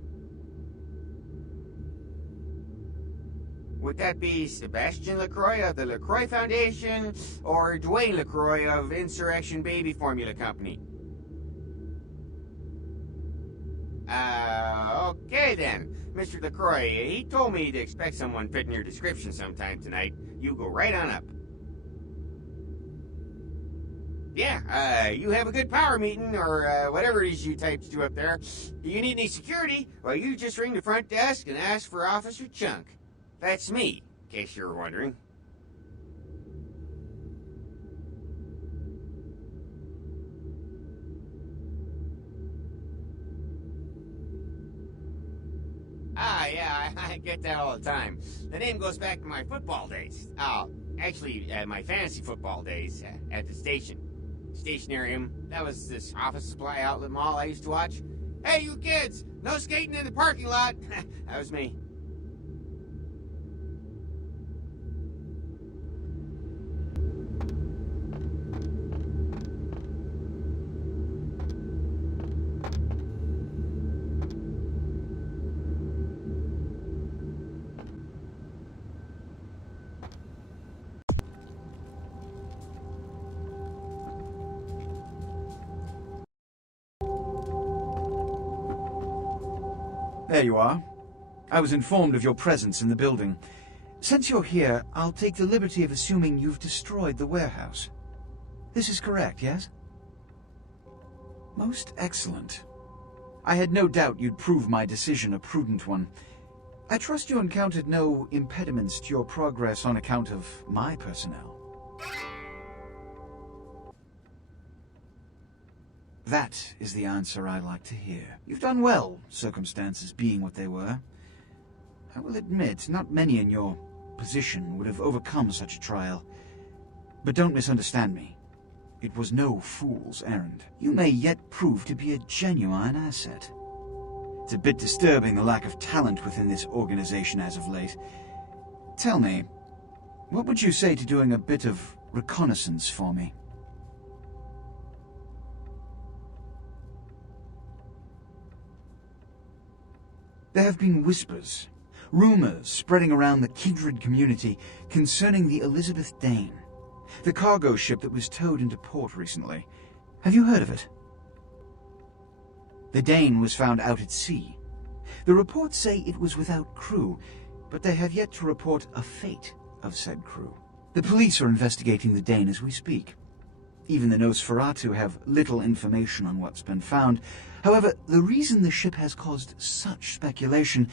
Would that be Sebastian LaCroix of the LaCroix Foundation, or Dwayne LaCroix of Insurrection Baby Formula Company? Okay then. Mr. LaCroix, he told me to expect someone fitting your description sometime tonight. You go right on up. Yeah, you have a good power meeting, or whatever it is you types do up there. Do you need any security? Well, you just ring the front desk and ask for Officer Chunk. That's me, in case you were wondering. yeah, I get that all the time. The name goes back to my football days. Actually, my fantasy football days at the station. Stationarium. That was this office supply outlet mall I used to watch. Hey, you kids! No skating in the parking lot! That was me. There you are. I was informed of your presence in the building. Since you're here, I'll take the liberty of assuming you've destroyed the warehouse. This is correct, yes? Most excellent. I had no doubt you'd prove my decision a prudent one. I trust you encountered no impediments to your progress on account of my personnel. That is the answer I like to hear. You've done well, circumstances being what they were. I will admit, not many in your position would have overcome such a trial. But don't misunderstand me. It was no fool's errand. You may yet prove to be a genuine asset. It's a bit disturbing the lack of talent within this organization as of late. Tell me, what would you say to doing a bit of reconnaissance for me? There have been whispers, rumors spreading around the kindred community concerning the Elizabeth Dane, the cargo ship that was towed into port recently. Have you heard of it? The Dane was found out at sea. The reports say it was without crew, but they have yet to report a fate of said crew. The police are investigating the Dane as we speak. Even the Nosferatu have little information on what's been found. However, the reason the ship has caused such speculation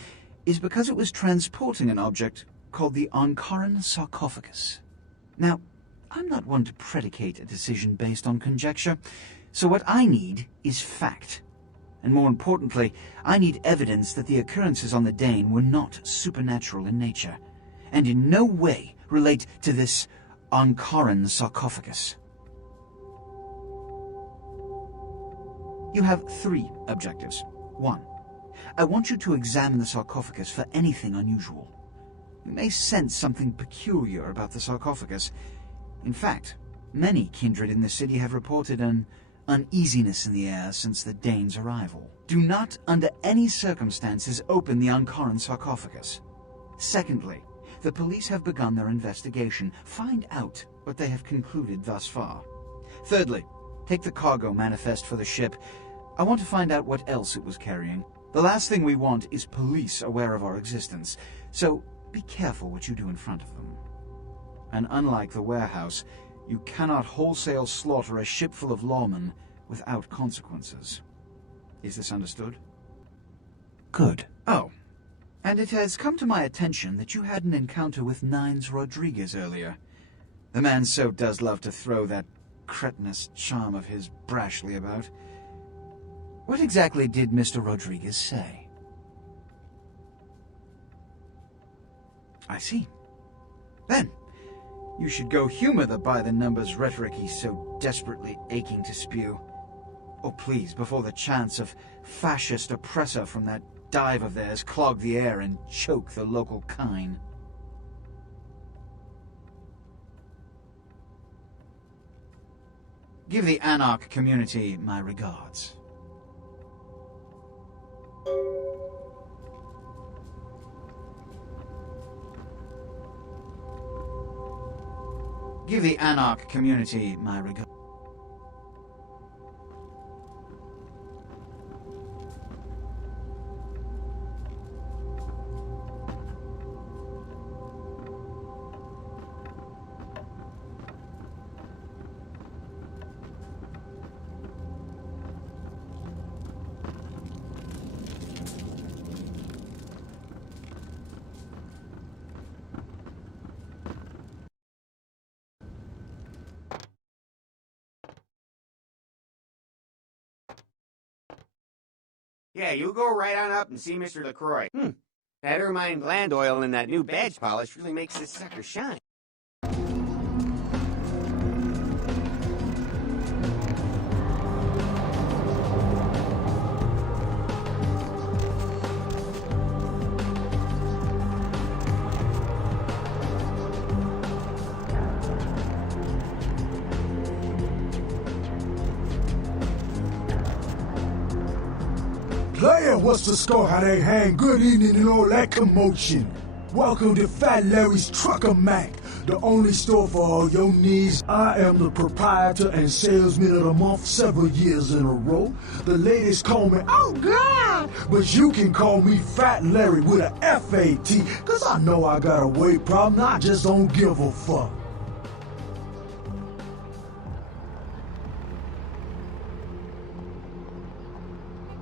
is because it was transporting an object called the Ankaran sarcophagus. Now, I'm not one to predicate a decision based on conjecture, so what I need is fact. And more importantly, I need evidence that the occurrences on the Dane were not supernatural in nature, and in no way relate to this Ankaran sarcophagus. You have 3 objectives. 1. I want you to examine the sarcophagus for anything unusual. You may sense something peculiar about the sarcophagus. In fact, many kindred in the city have reported an uneasiness in the air since the Dane's arrival. Do not, under any circumstances, open the Ankaran sarcophagus. Secondly, the police have begun their investigation. Find out what they have concluded thus far. Thirdly, take the cargo manifest for the ship. I want to find out what else it was carrying. The last thing we want is police aware of our existence, so be careful what you do in front of them. And unlike the warehouse, you cannot wholesale slaughter a ship full of lawmen without consequences. Is this understood? Good. Oh, and it has come to my attention that you had an encounter with Nines Rodriguez earlier. The man so does love to throw that cretinous charm of his brashly about. What exactly did Mr. Rodriguez say? I see. Then, you should go humor the by-the-numbers rhetoric he's so desperately aching to spew. Oh, please, before the chants of fascist oppressor from that dive of theirs clog the air and choke the local kine. Give the Anarch community my regards. Give the Anarch community my regards. Yeah, you go right on up and see Mr. LaCroix. That ermine gland oil in that new badge polish really makes this sucker shine. Player, what's the score? How they hang? Good evening and all that commotion. Welcome to Fat Larry's Trucker Mac, the only store for all your needs. I am the proprietor and salesman of the month several years in a row. The ladies call me, oh God, but you can call me Fat Larry with a F-A-T, cause I know I got a weight problem, I just don't give a fuck.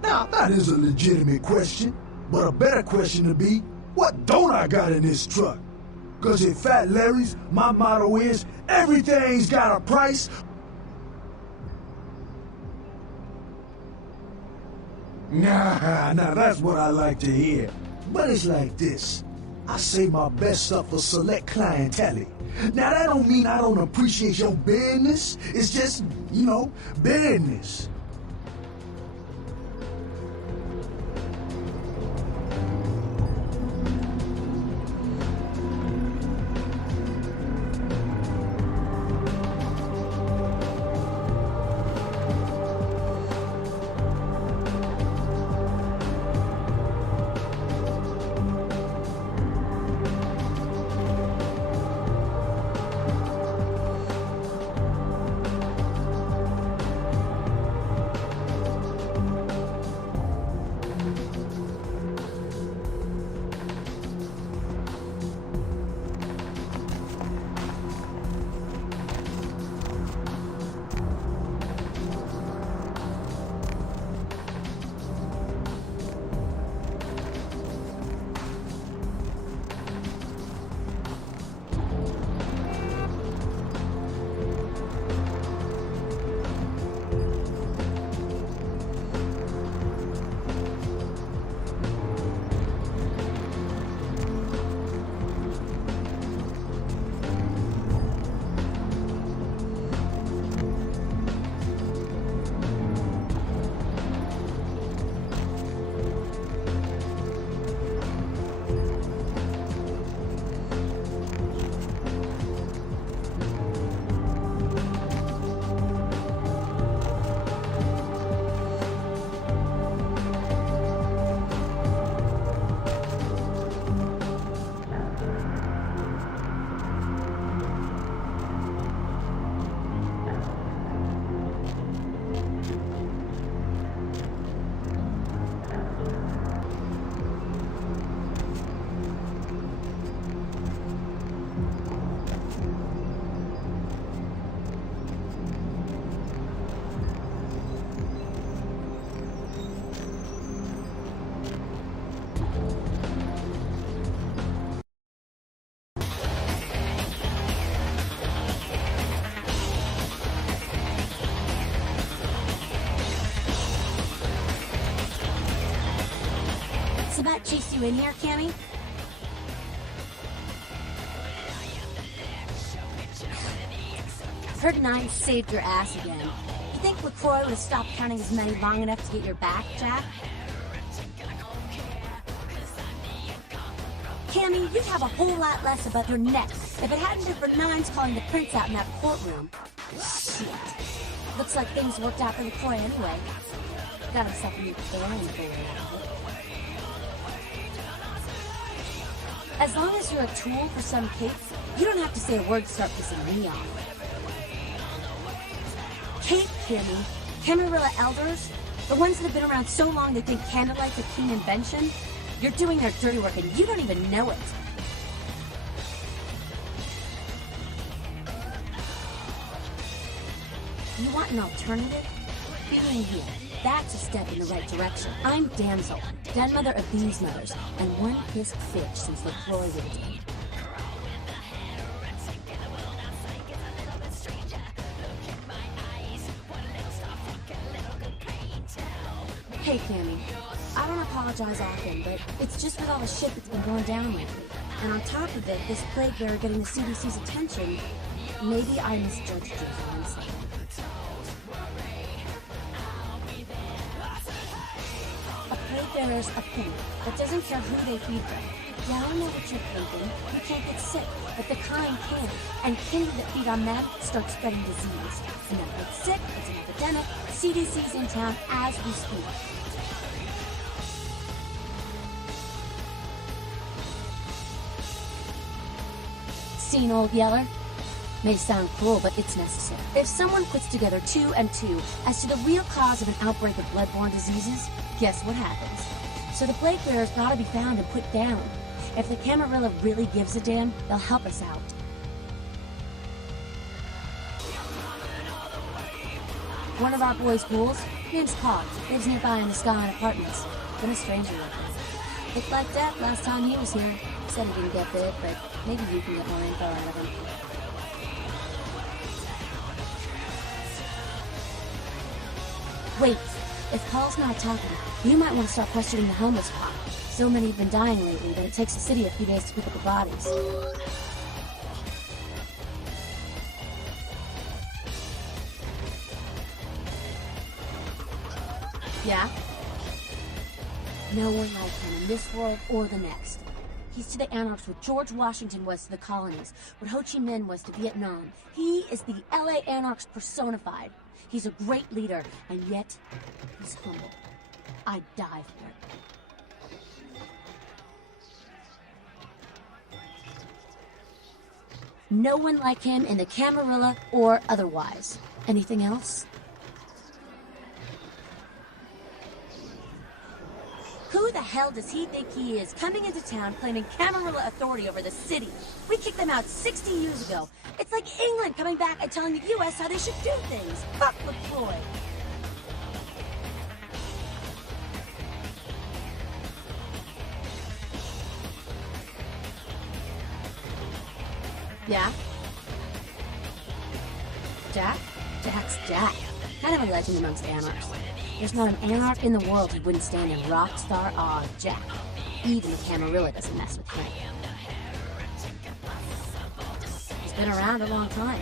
Now, that is a legitimate question, but a better question to be, what don't I got in this truck? Cause at Fat Larry's, my motto is, everything's got a price. Nah, that's what I like to hear. But it's like this. I save my best stuff for select clientele. Now, that don't mean I don't appreciate your business. It's just, business. That chased you in here, Cammy? Heard Nine saved your ass again. You think LaCroix would have stopped counting his money long enough to get your back, Jack? Cammy, you'd have a whole lot less above your neck if it hadn't been for Nines calling the prince out in that courtroom. Shit. Looks like things worked out for LaCroix anyway. Got himself a new plan for it. As long as you're a tool for some kids, you don't have to say a word to start pissing me off. Kate, Kimmy, Camarilla elders, the ones that have been around so long they think candlelight's a keen invention, you're doing their dirty work and you don't even know it. You want an alternative? Being here. That's a step in the right direction. I'm Damsel, grandmother of these mothers, and one pissed bitch since LaCroix lived in. Hey, Cammy. I don't apologize often, but it's just with all the shit that's been going down lately. And on top of it, this plague bearer getting the CDC's attention, maybe I misjudged your feelings. A plague bearer's a thing that doesn't care who they feed them. Yeah, I know what you're thinking. You can't get sick, but the kind can. And kindred that feed on them start spreading disease. And then get sick, it's an epidemic. CDC's in town as we speak. Seen Old Yeller? May sound cruel, but it's necessary. If someone puts together 2 and 2 as to the real cause of an outbreak of bloodborne diseases, guess what happens? So the plague bearer's gotta be found and put down. If the Camarilla really gives a damn, they'll help us out. One of our boys' ghouls, name's Pod, lives nearby in the Sky Apartments. Been a stranger lately. Looked like death last time he was here. Said he didn't get bit, but maybe you can get more info out of him. Wait, if Paul's not talking, you might want to start questioning the homeless pot. So many have been dying lately that it takes the city a few days to pick up the bodies. Yeah? No one like him in this world or the next. He's to the Anarchs what George Washington was to the colonies, what Ho Chi Minh was to Vietnam. He is the LA Anarchs personified. He's a great leader, and yet he's humble. I'd die for it. No one like him in the Camarilla or otherwise. Anything else? Who the hell does he think he is, coming into town claiming Camarilla authority over the city? We kicked them out 60 years ago. It's like England coming back and telling the U.S. how they should do things. Fuck LaCroix. Yeah? Jack? Jack's Jack. Kind of a legend amongst Anarchs. There's not an Anarch in the world who wouldn't stand in rock star awe of Jack. Even the Camarilla doesn't mess with him. He's been around a long time.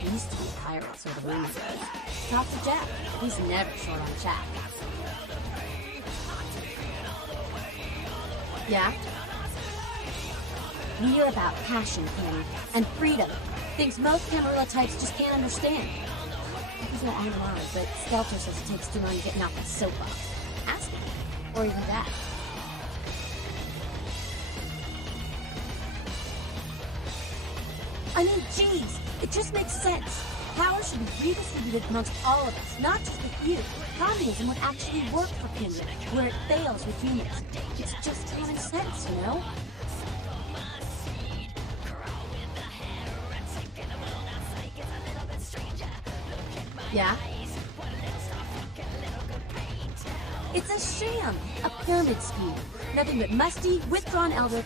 He used to be a pirate, so the rumor goes. Talk to Jack. He's never short on chat. Yeah? We hear about passion, Kenny, and freedom. Things most Camarilla types just can't understand. He's no on line, but Skelter says it takes too long getting off the soapbox. Ask him. Or even that. I mean, geez, it just makes sense. Power should be redistributed amongst all of us, not just a few. Communism would actually work for Kindred, where it fails with humans. It's just common sense, you know? Yeah? It's a sham! A pyramid scheme. Nothing but musty, withdrawn elder...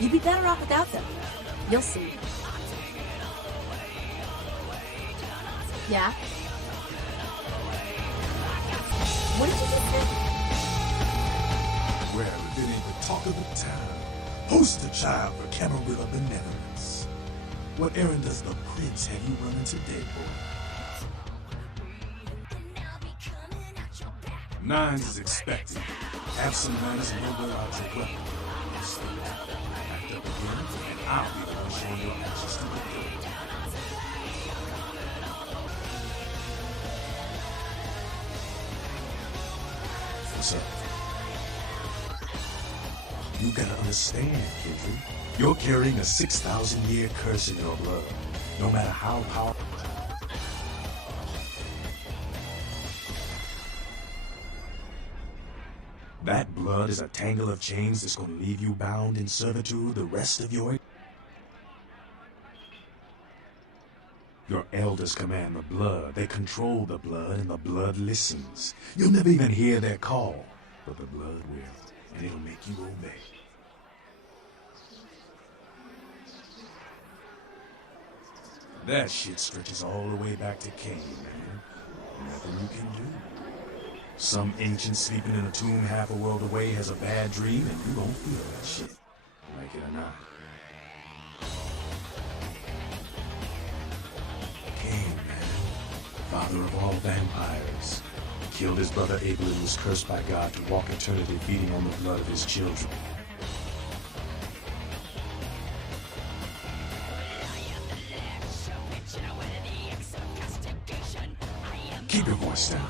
You'd be better off without them. You'll see. Yeah? What did you just say? Well, if it ain't the talk of the town, poster child for Camarilla benevolence. What errand does the prince have you running today, boy? Nines is expected. Absent manners and no go out your weapon. Act up again, and I'll be the one showing your actions to the door. What's up? You gotta understand, Kendrick. You're carrying a 6,000-year curse in your blood. No matter how powerful... That blood is a tangle of chains that's gonna leave you bound in servitude the rest of your... Your elders command the blood, they control the blood, and the blood listens. You'll never even hear their call, but the blood will. and it'll make you obey. That shit stretches all the way back to Cain, man. Nothing you can do. Some ancient sleeping in a tomb half a world away has a bad dream, and you gon' feel that shit, like it or not. Cain, man, father of all vampires, killed his brother Abel and was cursed by God to walk eternity feeding on the blood of his children. Keep your voice down.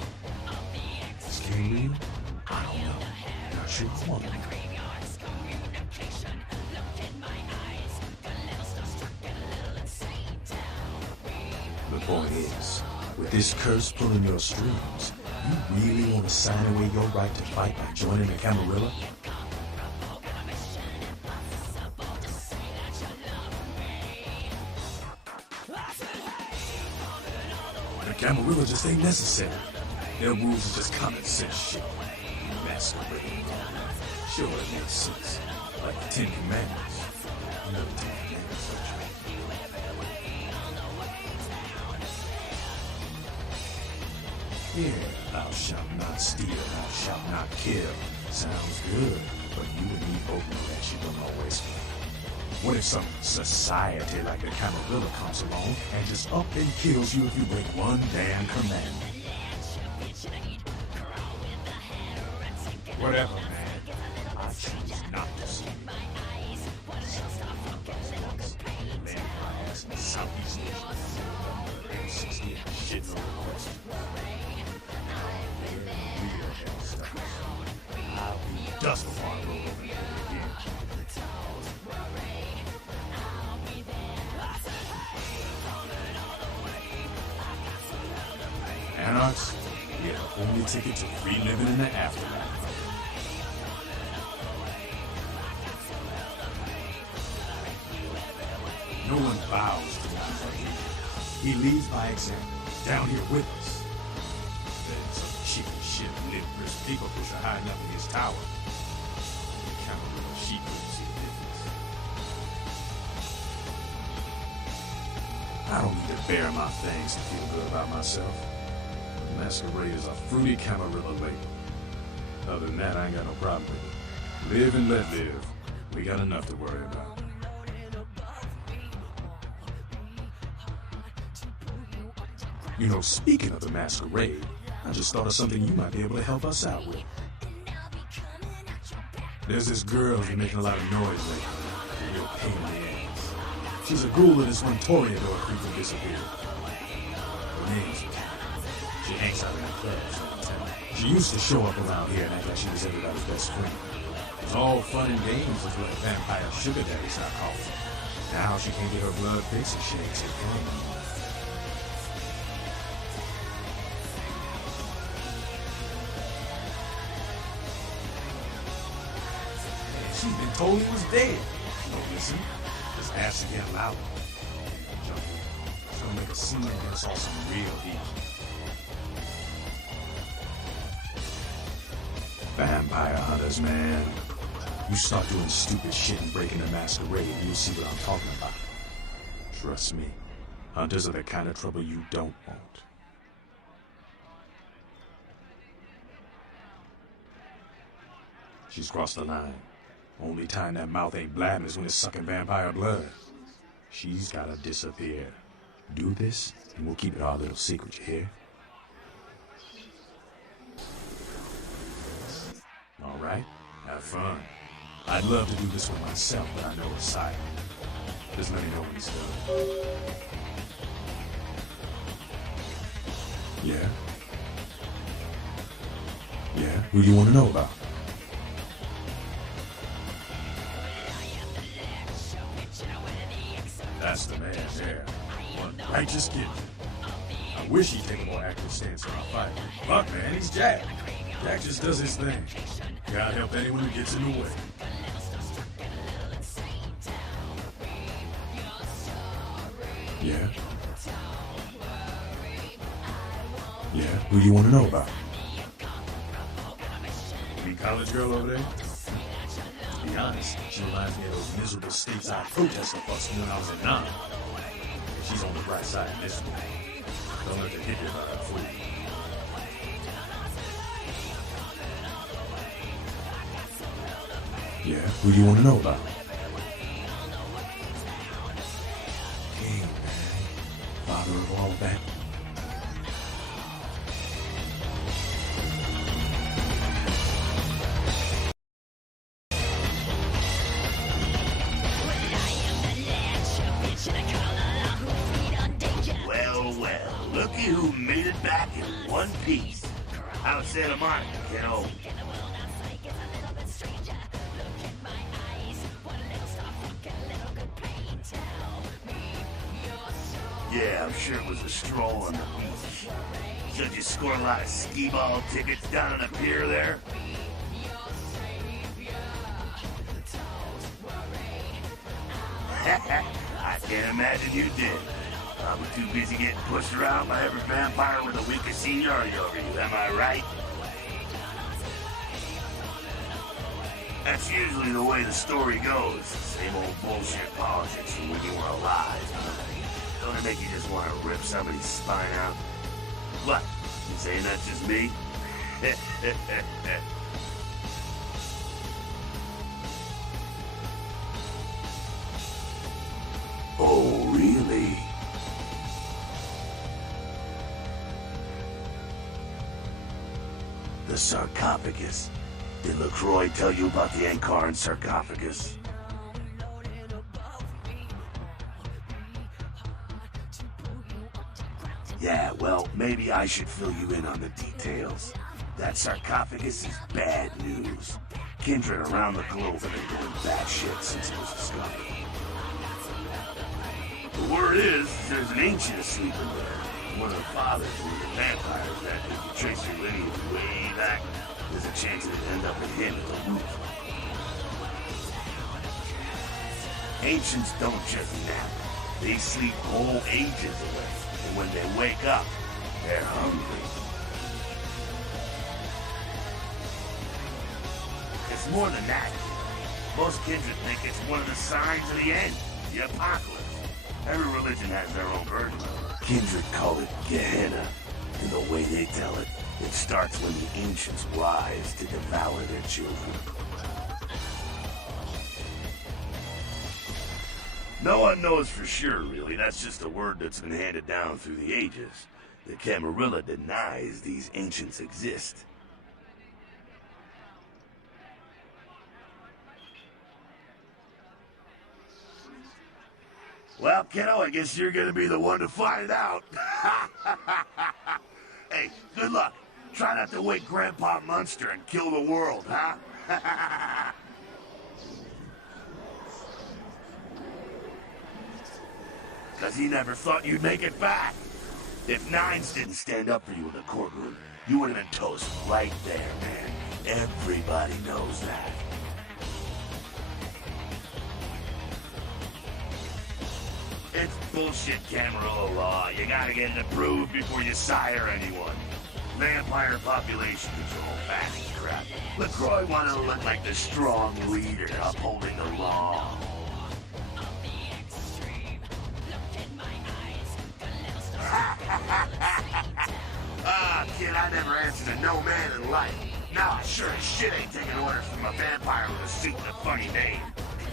Is Cain real? I don't know. Not sure I want to know. The point is, with this curse pulling your strings, you really want to sign away your right to fight by joining the Camarilla? The Camarilla just ain't necessary. Their rules are just common sense shit. Masquerade. Sure, it makes sense. Like the Ten Commandments. You know the Ten Commandments, don't you? Yeah, thou shalt not steal, thou shalt not kill. Sounds good, but you and me both know that shit don't always work. What if some society like the Camarilla comes along and just up and kills you if you break one damn commandment? Whatever, man. I choose not to see you. Vampires in Southeast Asia. 60 shit no question. I'll be dust farm over there again. Anarchs, we have the only ticket to free living in the afterlife. No one bows to God like him. He leads by example, down here with us. Then some chicken shit lip-wrist people pusher hiding up in his tower. The Camarilla sheep couldn't see the difference. I don't need to bare my things to feel good about myself. Masquerade is a fruity Camarilla label. Other than that, I ain't got no problem with it. Live and let live. We got enough to worry about. You know, speaking of the Masquerade, I just thought of something you might be able to help us out with. There's this girl who's been making a lot of noise lately. A real pain in the ass. She's a ghoul of this one Toreador creep who disappeared. Her name's She hangs out in the clubs all the time. She used to show up around here and act like she was everybody's best friend. It was all fun and games until a vampire sugar daddy started coughing. Now she can't get her blood fixed and she ain't take pain. She's been told he was dead. No, listen. Just ask to get louder. She's gonna make a scene and get us all some real heat. Vampire hunters, man. You start doing stupid shit and breaking the Masquerade and you'll see what I'm talking about. Trust me. Hunters are the kind of trouble you don't want. She's crossed the line. Only time that mouth ain't blabbing is when it's sucking vampire blood. She's gotta disappear. Do this, and we'll keep it our little secret, you hear? All right, have fun. I'd love to do this one myself, but I know it's silent. Just let me know when it's done. Yeah? Yeah? Who do you want to know about? That's the man there. One righteous gift. I wish he'd take a more active stance in our fight. Fuck, man, he's Jack. Jack just does his thing. God help anyone who gets in the way. Yeah? Yeah? Who do you want to know about? You college girl over there? be honest, she reminds me of those miserable stateside protester fucks when I was in 9. She's on the right side of this one. Don't let the hippie about her fool you. Yeah, who do you want to know about? King, man. Father of all that. Well, looky who made it back in one piece. How's Santa Monica, kiddo? Yeah, I'm sure it was a stroll on the beach. Should you score a lot of skee-ball tickets down on the pier there? I can't imagine you did. Probably too busy getting pushed around by every vampire with a week of seniority over you, am I right? That's usually the way the story goes. Same old bullshit politics from when you were alive. Don't it make you just want to rip somebody's spine out? What? You saying that's just me? Oh, really? The sarcophagus. Did LaCroix tell you about the Ankaran sarcophagus? Yeah, well, maybe I should fill you in on the details. That sarcophagus is bad news. Kindred around the globe have been going batshit since it was discovered. The word is, there's an ancient asleep in there. One of the fathers of the vampires that, if you trace your lineage way back, there's a chance it'd end up with him at the root. Ancients don't just nap. They sleep whole ages away. And when they wake up, they're hungry. It's more than that. Most kindred think it's one of the signs of the end, the apocalypse. Every religion has their own version of it. Kindred call it Gehenna. And the way they tell it, it starts when the ancients rise to devour their children. No one knows for sure, really. That's just a word that's been handed down through the ages. The Camarilla denies these ancients exist. Well, kiddo, I guess you're gonna be the one to find out. Hey, good luck. Try not to wake Grandpa Munster and kill the world, huh? Because he never thought you'd make it back. If Nines didn't stand up for you in the courtroom, you would have been toast right there, man. Everybody knows that. It's bullshit Camarilla law. You gotta get it approved before you sire anyone. Vampire population control, fascist crap. LaCroix wanted to look like the strong leader upholding the law. Ah, kid, I never answered to no man in life. Now I sure as shit ain't taking orders from a vampire with a suit and a funny name.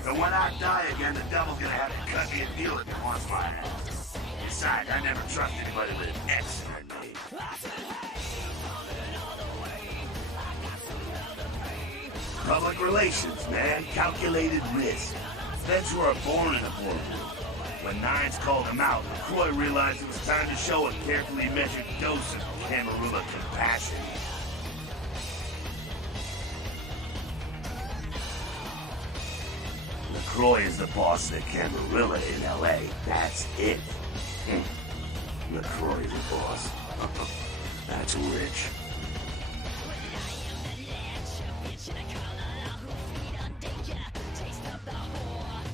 But when I die again, the devil's gonna have to cut me a deal if he wants my ass. Besides, I never trust anybody with an X in their name. Public relations, man. Calculated risk. Feds were born in a boardroom. When Nines called him out, LaCroix realized it was time to show a carefully measured dose of Camarilla compassion. LaCroix is the boss of the Camarilla in L.A. That's it. LaCroix the boss. That's rich.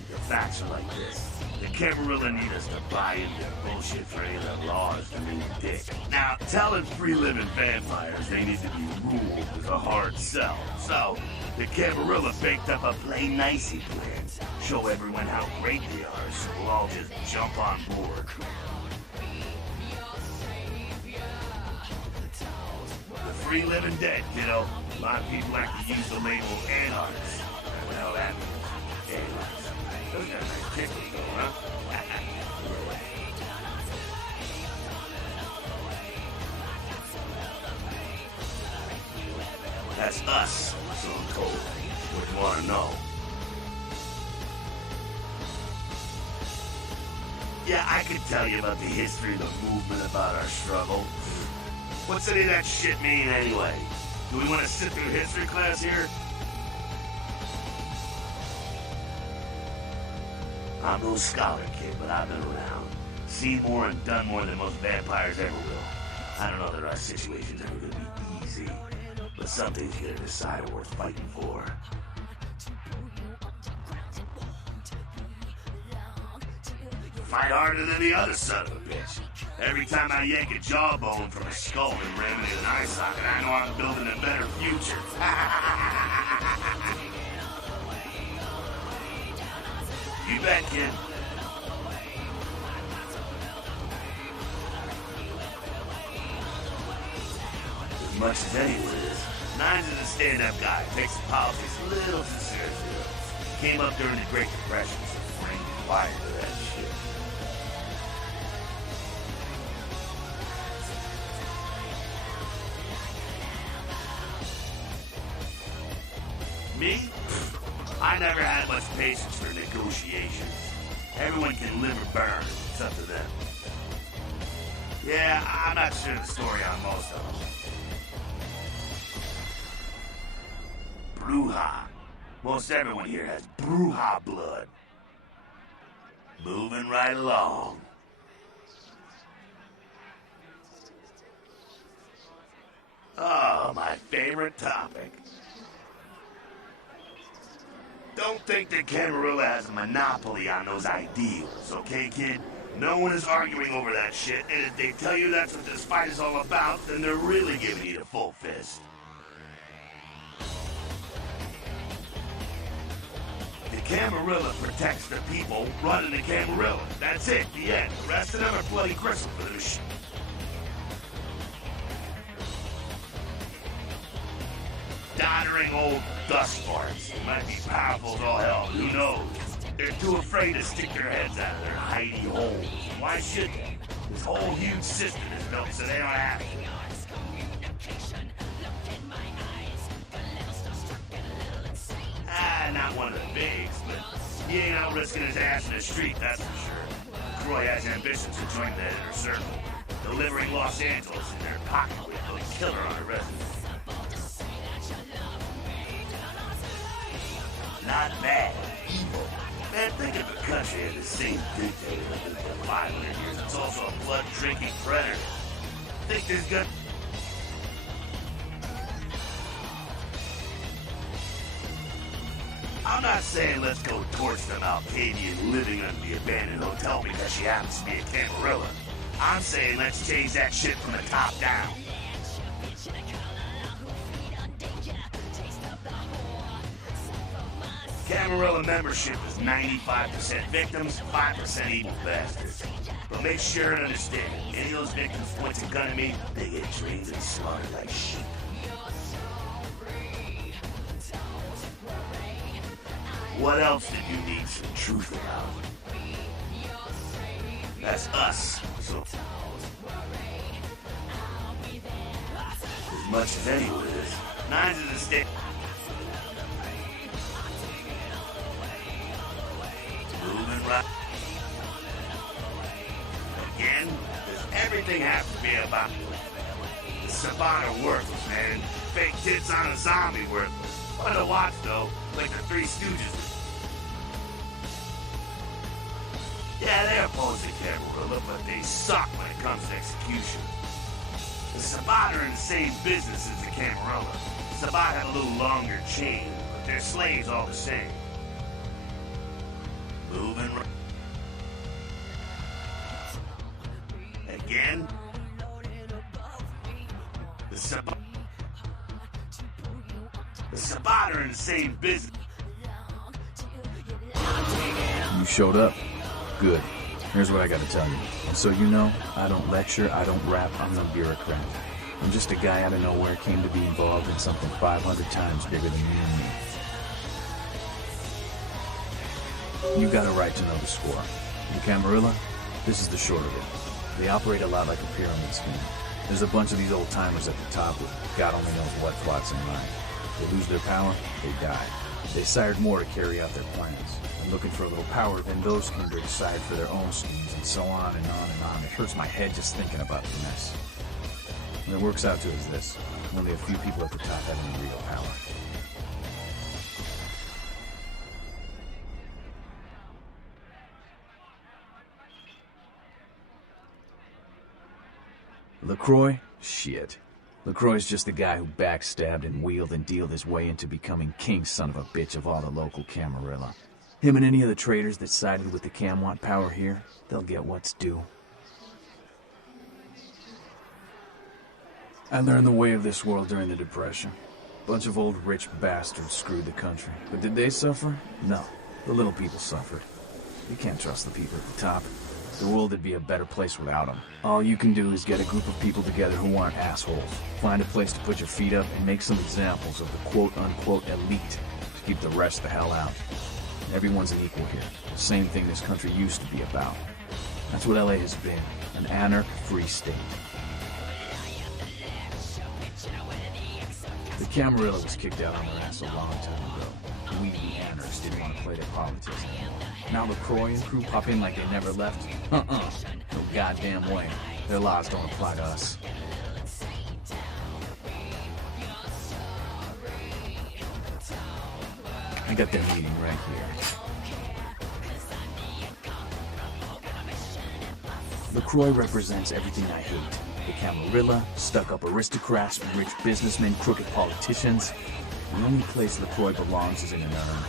The facts are like this. The Camarilla need us to buy into their bullshit for any of their laws to mean dick. Now, telling free-living vampires they need to be ruled is a hard sell. So, the Camarilla baked up a play nicey plan. Show everyone how great they are, so we'll all just jump on board. The free-living dead, kiddo. A lot of people like to use the label anarchs. What the hell that means? Anarchs. Those got a nice tickle, though, huh? That's us, so I'm told. What you want to know? Yeah, I could tell you about the history of the movement, about our struggle. What's any of that shit mean, anyway? Do we want to sit through history class here? I'm no scholar, kid, but I've been around. Seen more and done more than most vampires ever will. I don't know that our situation's ever gonna be easy, but something's gonna decide worth fighting for. Fight harder than the other son of a bitch. Every time I yank a jawbone from a skull and ram it in an eye socket, I know I'm building a better future. You bet, kid. As much as anyone is, Nines is a stand-up guy, takes his politics a little too seriously. Came up during the Great Depression, so brain wired to that shit. Me? I never had much patience for negotiations. Everyone can live or burn. It's up to them. Yeah, I'm not sure the story on most of them. Bruja. Most everyone here has Bruja blood. Moving right along. Oh, my favorite topic. Don't think that Camarilla has a monopoly on those ideals, okay, kid? No one is arguing over that shit, and if they tell you that's what this fight is all about, then they're really giving you the full fist. The Camarilla protects the people running the Camarilla. That's it, the end. The rest of them are bloody gristle for this shit. Doddering old dust farts. Might be powerful as all hell, who knows? They're too afraid to stick their heads out of their hidey holes. Why should they? This whole huge system is built so they don't have to. Not one of the bigs, but he ain't out risking his ass in the street, that's for sure. Croy has ambitions to join the inner circle, delivering Los Angeles in their pocket with a killer on a resident. Not bad, evil. Man, think of a country had the same dictator for 500 years. It's also a blood-drinking predator. Think there's good... I'm not saying let's go torch them Alcadian living under the abandoned hotel because she happens to be a Camarilla. I'm saying let's change that shit from the top down. Camarilla membership is 95% victims, 5% evil bastards. But make sure and understand, any of those victims point a gun at me, they get trained and slaughtered like sheep. What else did you need some truth about? That's us, so... As much as anyone is, Nines is a stick. Moving right. Again, does everything have to be about the Sabana worthless, man? Fake tits on a zombie worthless. Fun to watch, though, like the Three Stooges. Yeah, they oppose the Camarilla, but they suck when it comes to execution. The Sabbat are in the same business as the Camarilla. Sabbat have a little longer chain, but they're slaves all the same. Move again? The Sabbat are in the same business. You showed up? Good. Here's what I gotta tell you. And so you know, I don't lecture, I don't rap, I'm no bureaucrat. I'm just a guy out of nowhere came to be involved in something 500 times bigger than you and me. You got a right to know the score. In Camarilla, this is the short of it. They operate a lot like a pyramid scheme. There's a bunch of these old-timers at the top with God only knows what plots in mind. They lose their power, they die. They sired more to carry out their plans. And looking for a little power, then those kindred decide for their own schemes, and so on and on and on. It hurts my head just thinking about the mess. What it works out to is this. Only a few people at the top have any real power. LaCroix? Shit. LaCroix's just the guy who backstabbed and wheeled and dealed his way into becoming king son of a bitch of all the local Camarilla. Him and any of the traitors that sided with the Cam want power here, they'll get what's due. I learned the way of this world during the Depression. Bunch of old rich bastards screwed the country. But did they suffer? No. The little people suffered. You can't trust the people at the top. The world would be a better place without them. All you can do is get a group of people together who aren't assholes. Find a place to put your feet up and make some examples of the quote-unquote elite to keep the rest the hell out. Everyone's an equal here. Same thing this country used to be about. That's what LA has been. An anarch-free state. The Camarilla was kicked out on their ass a long time ago. We, the anarchs, didn't want to play their politics anymore. Now LaCroix and crew pop in like they never left? No goddamn way. Their laws don't apply to us. I got their meeting right here. LaCroix represents everything I hate. The Camarilla, stuck-up aristocrats, rich businessmen, crooked politicians. The only place LaCroix belongs is in an urn.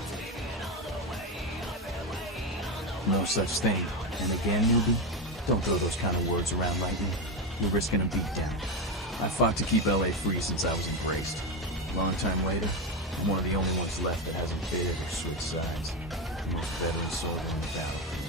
No such thing. And again, newbie, don't throw those kind of words around lightly. You're risking a beatdown. I fought to keep LA free since I was embraced. Long time later, I'm one of the only ones left that hasn't baited or switched sides. The most veteran soldier in the battlefield.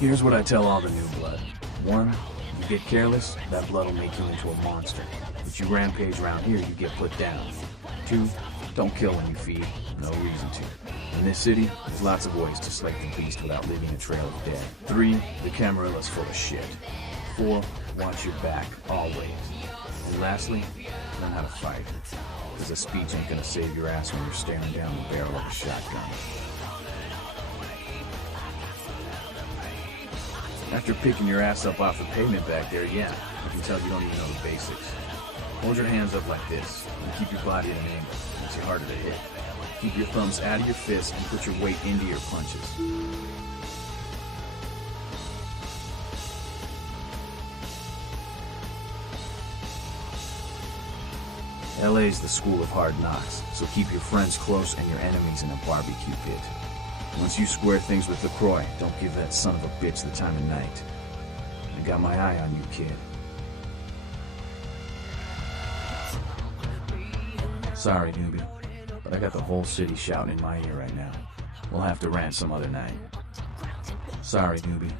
Here's what I tell all the new blood. 1, you get careless, that blood will make you into a monster. If you rampage around here, you get put down. 2, don't kill when you feed. No reason to. In this city, there's lots of ways to slay the beast without leaving a trail of dead. 3, the Camarilla's full of shit. 4, watch your back, always. And lastly, learn how to fight. Because a speech ain't gonna save your ass when you're staring down the barrel of a shotgun. After picking your ass up off the pavement back there, yeah, I can tell you don't even know the basics. Hold your hands up like this, and keep your body at an angle. Makes you harder to hit. Keep your thumbs out of your fists and put your weight into your punches. LA's the school of hard knocks, so keep your friends close and your enemies in a barbecue pit. Once you square things with LaCroix, don't give that son of a bitch the time of night. I got my eye on you, kid. Sorry, newbie, but I got the whole city shouting in my ear right now. We'll have to rant some other night. Sorry, newbie,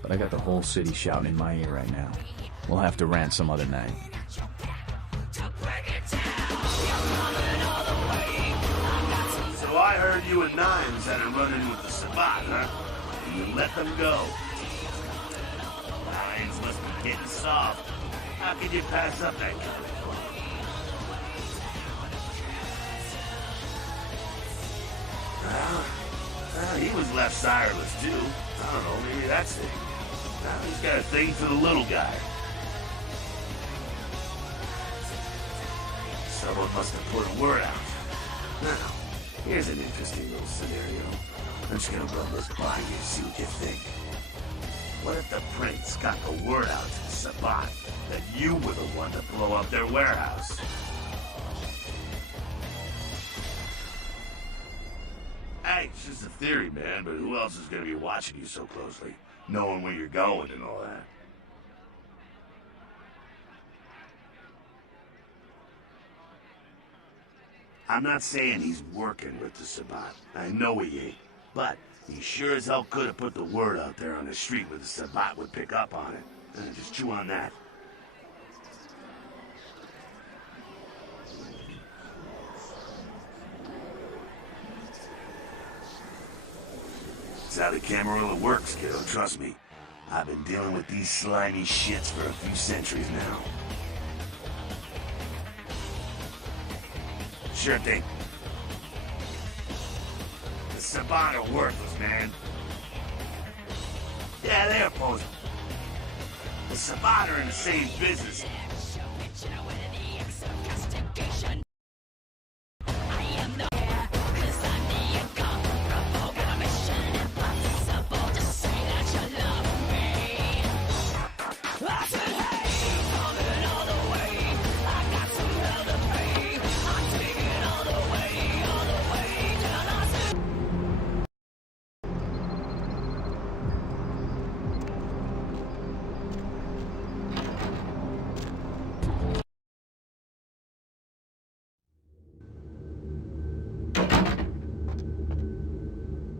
but I got the whole city shouting in my ear right now. We'll have to rant some other night. So I heard you and Nines had a run-in with the Sabbat, huh? You let them go. Nines must be getting soft. How can you pass up that kind of fun? He was left sireless, too. I don't know, maybe that's it. Now he's got a thing for the little guy. Someone must have put a word out. Now, here's an interesting little scenario. I'm just gonna run this by you, see what you think. What if the prince got the word out to the Sabbat that you were the one to blow up their warehouse? Hey, it's just a theory, man, but who else is gonna be watching you so closely? Knowing where you're going and all that. I'm not saying he's working with the Sabbat. I know he ain't. But he sure as hell could have put the word out there on the street where the Sabbat would pick up on it. Just chew on that. That's how the Camarilla works, kiddo, trust me. I've been dealing with these slimy shits for a few centuries now. Sure thing. The Sabbat are worthless, man. Yeah, they're opposed. The Sabbat are in the same business.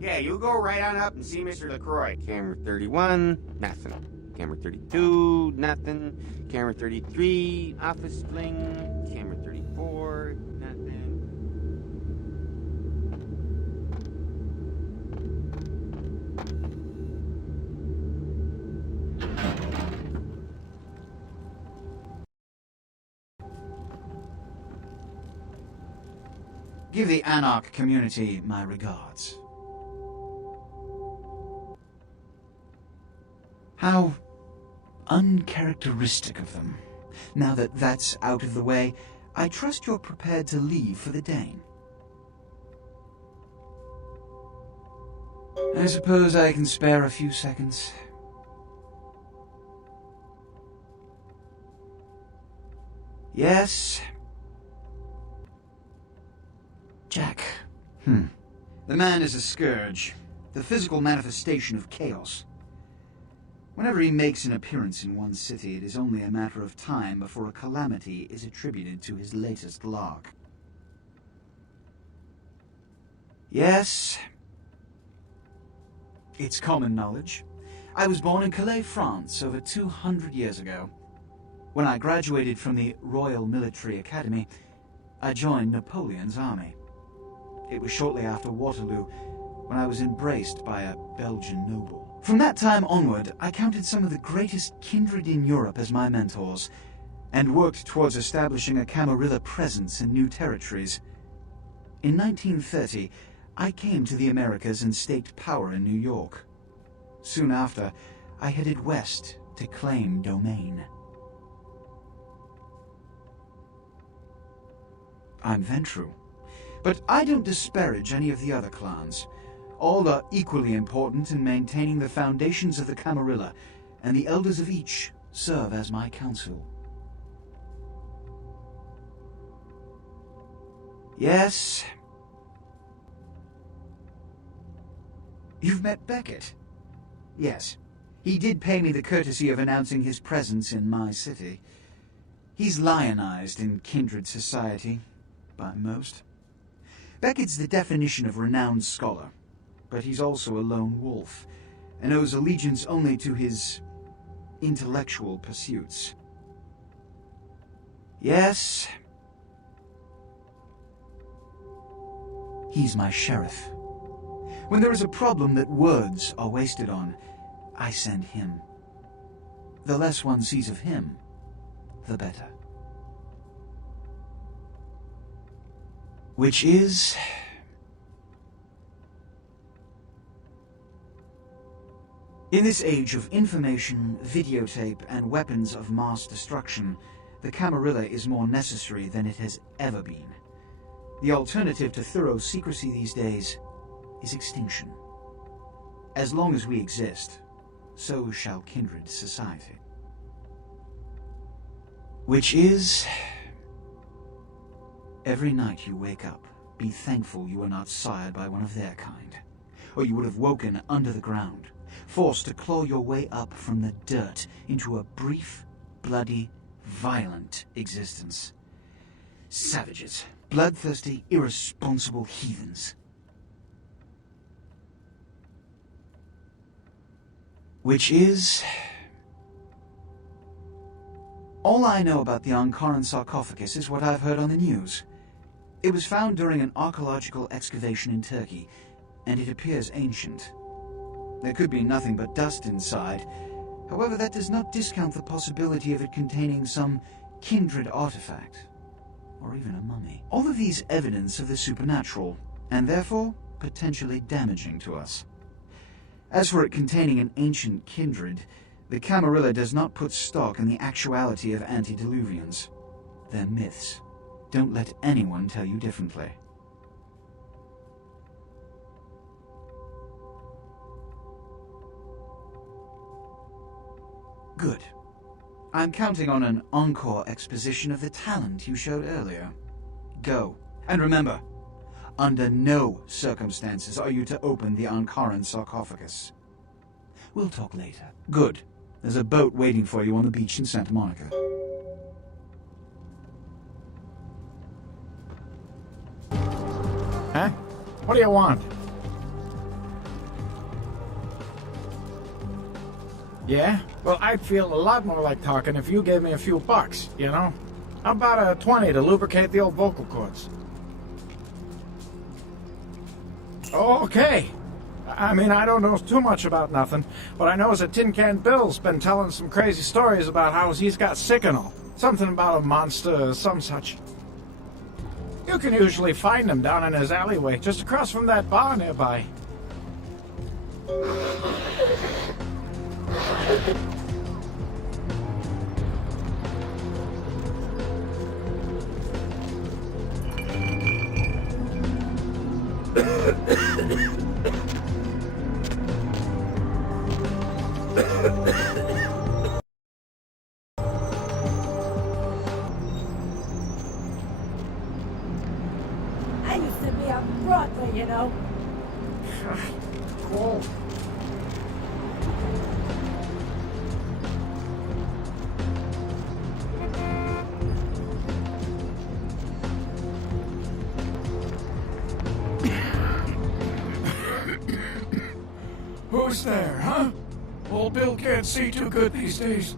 Yeah, you go right on up and see Mr. LaCroix. Camera 31, nothing. Camera 32, nothing. Camera 33, office fling. Camera 34, nothing. Give the Anarch community my regards. How uncharacteristic of them. Now that that's out of the way, I trust you're prepared to leave for the Dane. I suppose I can spare a few seconds. Yes? Jack. The man is a scourge, the physical manifestation of chaos. Whenever he makes an appearance in one city, it is only a matter of time before a calamity is attributed to his latest lark. Yes, it's common knowledge. I was born in Calais, France, over 200 years ago. When I graduated from the Royal Military Academy, I joined Napoleon's army. It was shortly after Waterloo, when I was embraced by a Belgian noble. From that time onward, I counted some of the greatest kindred in Europe as my mentors, and worked towards establishing a Camarilla presence in new territories. In 1930, I came to the Americas and staked power in New York. Soon after, I headed west to claim domain. I'm Ventrue, but I don't disparage any of the other clans. All are equally important in maintaining the foundations of the Camarilla, and the elders of each serve as my council. Yes? You've met Beckett? Yes. He did pay me the courtesy of announcing his presence in my city. He's lionized in kindred society, by most. Beckett's the definition of renowned scholar, but he's also a lone wolf, and owes allegiance only to his intellectual pursuits. Yes? He's my sheriff. When there is a problem that words are wasted on, I send him. The less one sees of him, the better. Which is... in this age of information, videotape, and weapons of mass destruction, the Camarilla is more necessary than it has ever been. The alternative to thorough secrecy these days is extinction. As long as we exist, so shall kindred society. Which is... every night you wake up, be thankful you were not sired by one of their kind, or you would have woken under the ground, forced to claw your way up from the dirt into a brief, bloody, violent existence. Savages. Bloodthirsty, irresponsible heathens. Which is... all I know about the Ankaran sarcophagus is what I've heard on the news. It was found during an archaeological excavation in Turkey, and it appears ancient. There could be nothing but dust inside. However, that does not discount the possibility of it containing some kindred artifact, or even a mummy. All of these evidence of the supernatural, and therefore potentially damaging to us. As for it containing an ancient kindred, the Camarilla does not put stock in the actuality of antediluvians. They're myths. Don't let anyone tell you differently. Good. I'm counting on an encore exposition of the talent you showed earlier. Go. And remember, under no circumstances are you to open the Ankaran sarcophagus. We'll talk later. Good. There's a boat waiting for you on the beach in Santa Monica. Huh? What do you want? Yeah? Well, I'd feel a lot more like talking if you gave me a few bucks, you know? How about a 20 to lubricate the old vocal cords? Okay. I mean, I don't know too much about nothing. What I know is that Tin Can Bill's been telling some crazy stories about how he's got sick and all. Something about a monster or some such. You can usually find him down in his alleyway, just across from that bar nearby. I used to be on Broadway, you know. Cool. Who's there, huh? Old Bill can't see too good these days.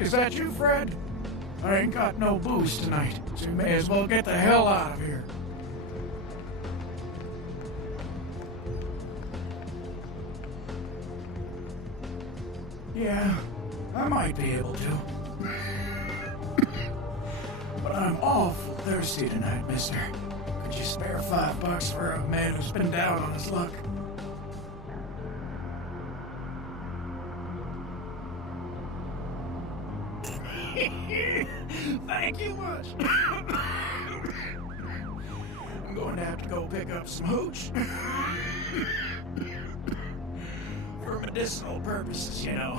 Is that you, Fred? I ain't got no booze tonight, so you may as well get the hell out of here. Yeah, I might be able to. But I'm awful thirsty tonight, mister. Could you spare $5 for a man who's been down on his luck? Thank you much. I'm going to have to go pick up some hooch. For medicinal purposes, you know.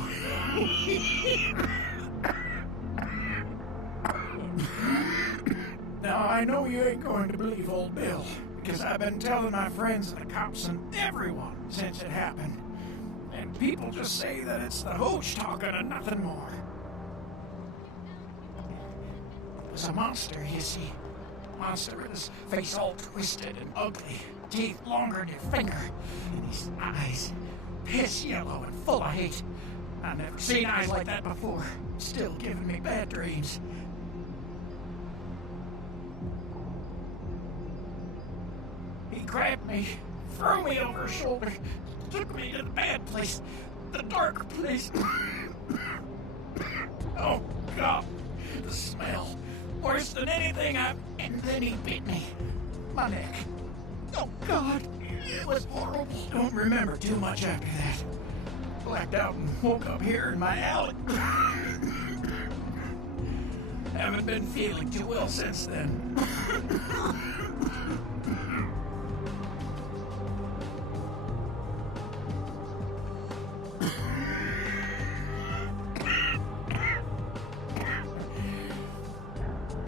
Now, I know you ain't going to believe old Bill, because I've been telling my friends and the cops and everyone since it happened. And people just say that it's the hooch talking and nothing more. It was a monster, you see. Monster with his face all twisted and ugly, teeth longer than your finger, and his eyes piss yellow and full of hate. I've never seen eyes like that before. Still giving me bad dreams. He grabbed me, threw me over his shoulder, took me to the bad place, the dark place. Oh, God, the smell. Worse than anything I've... And then he bit me. My neck. Oh, God. It was horrible. Don't remember too much after that. Blacked out and woke up here in my alley. Haven't been feeling too well since then.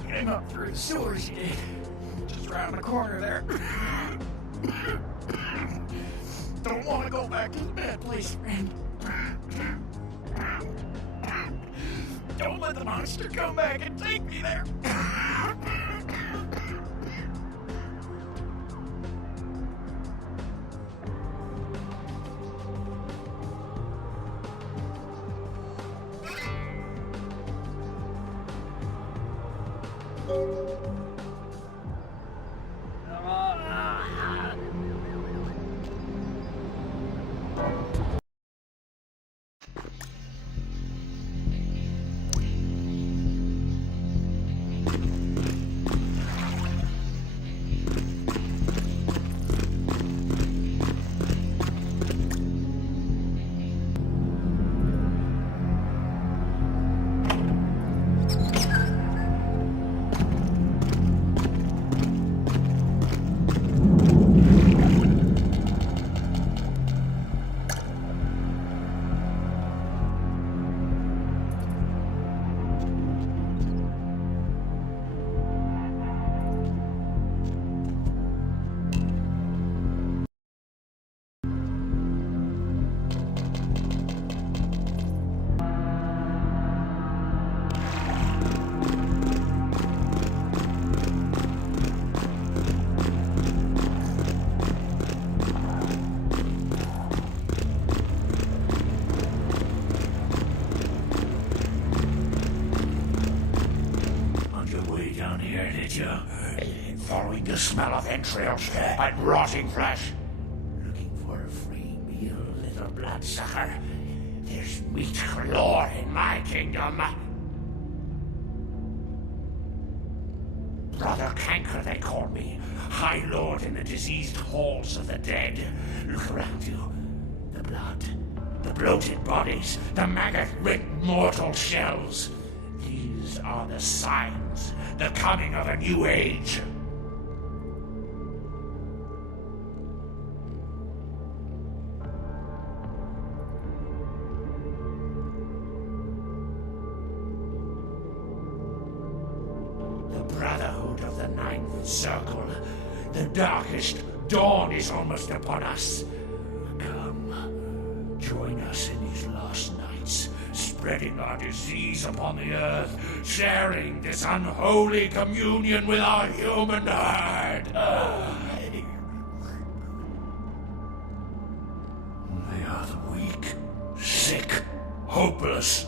Came up through the sewers, he did. Just around the corner there. Don't want to go back to the bad place, friend. Don't let the monster come back and take me there. Following the smell of entrails and rotting flesh. Looking for a free meal, little bloodsucker. There's meat galore in my kingdom. Brother Canker, they call me. High Lord in the diseased halls of the dead. Look around you. The blood, the bloated bodies, the maggot-ridden mortal shells. These are the signs, the coming of a new age. Brotherhood of the Ninth Circle. The darkest dawn is almost upon us. Come, join us in these last nights, spreading our disease upon the earth, sharing this unholy communion with our human herd. They are the weak, sick, hopeless.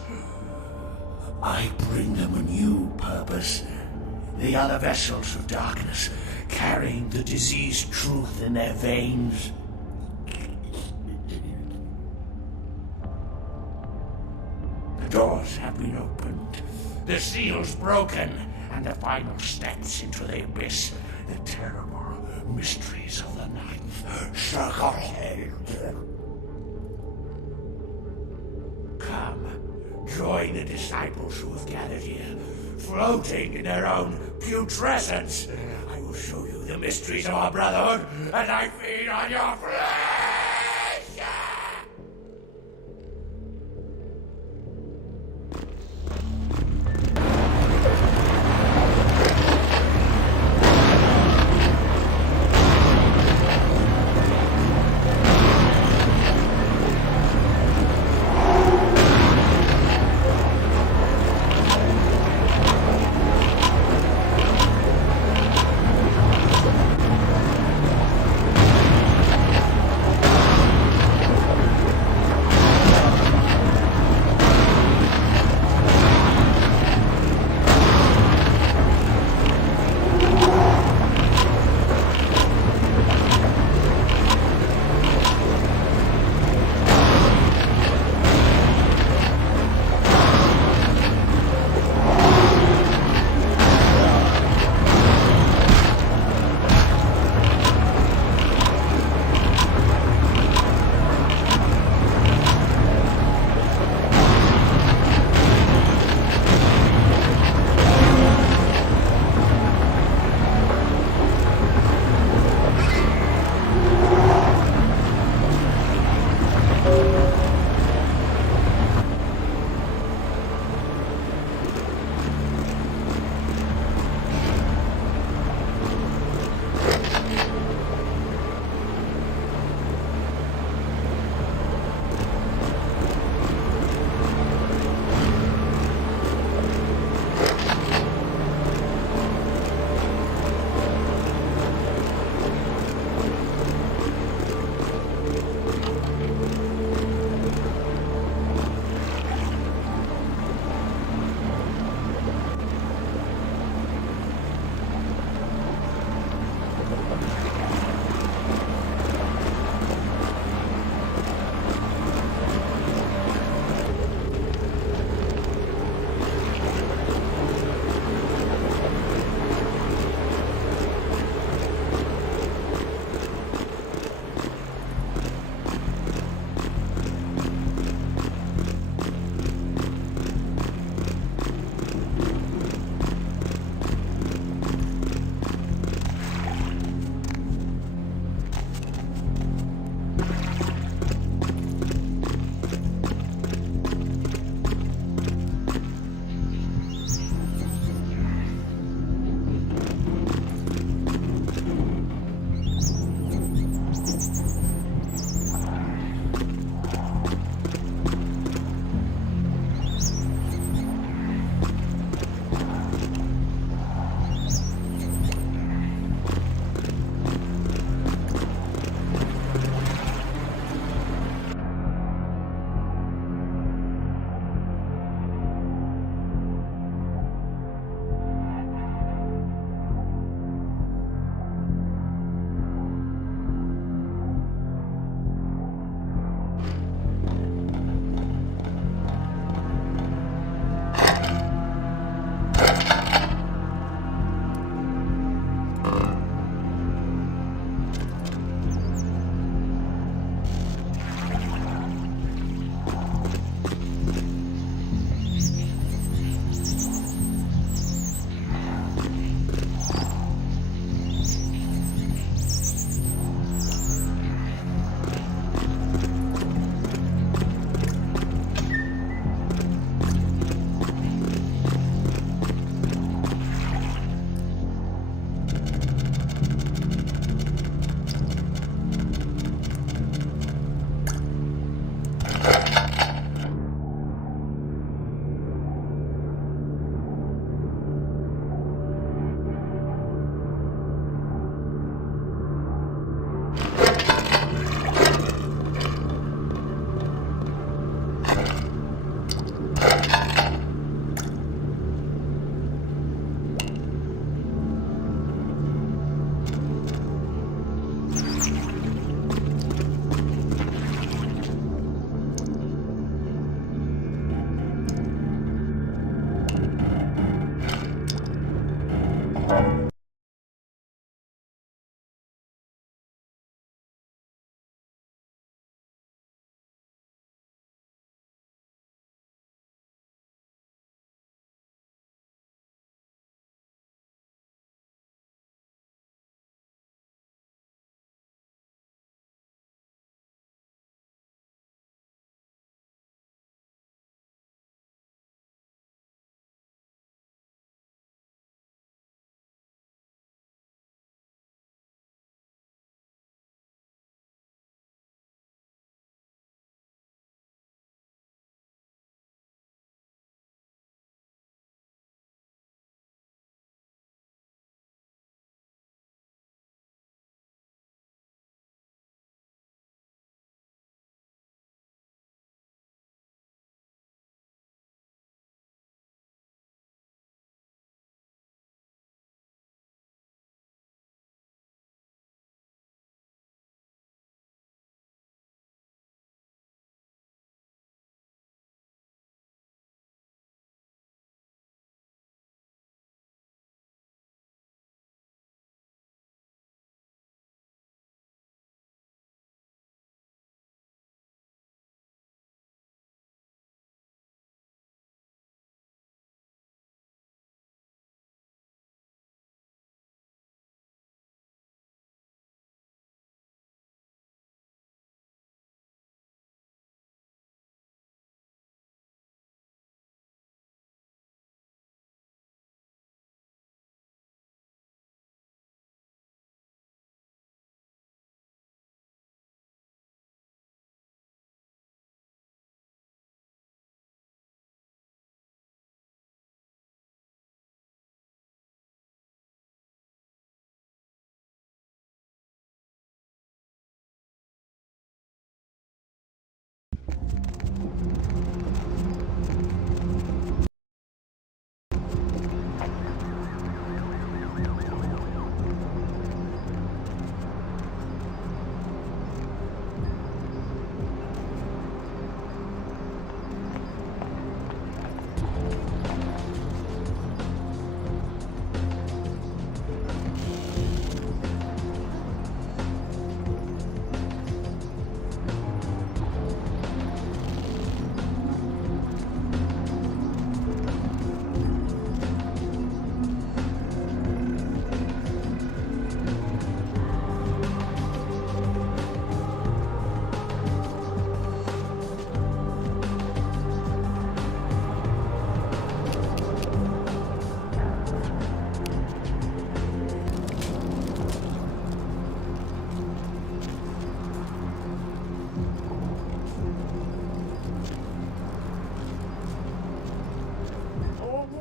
I bring them a new purpose. They are the vessels of darkness, carrying the diseased truth in their veins. The doors have been opened, the seals broken, and the final steps into the abyss, the terrible mysteries of the Ninth Circle. Come, join the disciples who have gathered here, floating in their own putrescence. I will show you the mysteries of our brotherhood as I feed on your flesh!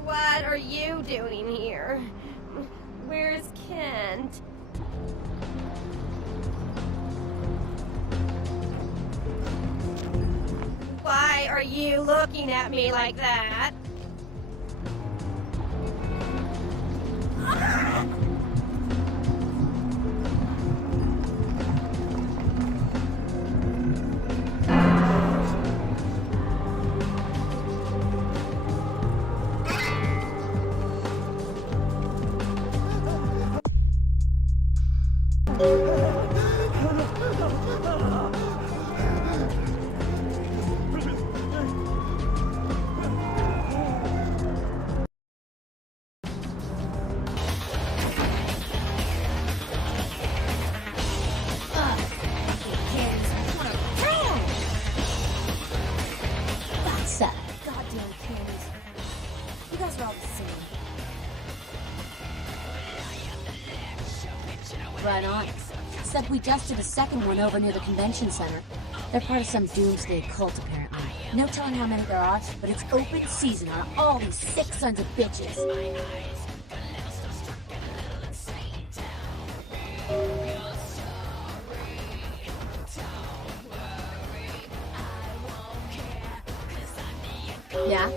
What are you doing here? Where's Kent? Why are you looking at me like that? Right on. Except we just did a second one over near the convention center. They're part of some doomsday cult, apparently. No telling how many there are, but it's open season on all these sick sons of bitches. Yeah?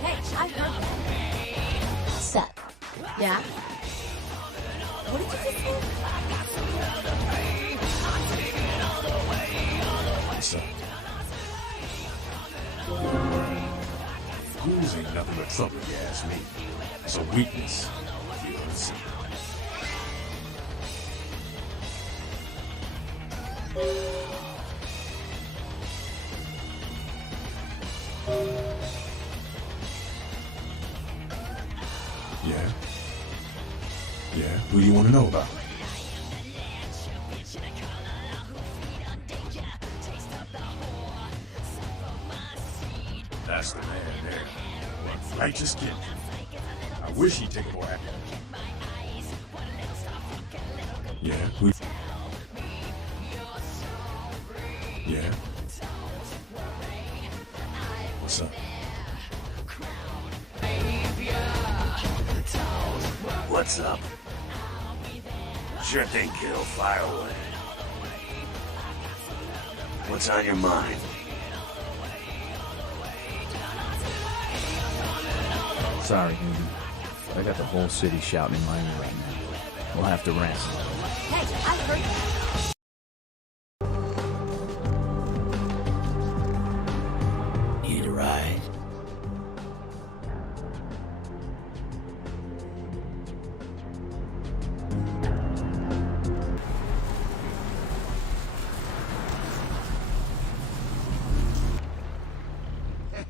Hey, I heard that. Sup? Yeah? What did you just say? What's up? Ghouls ain't nothing but trouble, if you ask me. It's a weakness. You'll see. Yeah? Yeah? Who do you want to know about? That's the man there. One righteous kid. I wish he'd take more action. Yeah? Who? Yeah? What's up? What's up? Sure thing, kiddo. Fire away. What's on your mind? Sorry, Newbie. I got the whole city shouting in my ear right now. We'll have to rant. Hey, I heard you. Need a ride?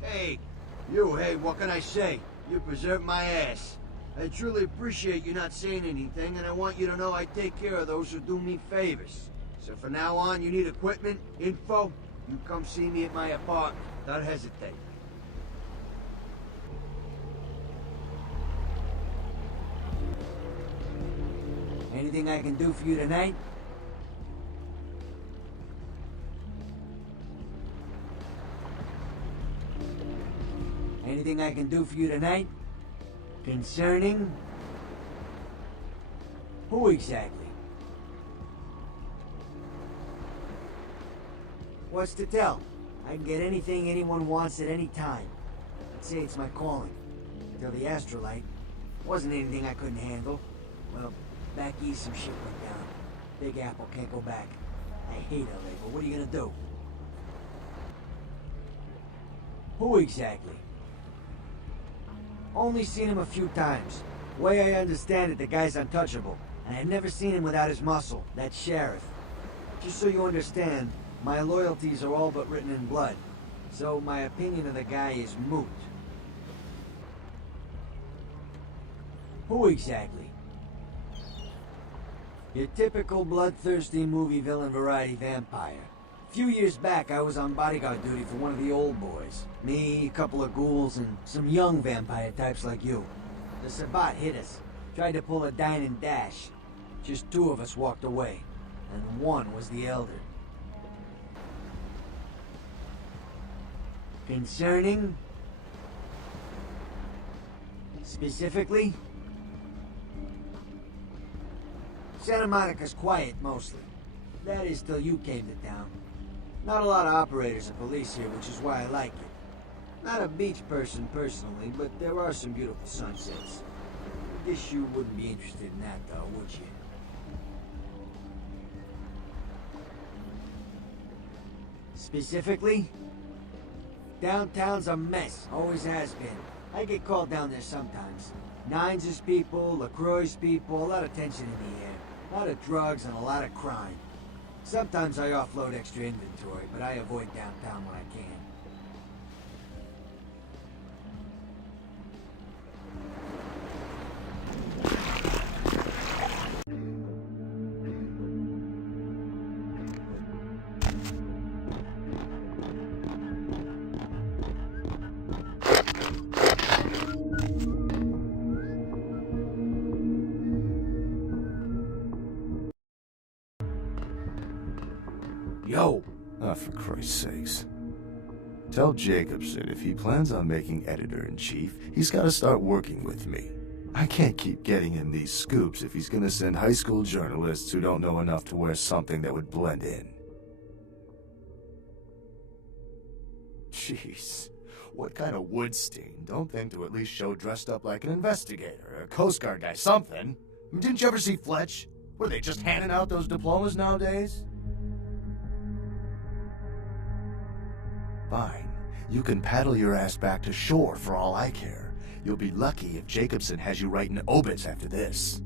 Hey, you, hey, what can I say? You preserved my ass. I truly appreciate you not saying anything, and I want you to know I take care of those who do me favors. So from now on, you need equipment, info, you come see me at my apartment. Don't hesitate. Anything I can do for you tonight? Anything I can do for you tonight? Concerning? Who exactly? What's to tell? I can get anything anyone wants at any time. I'd say it's my calling. Until the astrolite. Wasn't anything I couldn't handle. Well, back east some shit went down. Big Apple can't go back. I hate LA, but what are you gonna do? Who exactly? Only seen him a few times. Way I understand it, the guy's untouchable. And I've never seen him without his muscle, that sheriff. Just so you understand, my loyalties are all but written in blood. So my opinion of the guy is moot. Who exactly? Your typical bloodthirsty movie villain variety vampire. A few years back, I was on bodyguard duty for one of the old boys. Me, a couple of ghouls, and some young vampire types like you. The Sabbat hit us. Tried to pull a dine and dash. Just two of us walked away. And one was the elder. Concerning? Specifically? Santa Monica's quiet, mostly. That is till you came to town. Not a lot of operators and police here, which is why I like it. Not a beach person personally, but there are some beautiful sunsets. I guess you wouldn't be interested in that though, would you? Specifically? Downtown's a mess, always has been. I get called down there sometimes. Nines' people, LaCroix's people, a lot of tension in the air. A lot of drugs and a lot of crime. Sometimes I offload extra inventory, but I avoid downtown when I can. Yo! Ah, for Christ's sakes. Tell Jacobson if he plans on making editor-in-chief, he's gotta start working with me. I can't keep getting him these scoops if he's gonna send high school journalists who don't know enough to wear something that would blend in. Jeez. What kind of Woodstein don't think to at least show dressed up like an investigator, a Coast Guard guy, something? Didn't you ever see Fletch? What, are they just handing out those diplomas nowadays? Fine. You can paddle your ass back to shore for all I care. You'll be lucky if Jacobson has you writing obits after this.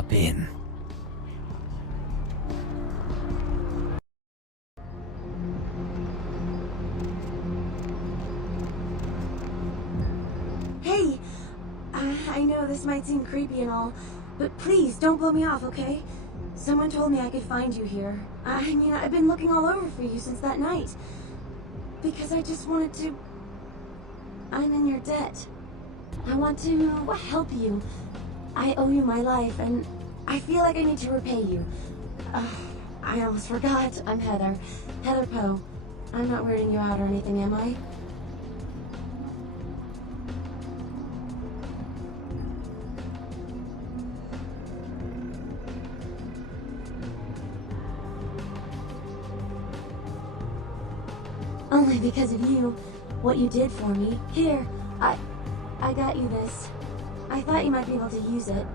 hop in. Hey! I know this might seem creepy and all, but please don't blow me off, okay? Someone told me I could find you here. I mean, I've been looking all over for you since that night. Because I just wanted to... I'm in your debt. I want to help you. I owe you my life, and I feel like I need to repay you. I almost forgot. I'm Heather. Heather Poe. I'm not weirding you out or anything, am I? Only because of you. What you did for me. Here, I got you this. I thought you might be able to use it.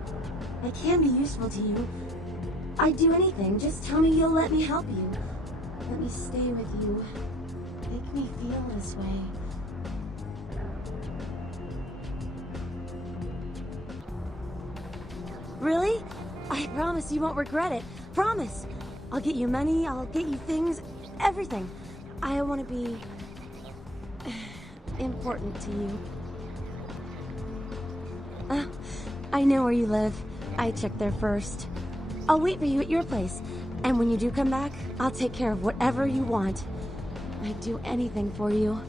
I can be useful to you. I'd do anything. Just tell me you'll let me help you. Let me stay with you. Make me feel this way. Really? I promise you won't regret it. Promise. I'll get you money, I'll get you things, everything. I want to be important to you. I know where you live. I checked there first. I'll wait for you at your place. And when you do come back, I'll take care of whatever you want. I'd do anything for you.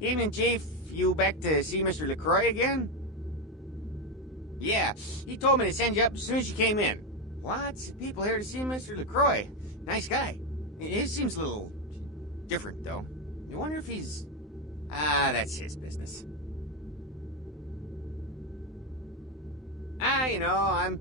Evening, Chief. You back to see Mr. LaCroix again? Yeah, he told me to send you up as soon as you came in. Lots of people here to see Mr. LaCroix. Nice guy. He seems a little different, though. I wonder if he's... that's his business. You know, I'm...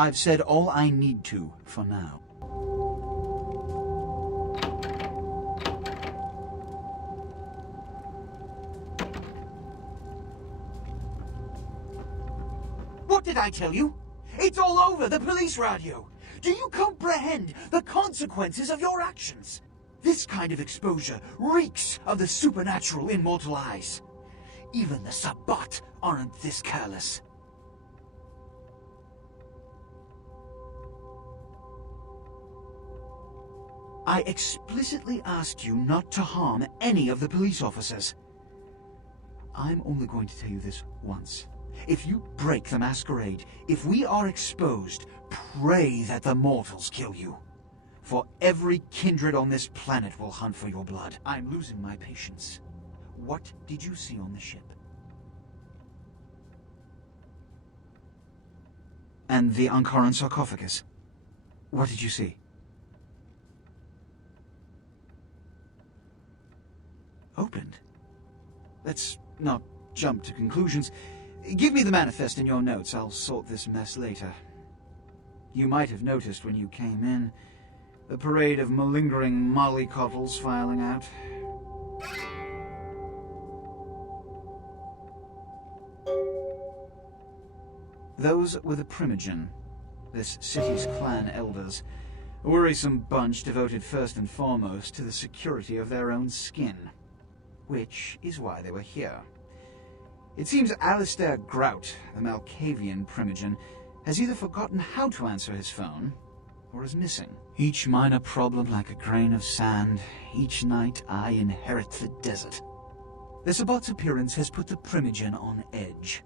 I've said all I need to for now. What did I tell you? It's all over the police radio. Do you comprehend the consequences of your actions? This kind of exposure reeks of the supernatural in mortal eyes. Even the Sabbat aren't this careless. I explicitly asked you not to harm any of the police officers. I'm only going to tell you this once. If you break the Masquerade, if we are exposed, pray that the mortals kill you. For every kindred on this planet will hunt for your blood. I'm losing my patience. What did you see on the ship? And the Ankaran sarcophagus? What did you see? Opened? Let's not jump to conclusions. Give me the manifest in your notes. I'll sort this mess later. You might have noticed when you came in, the parade of malingering mollycoddles filing out. Those were the Primogen, this city's clan elders. A worrisome bunch devoted first and foremost to the security of their own skin. Which is why they were here. It seems Alistair Grout, the Malkavian Primogen, has either forgotten how to answer his phone, or is missing. Each minor problem like a grain of sand. Each night I inherit the desert. The Sabbat's appearance has put the Primogen on edge.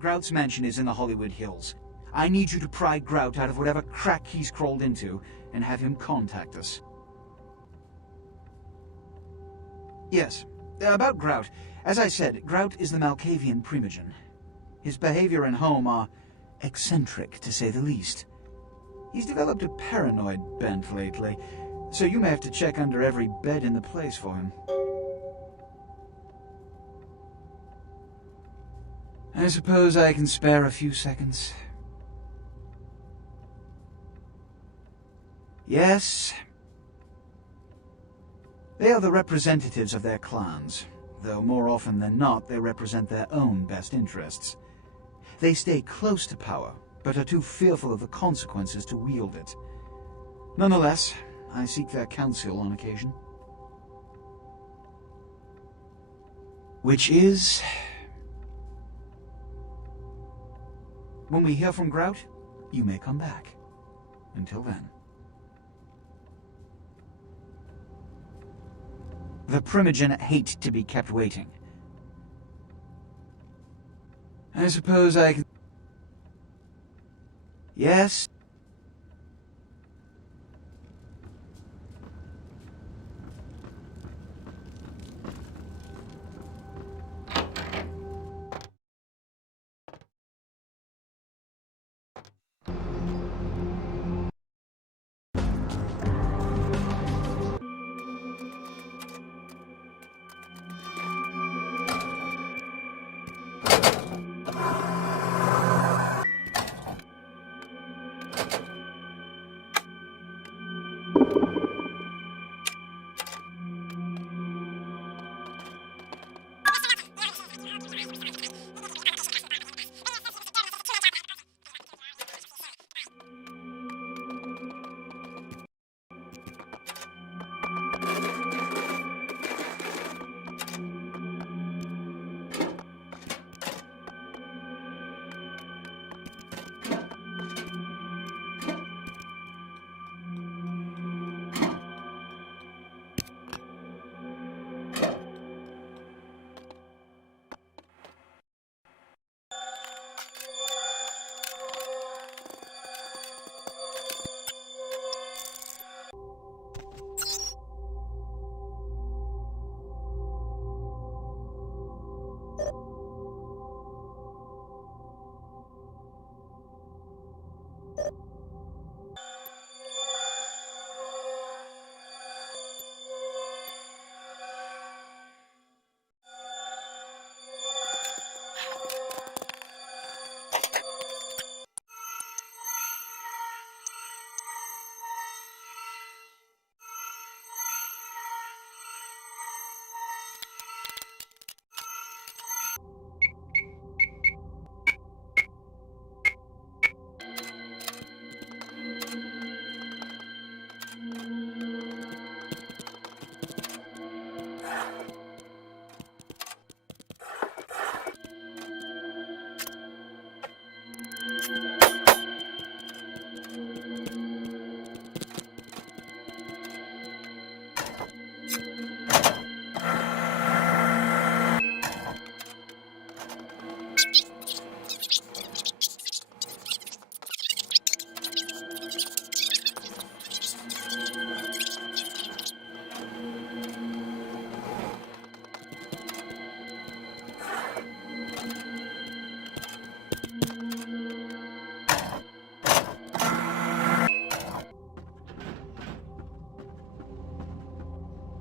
Grout's mansion is in the Hollywood Hills. I need you to pry Grout out of whatever crack he's crawled into, and have him contact us. Yes. About Grout. As I said, Grout is the Malkavian Primogen. His behavior and home are eccentric, to say the least. He's developed a paranoid bent lately. So you may have to check under every bed in the place for him. I suppose I can spare a few seconds. Yes. They are the representatives of their clans, though more often than not they represent their own best interests. They stay close to power, but are too fearful of the consequences to wield it. Nonetheless, I seek their counsel on occasion. Which is... when we hear from Grout, you may come back. Until then. The Primogen hate to be kept waiting. I suppose I can... Yes?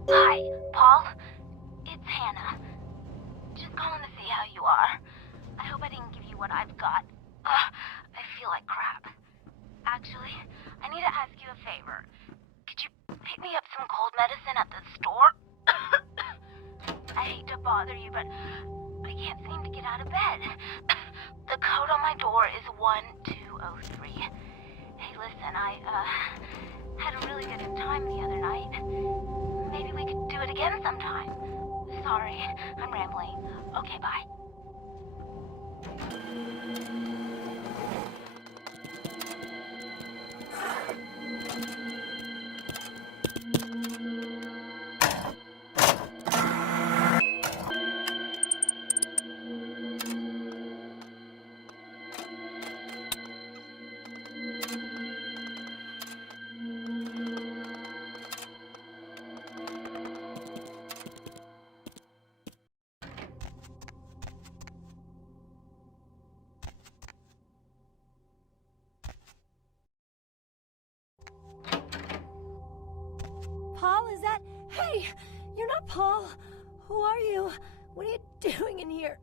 Hi, Paul. It's Hannah. Just calling to see how you are. I hope I didn't give you what I've got. I feel like crap. Actually, I need to ask you a favor. Could you pick me up some cold medicine at the store? I hate to bother you, but I can't seem to get out of bed. The code on my door is 1203. Hey, listen, I had a really good time the other night. Maybe we could do it again sometime. Sorry, I'm rambling. Okay, bye. Hey! You're not Paul! Who are you? What are you doing in here?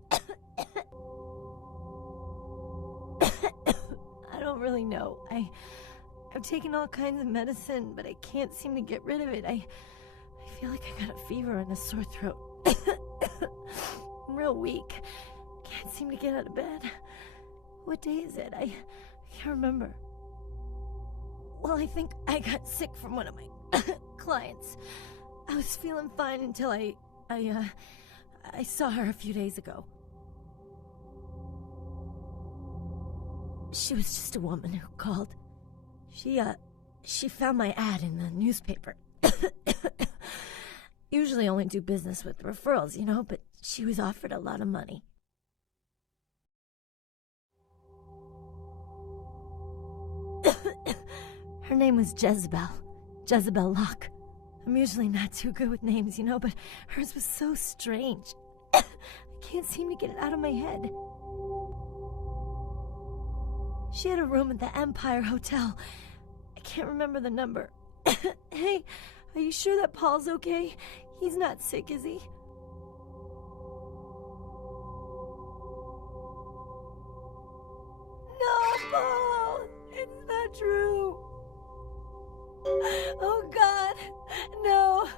I don't really know. I've taken all kinds of medicine, but I can't seem to get rid of it. I feel like I got a fever and a sore throat. I'm real weak. Can't seem to get out of bed. What day is it? I can't remember. Well, I think I got sick from one of my clients. I was feeling fine until I saw her a few days ago. She was just a woman who called. She found my ad in the newspaper. Usually only do business with referrals, you know, but she was offered a lot of money. Her name was Jezebel Locke. I'm usually not too good with names, you know, but hers was so strange. I can't seem to get it out of my head. She had a room at the Empire Hotel. I can't remember the number. Hey, are you sure that Paul's okay? He's not sick, is he? No, Paul! It's not true! Oh, God! No!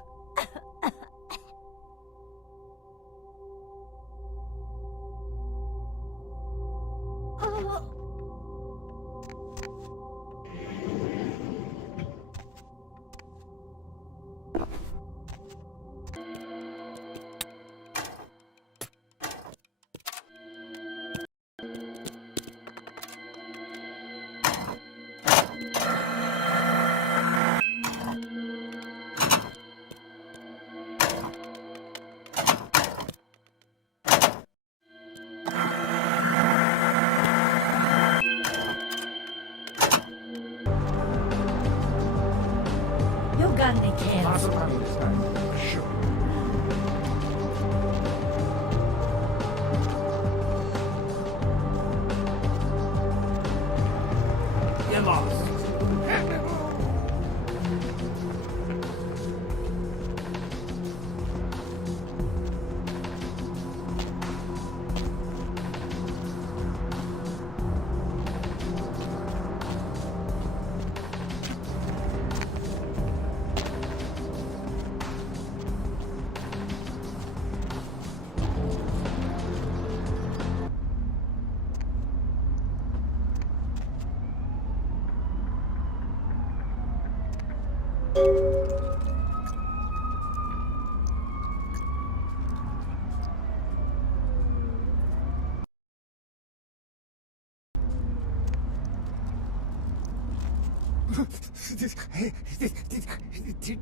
Oh. Got any cans? Lots of money this time, for sure. Get lost.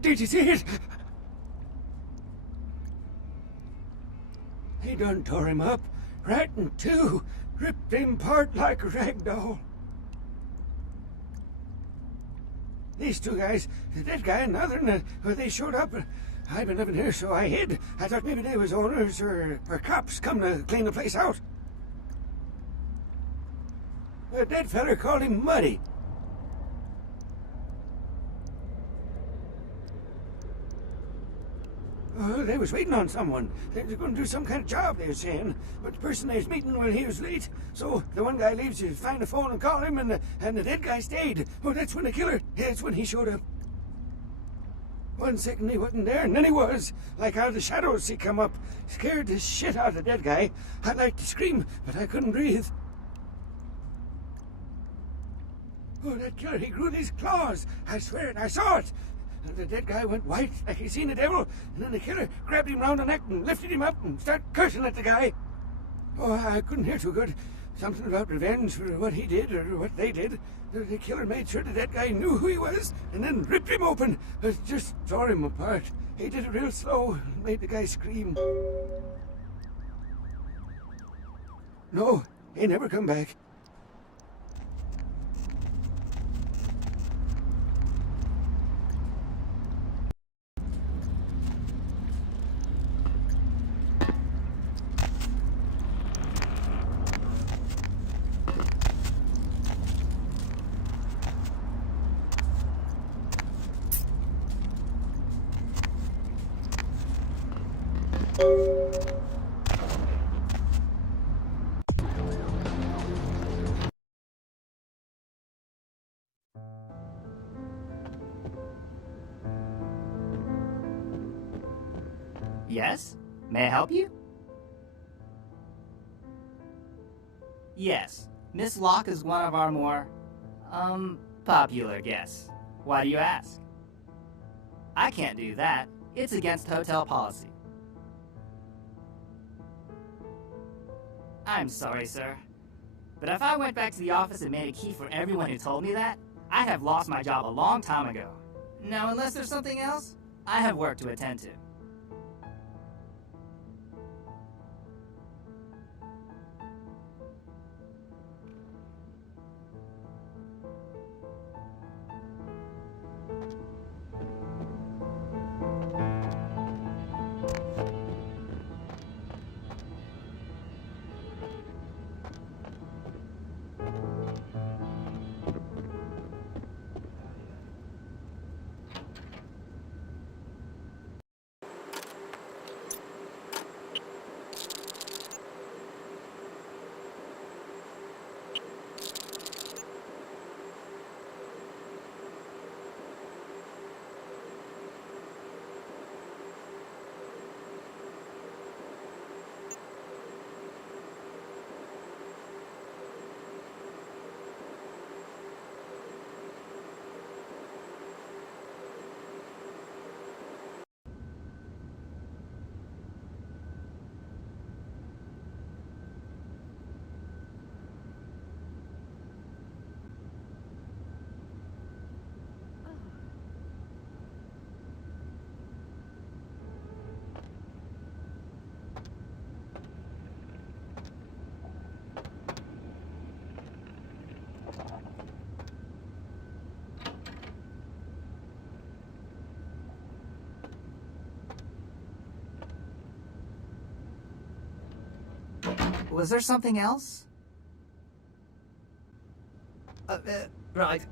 Did you see it? He done tore him up, right in two, ripped him apart like a rag doll. These two guys, that guy and the other, they showed up. I've been living here, so I hid. I thought maybe they was owners or cops come to clean the place out. But that feller called him Muddy. Oh, they was waiting on someone. They was going to do some kind of job, they were saying. But the person they was meeting, well, he was late. So the one guy leaves to find the phone and call him, and the dead guy stayed. Oh, that's when the killer, that's when he showed up. 1 second he wasn't there, and then he was. Like out of the shadows he come up. Scared the shit out of the dead guy. I'd like to scream, but I couldn't breathe. Oh, that killer, he grew these claws. I swear it, I saw it. And the dead guy went white like he seen the devil, and then the killer grabbed him round the neck and lifted him up and started cursing at the guy. Oh, I couldn't hear too good. Something about revenge for what he did or what they did. The killer made sure the dead guy knew who he was and then ripped him open. Just tore him apart. He did it real slow and made the guy scream. No, he never come back. Yes? May I help you? Yes. Miss Locke is one of our more, popular guests. Why do you ask? I can't do that. It's against hotel policy. I'm sorry, sir. But if I went back to the office and made a key for everyone who told me that, I'd have lost my job a long time ago. Now, unless there's something else, I have work to attend to. Was there something else? Right.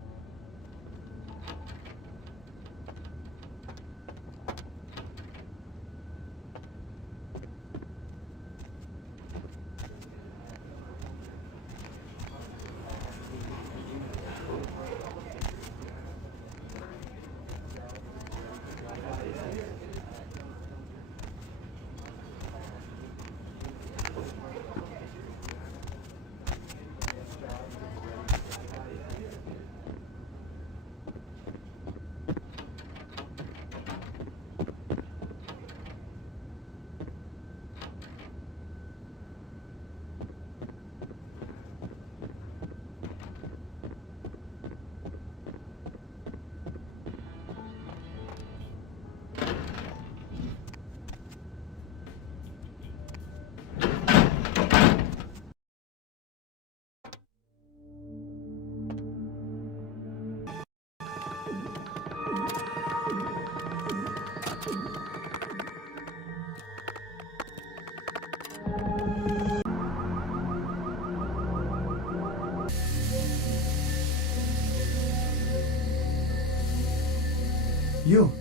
You?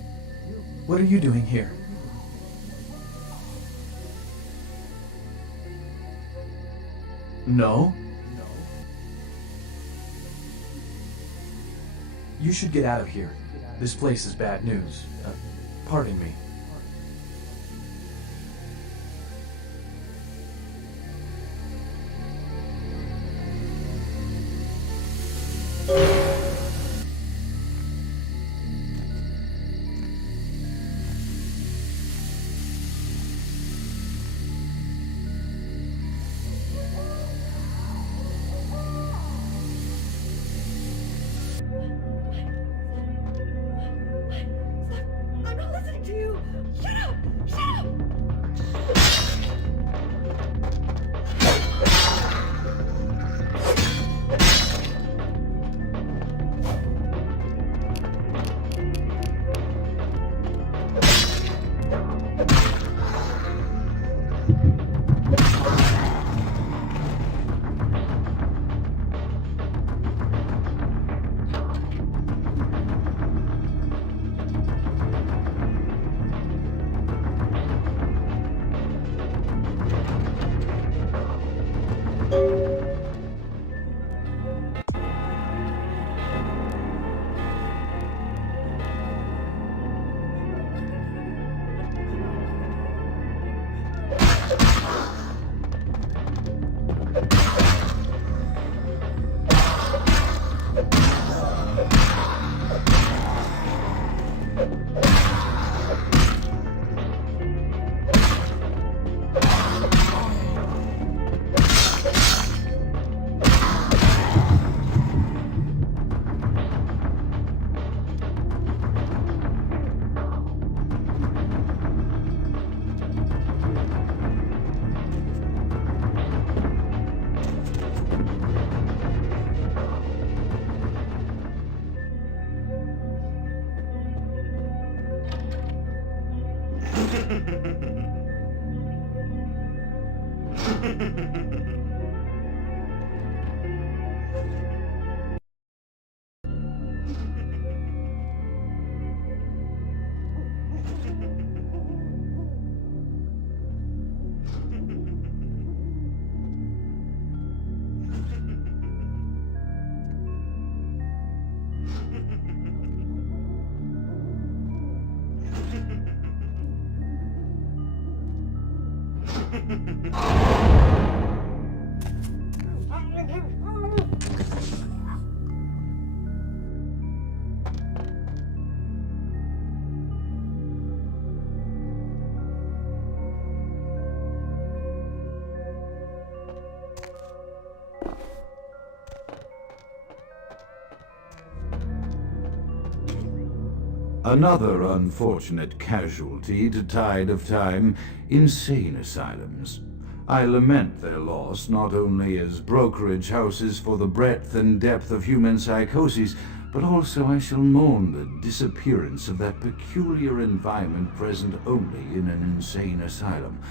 What are you doing here? No? You should get out of here. This place is bad news. Pardon me. I'm not listening to you! Another unfortunate casualty to tide of time, insane asylums. I lament their loss not only as brokerage houses for the breadth and depth of human psychoses, but also I shall mourn the disappearance of that peculiar environment present only in an insane asylum.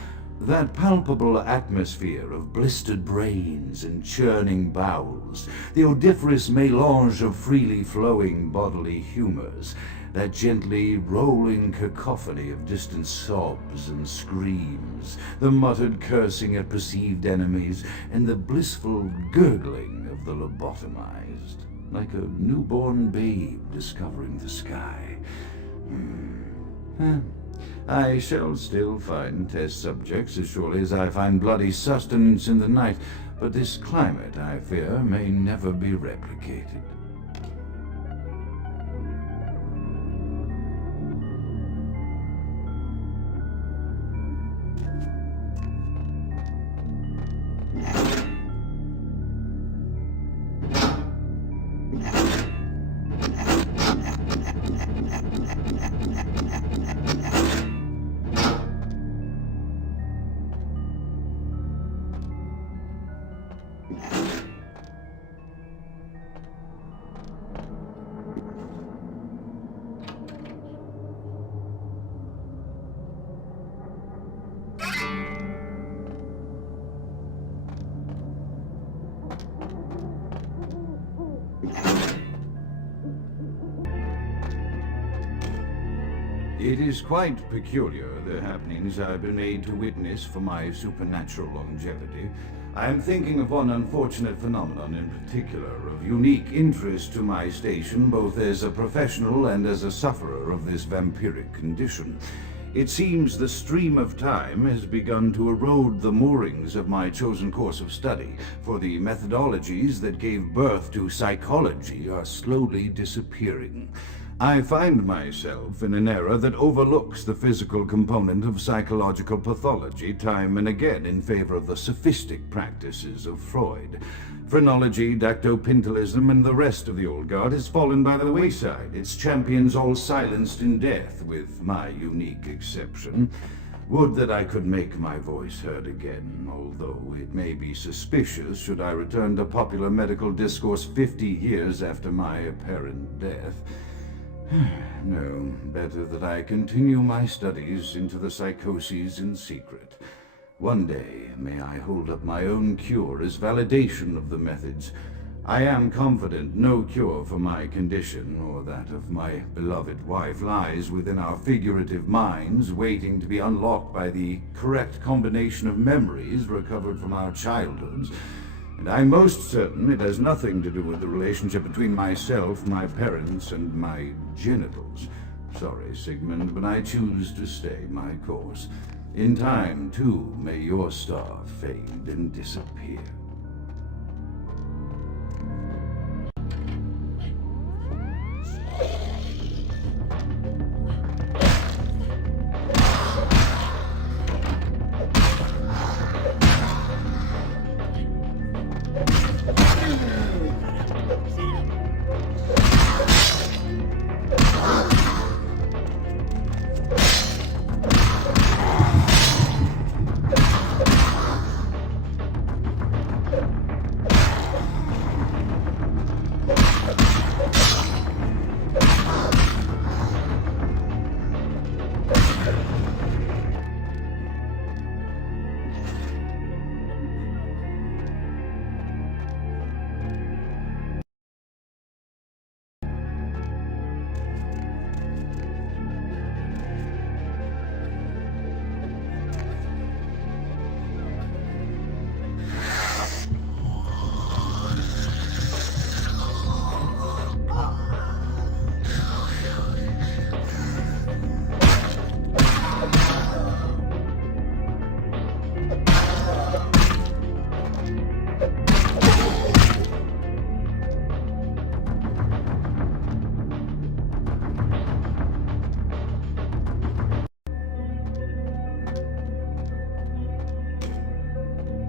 That palpable atmosphere of blistered brains and churning bowels, the odoriferous melange of freely flowing bodily humors, that gently rolling cacophony of distant sobs and screams, the muttered cursing at perceived enemies, and the blissful gurgling of the lobotomized, like a newborn babe discovering the sky. I shall still find test subjects as surely as I find bloody sustenance in the night, but this climate, I fear, may never be replicated. It is quite peculiar, the happenings I've been made to witness for my supernatural longevity. I am thinking of one unfortunate phenomenon in particular, of unique interest to my station, both as a professional and as a sufferer of this vampiric condition. It seems the stream of time has begun to erode the moorings of my chosen course of study, for the methodologies that gave birth to psychology are slowly disappearing. I find myself in an era that overlooks the physical component of psychological pathology time and again in favor of the sophistic practices of Freud. Phrenology, dactopintilism, and the rest of the old guard has fallen by the wayside, its champions all silenced in death, with my unique exception. Would that I could make my voice heard again, although it may be suspicious should I return to popular medical discourse 50 years after my apparent death. No, better that I continue my studies into the psychoses in secret. One day, may I hold up my own cure as validation of the methods. I am confident no cure for my condition, or that of my beloved wife, lies within our figurative minds, waiting to be unlocked by the correct combination of memories recovered from our childhoods. And I'm most certain it has nothing to do with the relationship between myself, my parents, and my genitals. Sorry, Sigmund, but I choose to stay my course. In time, too, may your star fade and disappear.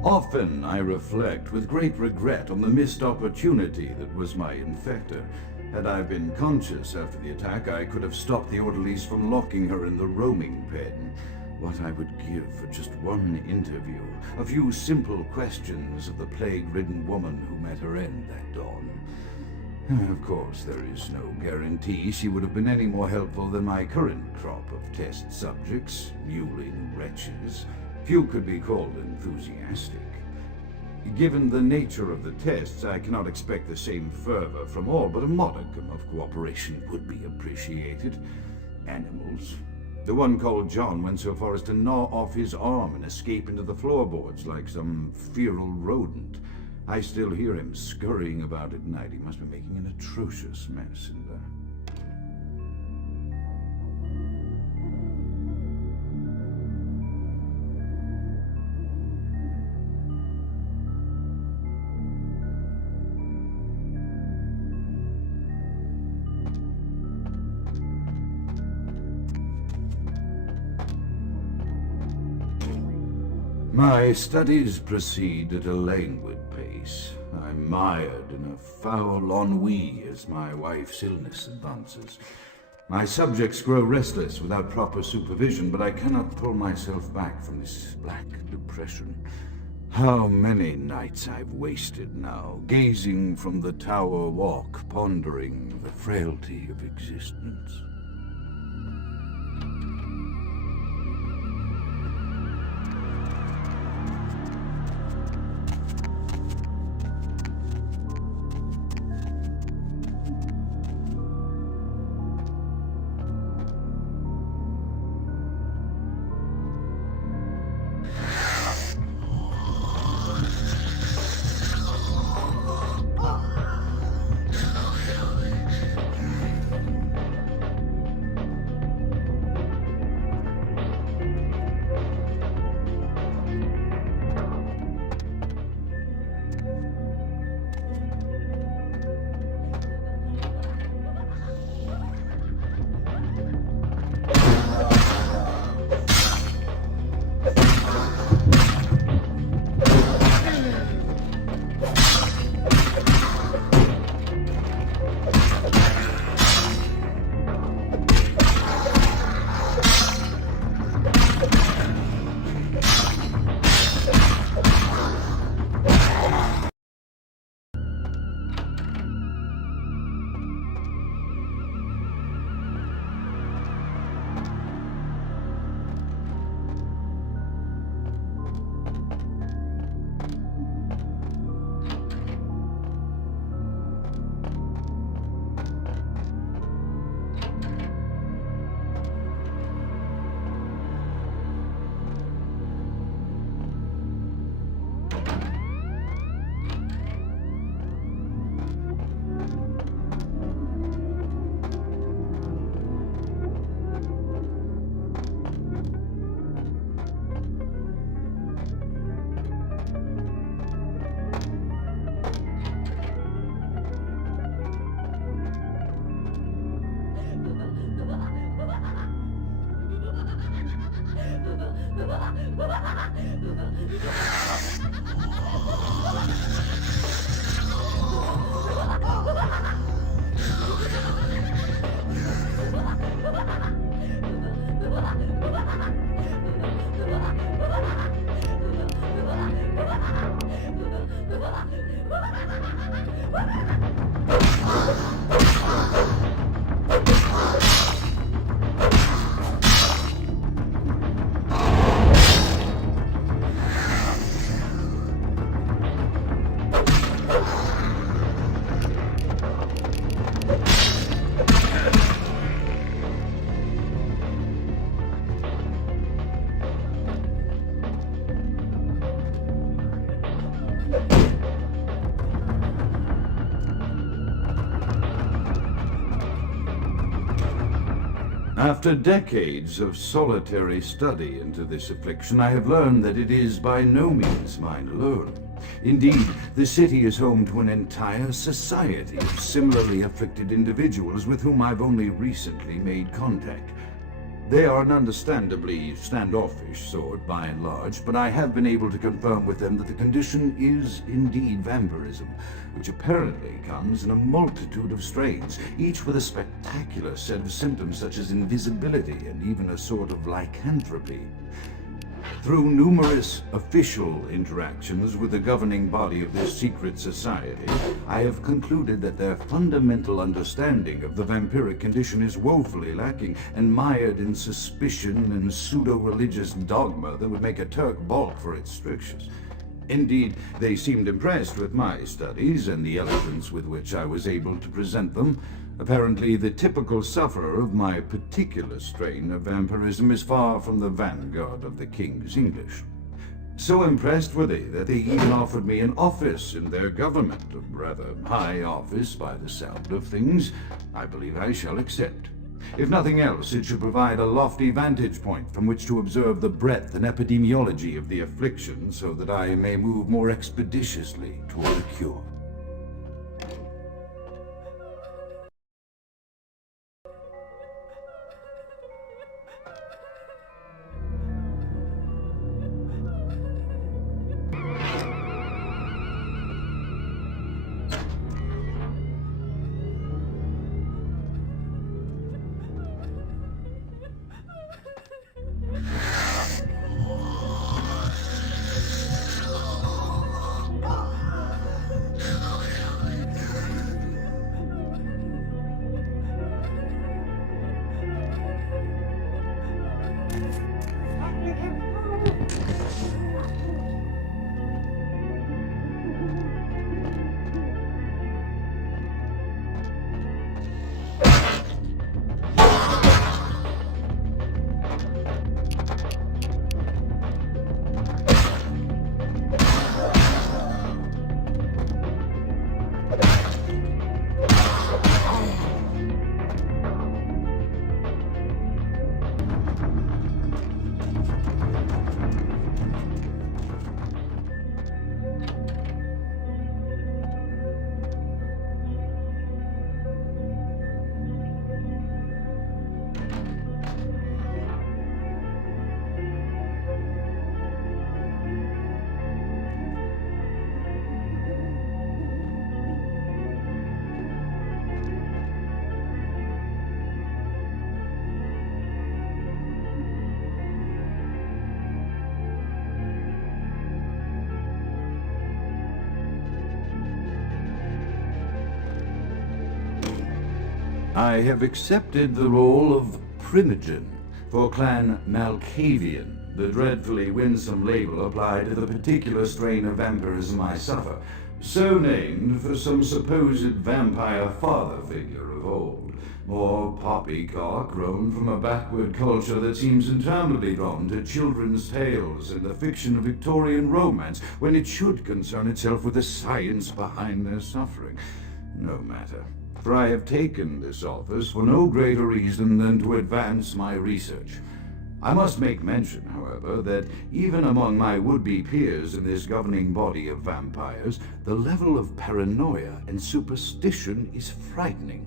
Often I reflect with great regret on the missed opportunity that was my infector. Had I been conscious after the attack, I could have stopped the orderlies from locking her in the roaming pen. What I would give for just one interview, a few simple questions of the plague-ridden woman who met her end that dawn. Of course, there is no guarantee she would have been any more helpful than my current crop of test subjects, mewling wretches. Few could be called enthusiastic. Given the nature of the tests, I cannot expect the same fervor from all, but a modicum of cooperation would be appreciated. Animals. The one called John went so far as to gnaw off his arm and escape into the floorboards like some feral rodent. I still hear him scurrying about at night. He must be making an atrocious mess in there. My studies proceed at a languid pace. I'm mired in a foul ennui as my wife's illness advances. My subjects grow restless without proper supervision, but I cannot pull myself back from this black depression. How many nights I've wasted now, gazing from the tower walk, pondering the frailty of existence. After decades of solitary study into this affliction, I have learned that it is by no means mine alone. Indeed, the city is home to an entire society of similarly afflicted individuals with whom I've only recently made contact. They are an understandably standoffish sort by and large, but I have been able to confirm with them that the condition is indeed vampirism, which apparently comes in a multitude of strains, each with a spectacular set of symptoms such as invisibility and even a sort of lycanthropy. Through numerous official interactions with the governing body of this secret society, I have concluded that their fundamental understanding of the vampiric condition is woefully lacking and mired in suspicion and pseudo-religious dogma that would make a Turk balk for its strictures. Indeed, they seemed impressed with my studies and the eloquence with which I was able to present them. Apparently, the typical sufferer of my particular strain of vampirism is far from the vanguard of the King's English. So impressed were they that they even offered me an office in their government, a rather high office by the sound of things. I believe I shall accept. If nothing else, it should provide a lofty vantage point from which to observe the breadth and epidemiology of the affliction so that I may move more expeditiously toward a cure. I have accepted the role of Primogen for Clan Malkavian, the dreadfully winsome label applied to the particular strain of vampirism I suffer, so named for some supposed vampire father figure of old. More poppycock grown from a backward culture that seems interminably drawn to children's tales and the fiction of Victorian romance when it should concern itself with the science behind their suffering. No matter. For I have taken this office for no greater reason than to advance my research. I must make mention, however, that even among my would-be peers in this governing body of vampires, the level of paranoia and superstition is frightening.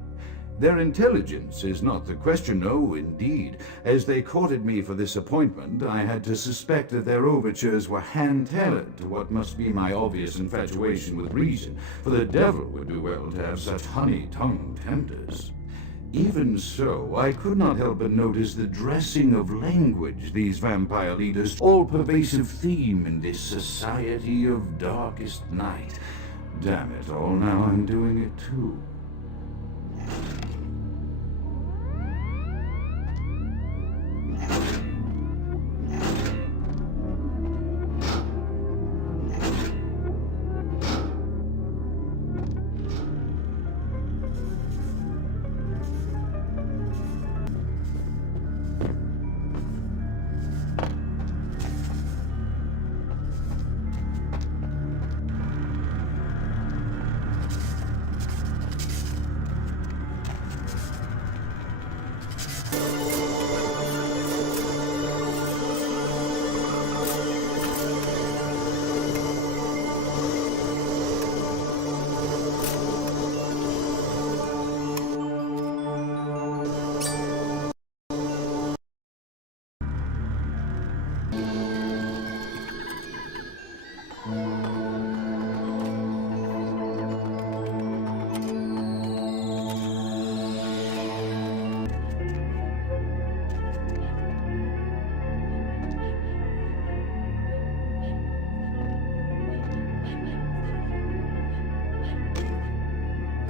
Their intelligence is not the question, no, indeed. As they courted me for this appointment, I had to suspect that their overtures were hand-tailored to what must be my obvious infatuation with reason, for the devil would do well to have such honey-tongued tempters. Even so, I could not help but notice the dressing of language these vampire leaders, all-pervasive theme in this society of darkest night. Damn it all, now I'm doing it too.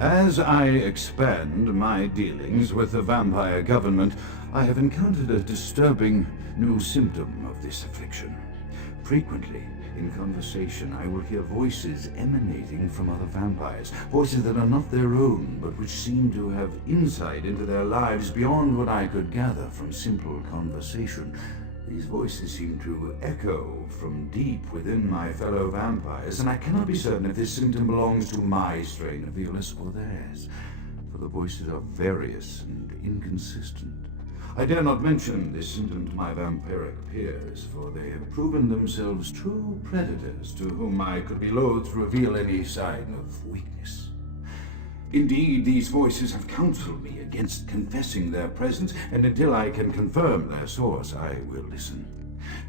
As I expand my dealings with the vampire government, I have encountered a disturbing new symptom of this affliction. Frequently, in conversation, I will hear voices emanating from other vampires, voices that are not their own, but which seem to have insight into their lives beyond what I could gather from simple conversation. These voices seem to echo from deep within my fellow vampires, and I cannot be certain if this symptom belongs to my strain of illness or theirs, for the voices are various and inconsistent. I dare not mention this symptom to my vampiric peers, for they have proven themselves true predators to whom I could be loath to reveal any sign of weakness. Indeed, these voices have counseled me against confessing their presence, and until I can confirm their source, I will listen.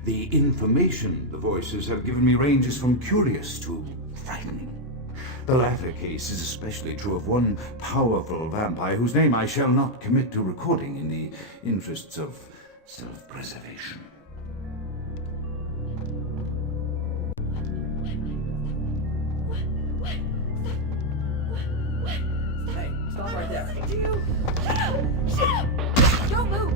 The information the voices have given me ranges from curious to frightening. The latter case is especially true of one powerful vampire whose name I shall not commit to recording in the interests of self-preservation. Hey, stop right there. Do you? Shut up! Shut up! Don't move!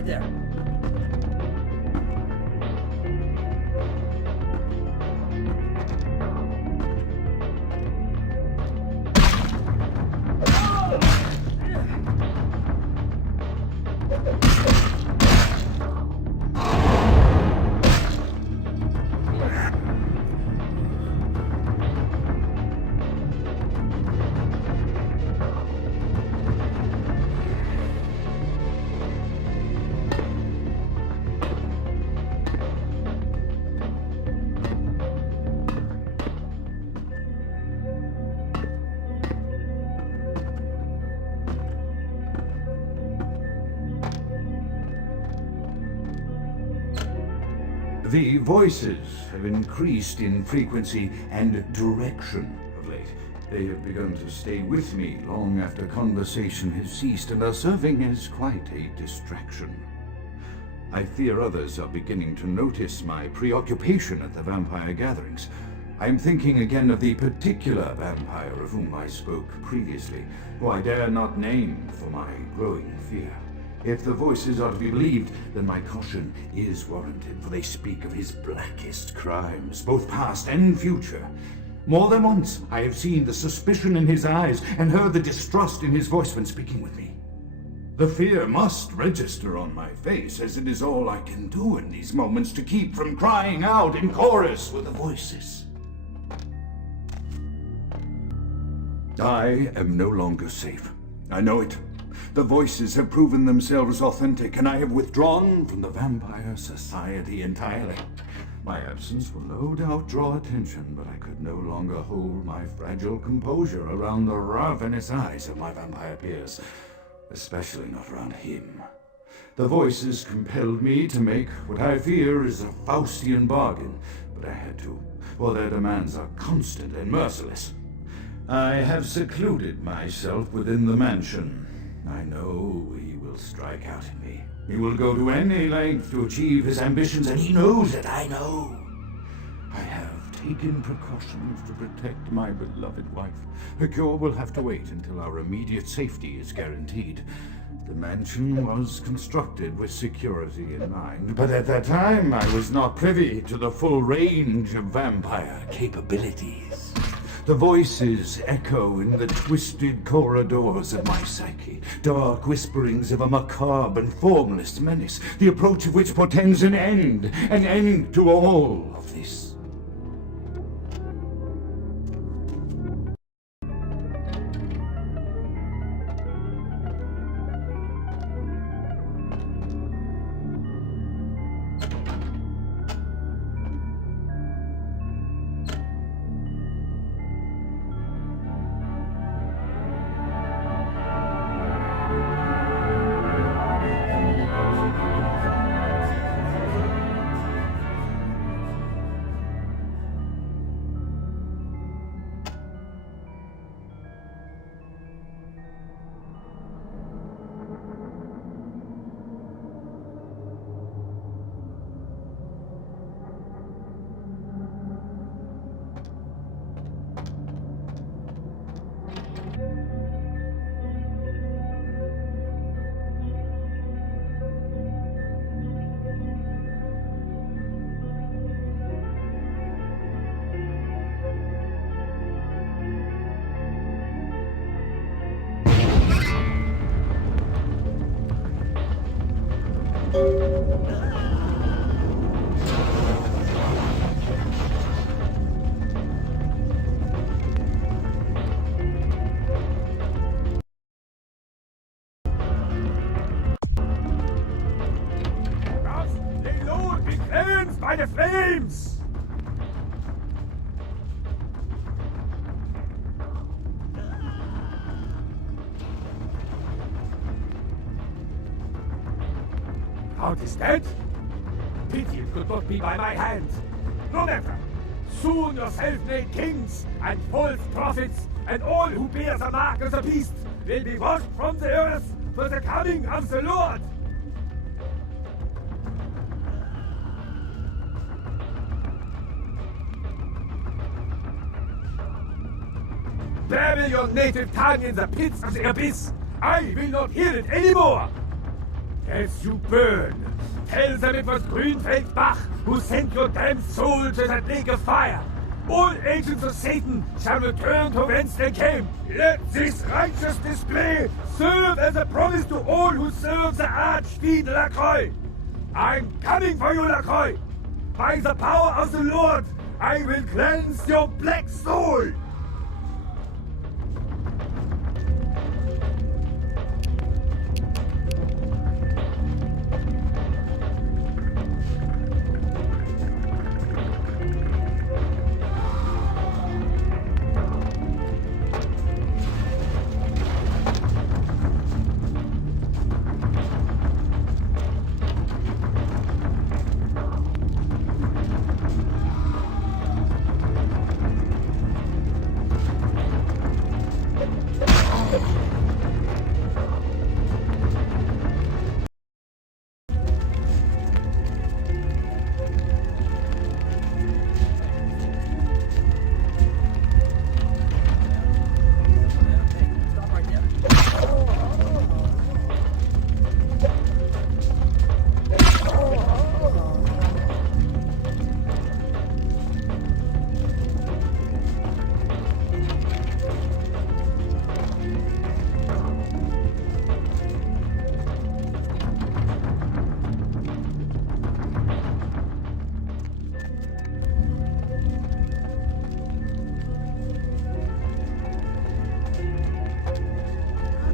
right there. The voices have increased in frequency and direction of late. They have begun to stay with me long after conversation has ceased and are serving as quite a distraction. I fear others are beginning to notice my preoccupation at the vampire gatherings. I am thinking again of the particular vampire of whom I spoke previously, who I dare not name for my growing fear. If the voices are to be believed, then my caution is warranted, for they speak of his blackest crimes, both past and future. More than once I have seen the suspicion in his eyes and heard the distrust in his voice when speaking with me. The fear must register on my face, as it is all I can do in these moments to keep from crying out in chorus with the voices. I am no longer safe. I know it. The voices have proven themselves authentic, and I have withdrawn from the Vampire Society entirely. My absence will no doubt draw attention, but I could no longer hold my fragile composure around the ravenous eyes of my vampire peers, especially not around him. The voices compelled me to make what I fear is a Faustian bargain, but I had to, for their demands are constant and merciless. I have secluded myself within the mansion. I know he will strike out at me. He will go to any length to achieve his ambitions, and he knows it, I know. I have taken precautions to protect my beloved wife. Her cure will have to wait until our immediate safety is guaranteed. The mansion was constructed with security in mind, but at that time I was not privy to the full range of vampire capabilities. The voices echo in the twisted corridors of my psyche, dark whisperings of a macabre and formless menace, the approach of which portends an end to all of this. By the flames! Count is dead? Pity it could not be by my hand. No matter. Soon your self-made kings and false prophets and all who bear the mark of the beast will be washed from the earth for the coming of the Lord. Babble your native tongue in the pits of the abyss. I will not hear it anymore. as you burn. Tell them it was Grünfeld Bach who sent your damned soul to that lake of fire. All agents of Satan shall return to whence they came. Let this righteous display serve as a promise to all who serve the Archfiend Lacroix. I'm coming for you, Lacroix. By the power of the Lord, I will cleanse your black soul.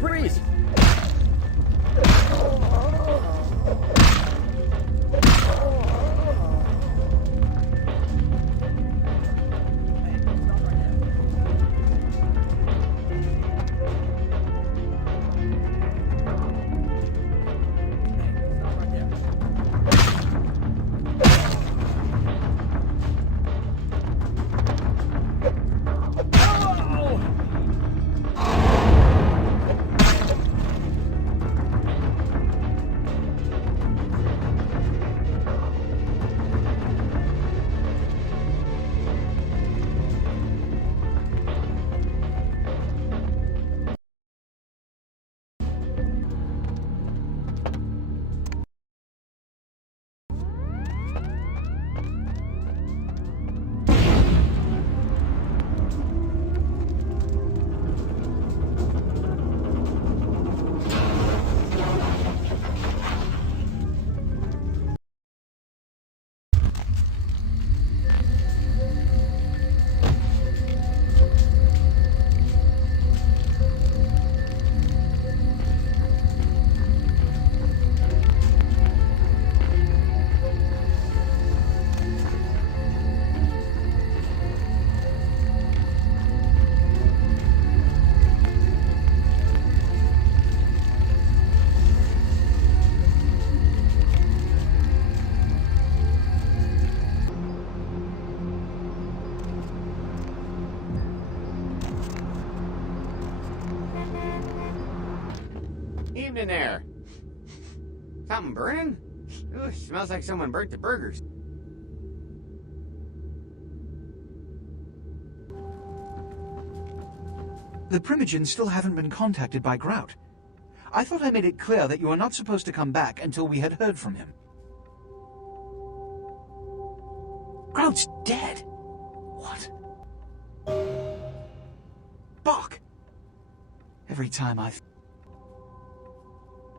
Freeze! Evening there. Something burning? Ooh, smells like someone burnt the burgers. The Primogens still haven't been contacted by Grout. I thought I made it clear that you were not supposed to come back until we had heard from him. Grout's dead. What? Bach! Every time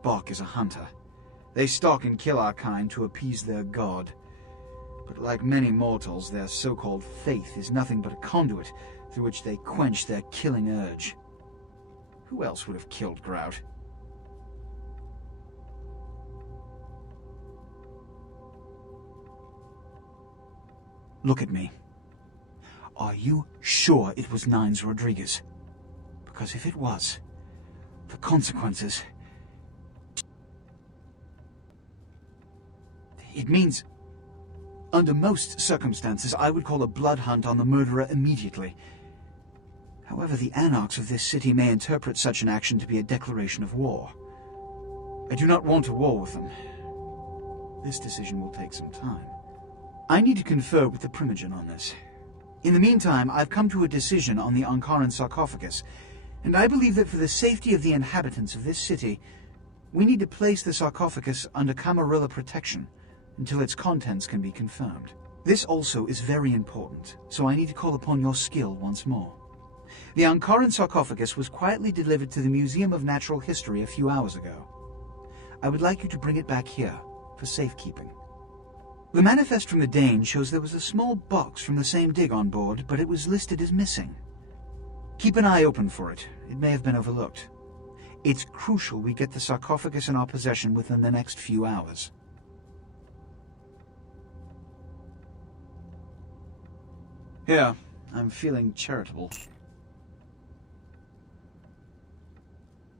Bach is a hunter. They stalk and kill our kind to appease their god. But like many mortals, their so-called faith is nothing but a conduit through which they quench their killing urge. Who else would have killed Grout? Look at me. Are you sure it was Nines Rodriguez? Because if it was, the consequences... It means, under most circumstances, I would call a blood hunt on the murderer immediately. However, the anarchs of this city may interpret such an action to be a declaration of war. I do not want a war with them. This decision will take some time. I need to confer with the Primogen on this. In the meantime, I've come to a decision on the Ankaran sarcophagus, and I believe that for the safety of the inhabitants of this city, We need to place the sarcophagus under Camarilla protection until its contents can be confirmed. This also is very important, so I need to call upon your skill once more. The Ankaran sarcophagus was quietly delivered to the Museum of Natural History a few hours ago. I would like you to bring it back here for safekeeping. The manifest from the Dane shows there was a small box from the same dig on board, but it was listed as missing. Keep an eye open for it. It may have been overlooked. It's crucial we get the sarcophagus in our possession within the next few hours. Here, I'm feeling charitable.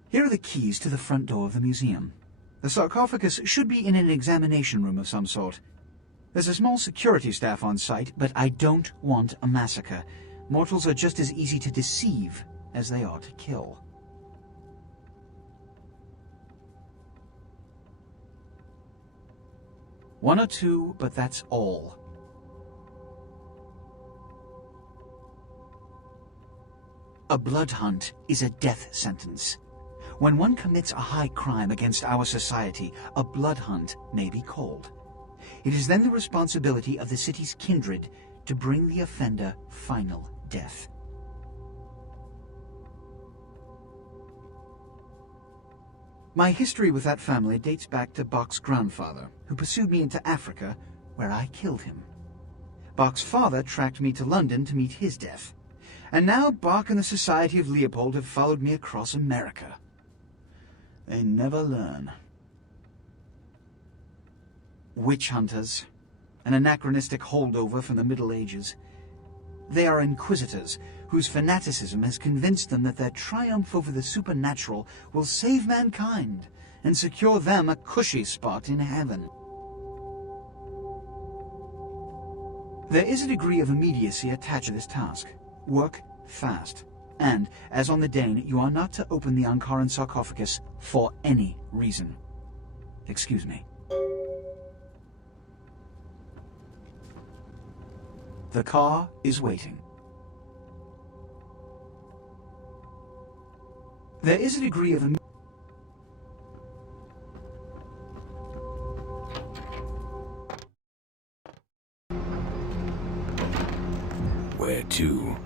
Here are the keys to the front door of the museum. The sarcophagus should be in an examination room of some sort. There's a small security staff on site, but I don't want a massacre. Mortals are just as easy to deceive as they are to kill. One or two, but that's all. A blood hunt is a death sentence. When one commits a high crime against our society, a blood hunt may be called. It is then the responsibility of the city's kindred to bring the offender final death. My history with that family dates back to Bach's grandfather, who pursued me into Africa, where I killed him. Bach's father tracked me to London to meet his death. And now Bach and the Society of Leopold have followed me across America. They never learn. Witch hunters, an anachronistic holdover from the Middle Ages. They are inquisitors whose fanaticism has convinced them that their triumph over the supernatural will save mankind and secure them a cushy spot in heaven. There is a degree of immediacy attached to this task. Work fast. And, as on the Dane, you are not to open the Ankaran sarcophagus for any reason. Excuse me. The car is waiting. There is a degree of Where to?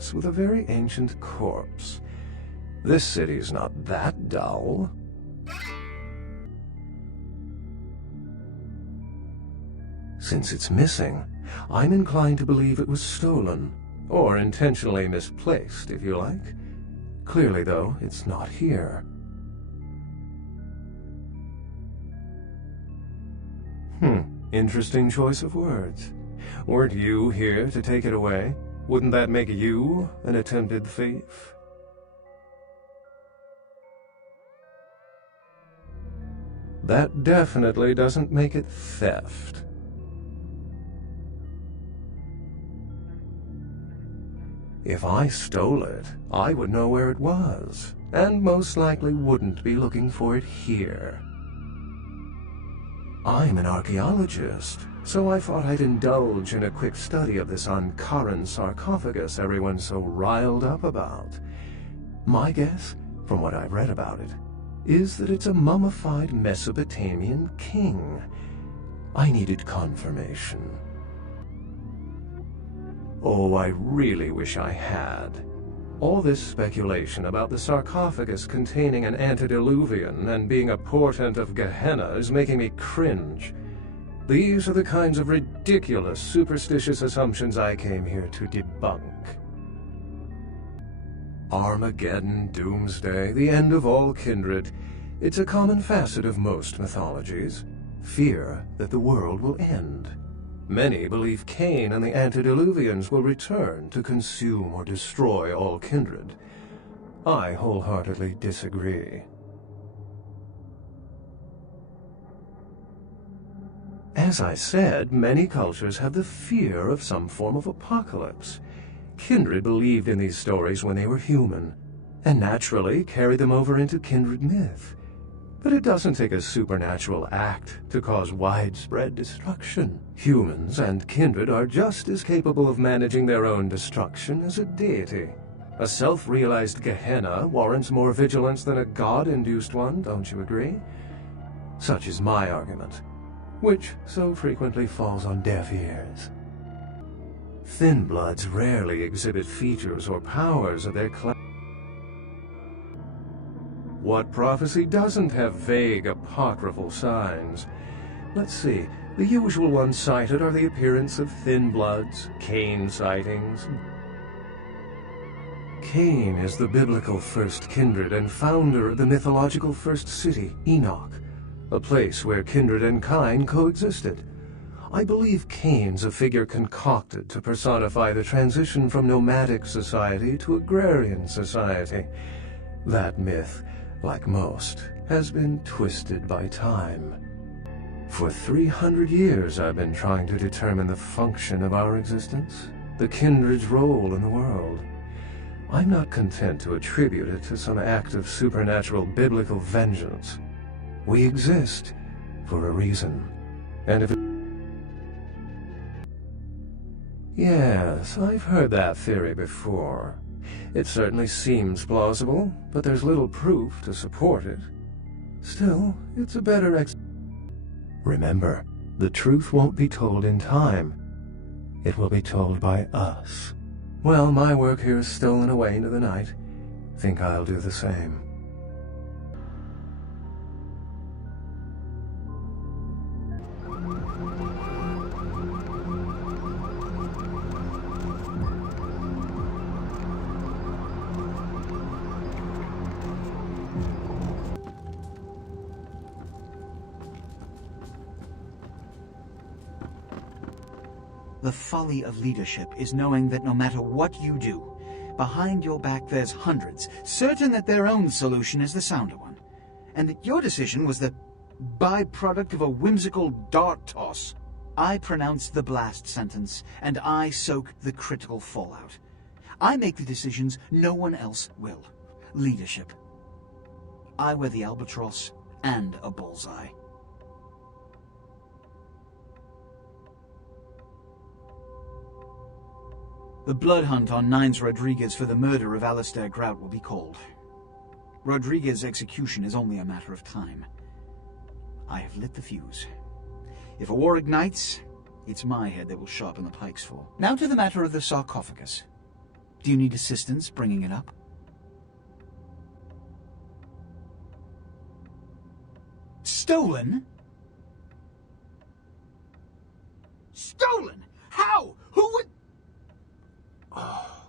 box with a very ancient corpse. This city's not that dull. Since it's missing, I'm inclined to believe it was stolen, or intentionally misplaced, if you like. Clearly, though, it's not here. Interesting choice of words. Weren't you here to take it away? Wouldn't that make you an attempted thief? That definitely doesn't make it theft. If I stole it, I would know where it was, and most likely wouldn't be looking for it here. I'm an archaeologist, so I thought I'd indulge in a quick study of this Ankaran sarcophagus everyone's so riled up about. My guess, from what I've read about it, is that it's a mummified Mesopotamian king. I needed confirmation. Oh, I really wish I had. All this speculation about the sarcophagus containing an antediluvian and being a portent of Gehenna is making me cringe. These are the kinds of ridiculous, superstitious assumptions I came here to debunk. Armageddon, doomsday, the end of all kindred. It's a common facet of most mythologies. Fear that the world will end. Many believe Cain and the antediluvians will return to consume or destroy all kindred. I wholeheartedly disagree. As I said, many cultures have the fear of some form of apocalypse. Kindred believed in these stories when they were human, and naturally carried them over into kindred myth. But it doesn't take a supernatural act to cause widespread destruction. Humans and kindred are just as capable of managing their own destruction as a deity. A self-realized Gehenna warrants more vigilance than a god-induced one, don't you agree? Such is my argument, which so frequently falls on deaf ears. Thin bloods rarely exhibit features or powers of their class. What prophecy doesn't have vague apocryphal signs? Let's see. The usual ones cited are the appearance of thin bloods, Cain sightings. Cain is the biblical first kindred and founder of the mythological first city, Enoch, a place where kindred and kine coexisted. I believe Cain's a figure concocted to personify the transition from nomadic society to agrarian society. That myth, like most, has been twisted by time. For 300 years I've been trying to determine the function of our existence, the kindred's role in the world. I'm not content to attribute it to some act of supernatural biblical vengeance. We exist for a reason, and if it... Yes, I've heard that theory before. It certainly seems plausible, but there's little proof to support it. Still, it's a better Remember, the truth won't be told in time. It will be told by us. Well, my work here is stolen away into the night. Think I'll do the same. The folly of leadership is knowing that no matter what you do, behind your back there's hundreds, certain that their own solution is the sounder one, and that your decision was the byproduct of a whimsical dart toss. I pronounce the blast sentence, and I soak the critical fallout. I make the decisions no one else will. Leadership. I wear the albatross and a bullseye. The blood hunt on Nines Rodriguez for the murder of Alistair Grout will be called. Rodriguez's execution is only a matter of time. I have lit the fuse. If a war ignites, it's my head that will sharpen the pikes for. Now to the matter of the sarcophagus. Do you need assistance bringing it up? Stolen? Stolen? How? Who would... Oh,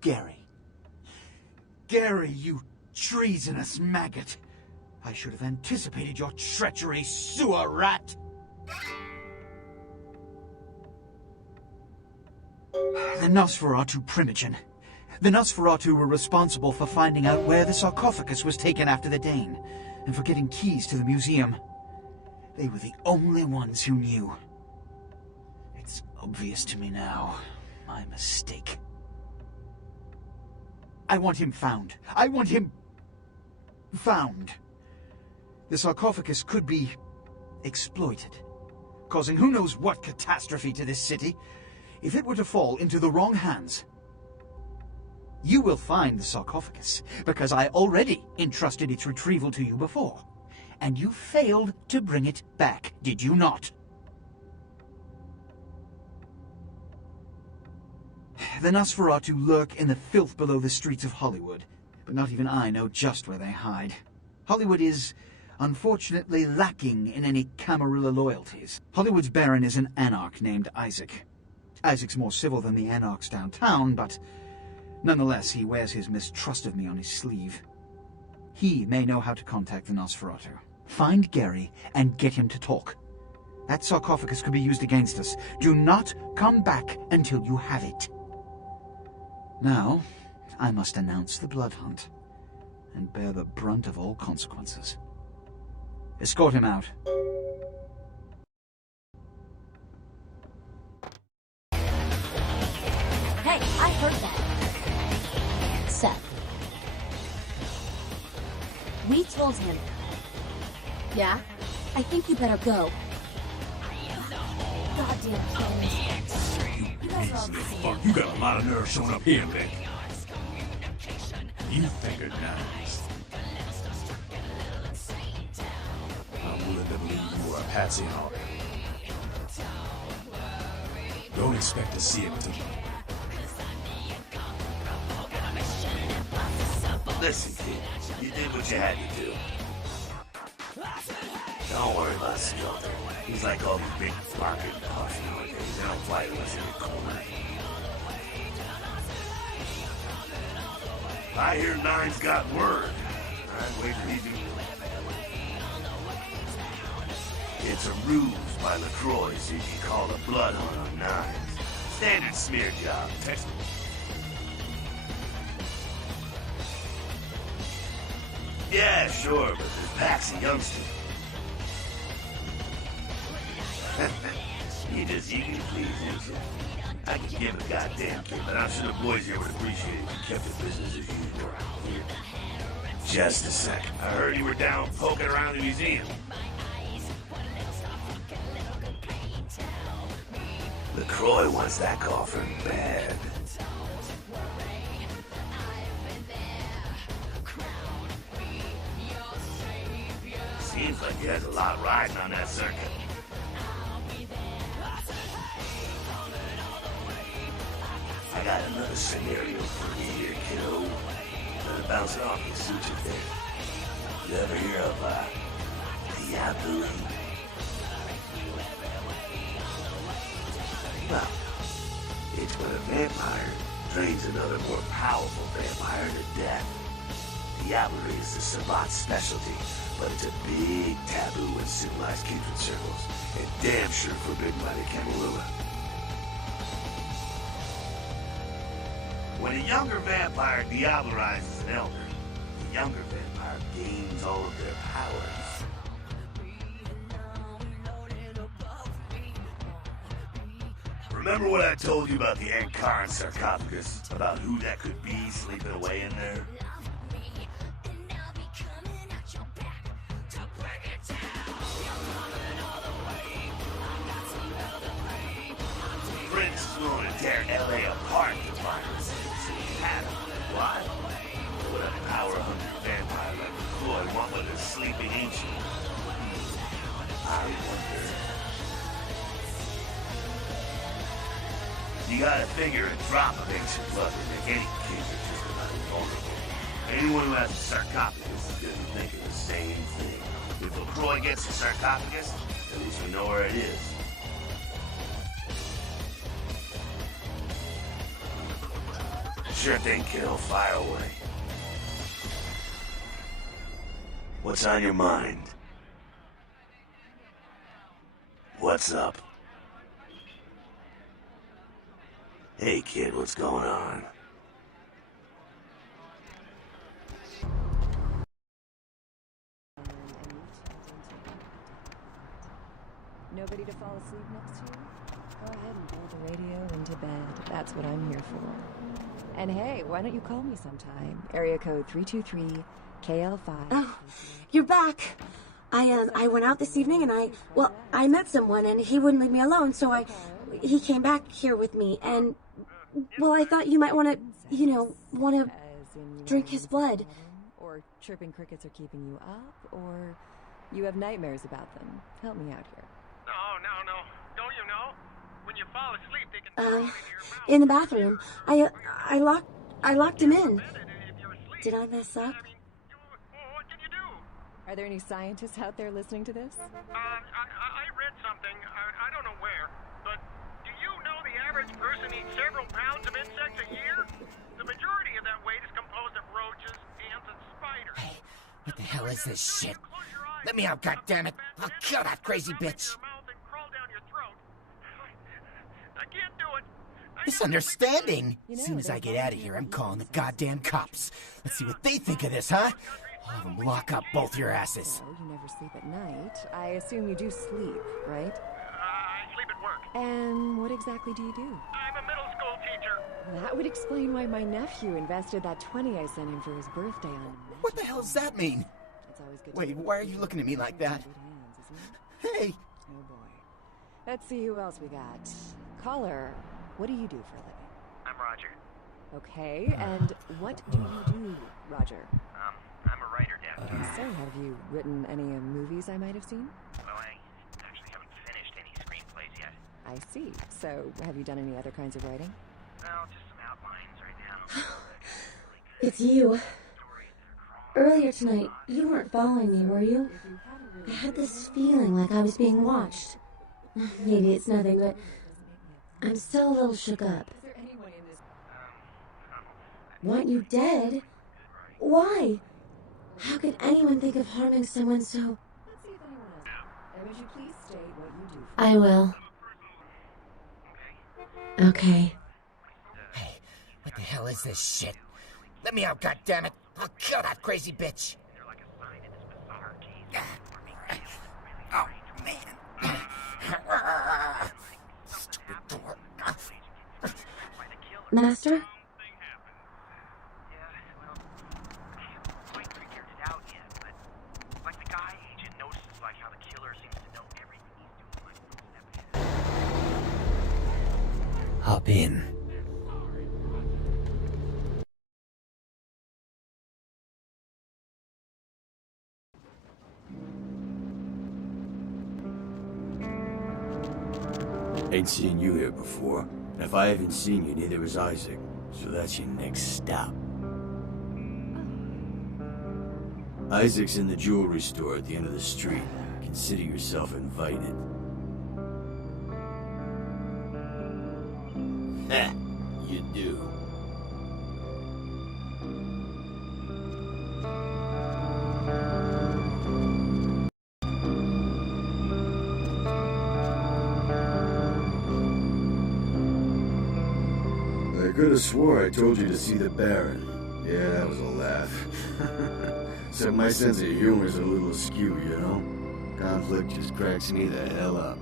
Gary. Gary, you treasonous maggot. I should have anticipated your treachery, sewer rat. The Nosferatu Primogen. The Nosferatu were responsible for finding out where the sarcophagus was taken after the Dane, and for getting keys to the museum. They were the only ones who knew. It's obvious to me now. My mistake. I want him found. I want him... found. The sarcophagus could be exploited, causing who knows what catastrophe to this city. If it were to fall into the wrong hands, you will find the sarcophagus, because I already entrusted its retrieval to you before, and you failed to bring it back, did you not? The Nosferatu lurk in the filth below the streets of Hollywood, but not even I know just where they hide. Hollywood is, unfortunately, lacking in any Camarilla loyalties. Hollywood's baron is an anarch named Isaac. Isaac's more civil than the anarchs downtown, but nonetheless he wears his mistrust of me on his sleeve. He may know how to contact the Nosferatu. Find Gary and get him to talk. That sarcophagus could be used against us. Do not come back until you have it. Now, I must announce the blood hunt and bear the brunt of all consequences. Escort him out. Hey, I heard that. Seth. We told him. Yeah? I think you better go. Goddamn kids. You beastly fuck. You got a lot of nerve showing up here, Beck. You think it nice. I'm willing to believe you are a patsy and all. Don't expect to see it until... Listen, kid, you did what you had to do. Don't worry about Skelter. He's like all these big barking dogs nowadays. They don't fight unless they're cornered. I hear Nine's got word. I'd wait for he do. It's a ruse by LaCroix, so you can call a blood hunt on Nines. Standard smear job. Text me. Yeah, sure, but there's packs of youngsters. You just eager to please, ain't you? I could give a goddamn kid, but I'm sure the boys here would appreciate it if you kept the business as usual. Just a second. I heard you were down poking around the museum. LaCroix wants that coffin bad. Seems like he has a lot riding on that circuit. I got another scenario for you here, kiddo. Gonna bounce it off your suture thing. You ever hear of, Diablo? Well, it's when a vampire drains another more powerful vampire to death. Diablerie is the Sabbat's specialty, but it's a big taboo in civilized kindred circles, and damn sure forbidden by the Camarilla. When a younger vampire diablerizes an elder, the younger vampire gains all of their powers. Remember what I told you about the Ankaran sarcophagus? About who that could be sleeping away in there? Prince is willing to tear LA apart to find us. Why? Would a power-hungry vampire like McCoy want with a sleeping ancient? I wonder. You gotta figure a drop of ancient blood would make any kindred just about invulnerable. Anyone who has a sarcophagus is gonna be thinking the same thing. If LaCroix gets the sarcophagus, at least we know where it is. Sure thing, kiddo. Fire away. What's on your mind? What's up? Hey, kid, what's going on? Nobody to fall asleep next to you? Go ahead and pull the radio into bed. That's what I'm here for. And hey, why don't you call me sometime? Area code 323 KL5. Oh, you're back. I went out this evening and I met someone and he wouldn't leave me alone, so he came back here with me and, well, I thought you might want to drink his blood. Or chirping crickets are keeping you up, or you have nightmares about them. Help me out here. No. Don't you know? When you fall asleep, they can... In the bathroom. I locked him in. Did I mess up? Are there any scientists out there listening to this? I read something, I don't know where, but do you know the average person eats several pounds of insects a year? The majority of that weight is composed of roaches, ants, and spiders. Hey, what the hell is this shit? Let me out, goddammit! I'll kill that crazy bitch! I can't do it. Misunderstanding! As soon as I get out of here, I'm calling the goddamn cops. Let's see what they think of this, huh? I'll have them lock up both your asses. Oh, you never sleep at night. I assume you do sleep, right? I sleep at work. And what exactly do you do? I'm a middle school teacher. That would explain why my nephew invested that 20 I sent him for his birthday on... What the hell does that mean? It's always good. Wait, why are you looking at me like that? Hey! Oh boy. Let's see who else we got. Caller, what do you do for a living? I'm Roger. Okay, and what do you do, Roger? I'm a writer, Dad. So, have you written any movies I might have seen? Well, I actually haven't finished any screenplays yet. I see. So, have you done any other kinds of writing? No, just some outlines right now. It's you. Earlier tonight, you weren't following me, were you? I had this feeling like I was being watched. Maybe it's nothing, but I'm still a little shook up. Want you dead? Why? How could anyone think of harming someone so... Let's see if anyone else... And would you please state what you do? I will. Okay. Hey, what the hell is this shit? Let me out, goddammit! I'll kill that crazy bitch! Oh, man. Stupid door. Master? Hop in. Ain't seen you here before. And if I haven't seen you, neither has Isaac. So that's your next stop. Isaac's in the jewelry store at the end of the street. Consider yourself invited. Heh, you do. I could have swore I told you to see the Baron. Yeah, that was a laugh. Except my sense of humor is a little askew, you know? Conflict just cracks me the hell up.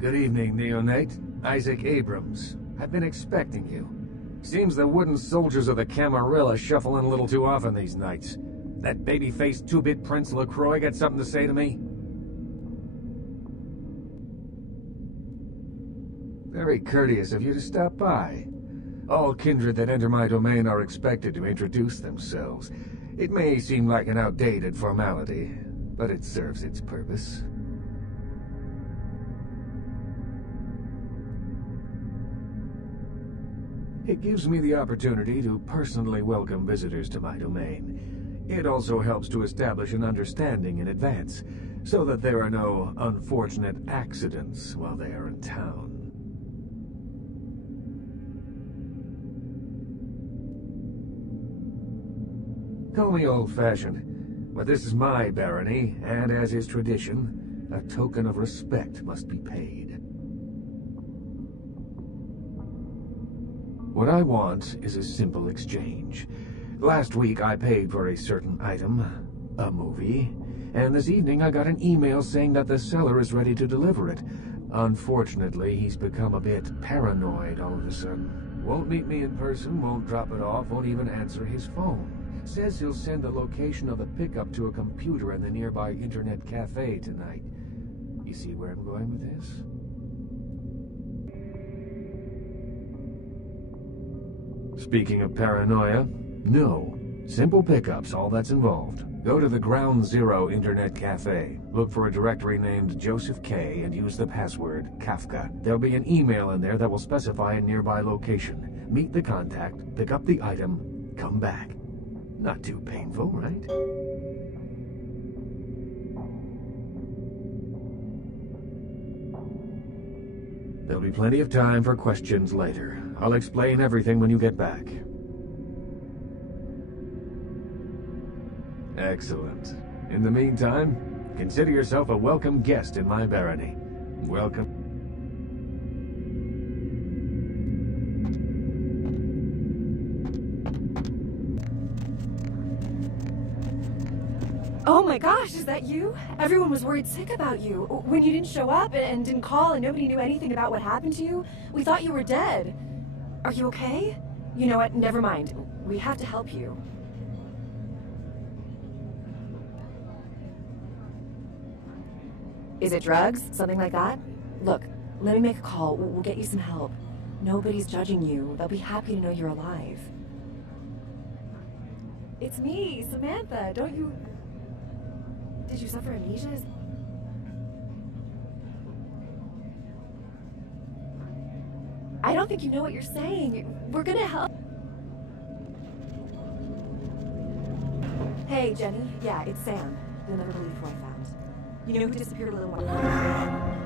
Good evening, neonate. Isaac Abrams. I've been expecting you. Seems the wooden soldiers of the Camarilla shuffle in a little too often these nights. That baby-faced two-bit Prince LaCroix got something to say to me? Very courteous of you to stop by. All kindred that enter my domain are expected to introduce themselves. It may seem like an outdated formality, but it serves its purpose. It gives me the opportunity to personally welcome visitors to my domain. It also helps to establish an understanding in advance, so that there are no unfortunate accidents while they are in town. Call me old-fashioned, but this is my barony, and as is tradition, a token of respect must be paid. What I want is a simple exchange. Last week I paid for a certain item, a movie, and this evening I got an email saying that the seller is ready to deliver it. Unfortunately, he's become a bit paranoid all of a sudden. Won't meet me in person, won't drop it off, won't even answer his phone. Says he'll send the location of the pickup to a computer in the nearby internet cafe tonight. You see where I'm going with this? Speaking of paranoia, no. Simple pickups, all that's involved. Go to the Ground Zero Internet Cafe. Look for a directory named Joseph K. and use the password Kafka. There'll be an email in there that will specify a nearby location. Meet the contact, pick up the item, come back. Not too painful, right? There'll be plenty of time for questions later. I'll explain everything when you get back. Excellent. In the meantime, consider yourself a welcome guest in my barony. Welcome. Oh my gosh, is that you? Everyone was worried sick about you. When you didn't show up and didn't call and nobody knew anything about what happened to you, we thought you were dead. Are you okay? You know what, never mind. We have to help you. Is it drugs? Something like that? Look, let me make a call. We'll get you some help. Nobody's judging you. They'll be happy to know you're alive. It's me, Samantha. Don't you... Did you suffer amnesia? I don't think you know what you're saying. We're gonna help. Hey, Jenny. Yeah, it's Sam. You'll never believe who I found. You know who disappeared a little while.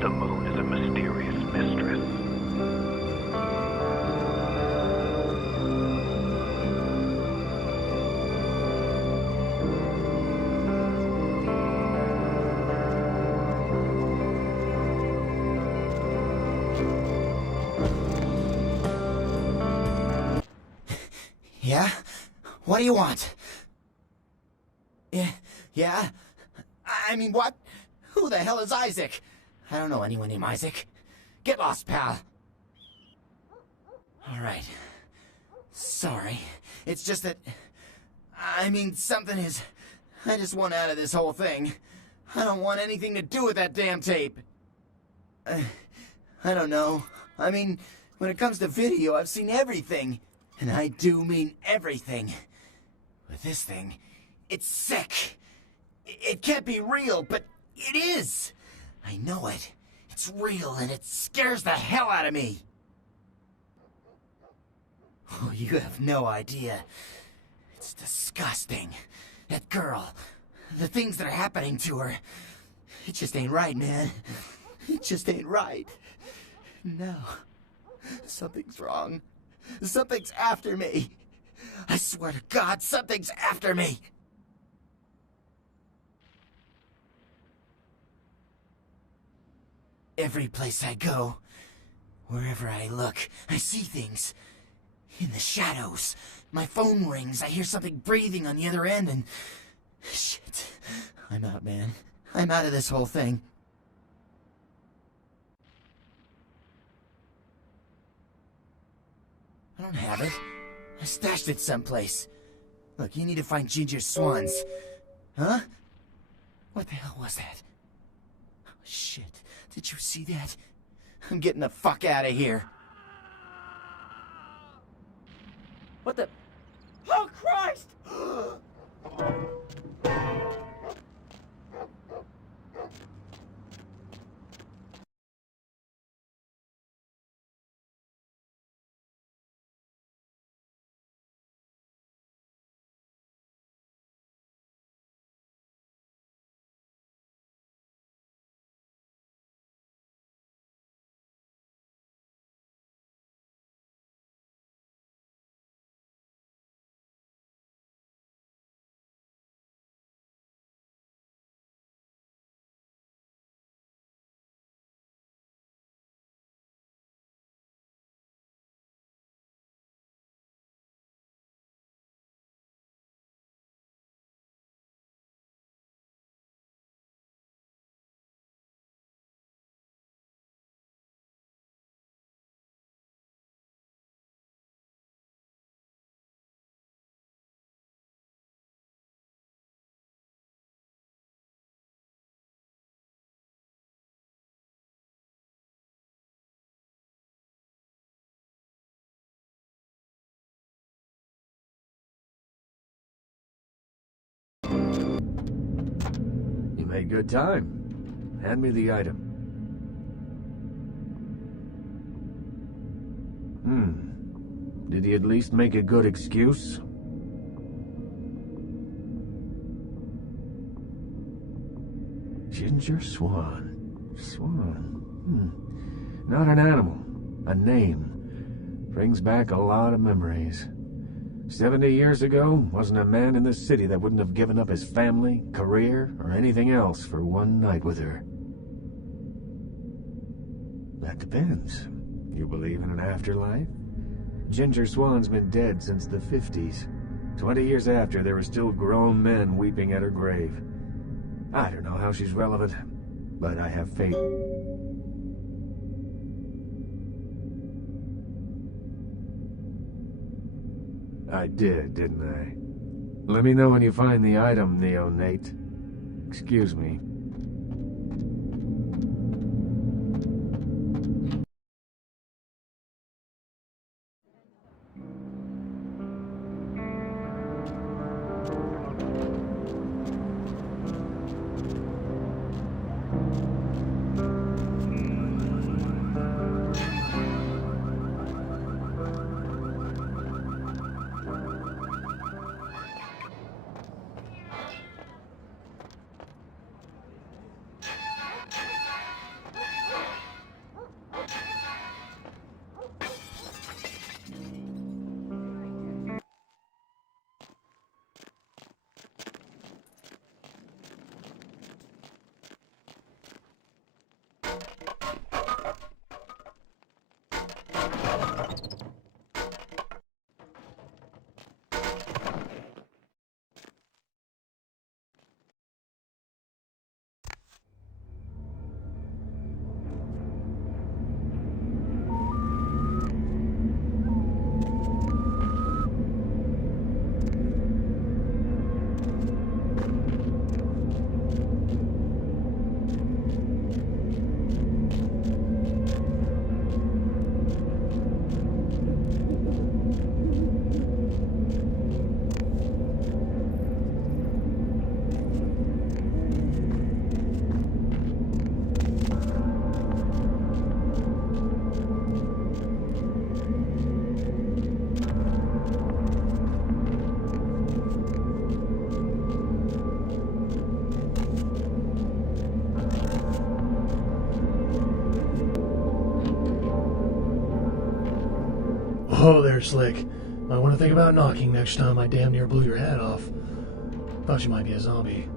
The moon is a mysterious mistress. Yeah? What do you want? Yeah? I mean, what? Who the hell is Isaac? I don't know anyone named Isaac. Get lost, pal. All right. Sorry. It's just that... I mean, something is... I just want out of this whole thing. I don't want anything to do with that damn tape. I don't know. I mean, when it comes to video, I've seen everything. And I do mean everything. With this thing, it's sick. It can't be real, but it is. I know it. It's real, and it scares the hell out of me. Oh, you have no idea. It's disgusting. That girl, the things that are happening to her. It just ain't right, man. It just ain't right. No. Something's wrong. Something's after me. I swear to God, something's after me. Every place I go, wherever I look, I see things. In the shadows. My phone rings, I hear something breathing on the other end, and... Shit. I'm out, man. I'm out of this whole thing. I don't have it. I stashed it someplace. Look, you need to find Ginger Swans. Huh? What the hell was that? Oh, shit. Did you see that? I'm getting the fuck out of here. What the... Oh, Christ! You made good time. Hand me the item. Did he at least make a good excuse? Ginger Swan. Not an animal. A name. Brings back a lot of memories. 70 years ago, wasn't a man in this city that wouldn't have given up his family, career, or anything else for one night with her. That depends. You believe in an afterlife? Ginger Swan's been dead since the 50s. 20 years after, there were still grown men weeping at her grave. I don't know how she's relevant, but I have faith. I did, didn't I? Let me know when you find the item, Neonate. Excuse me. Whoa there, Slick. Might want to think about knocking next time I damn near blew your head off. Thought you might be a zombie.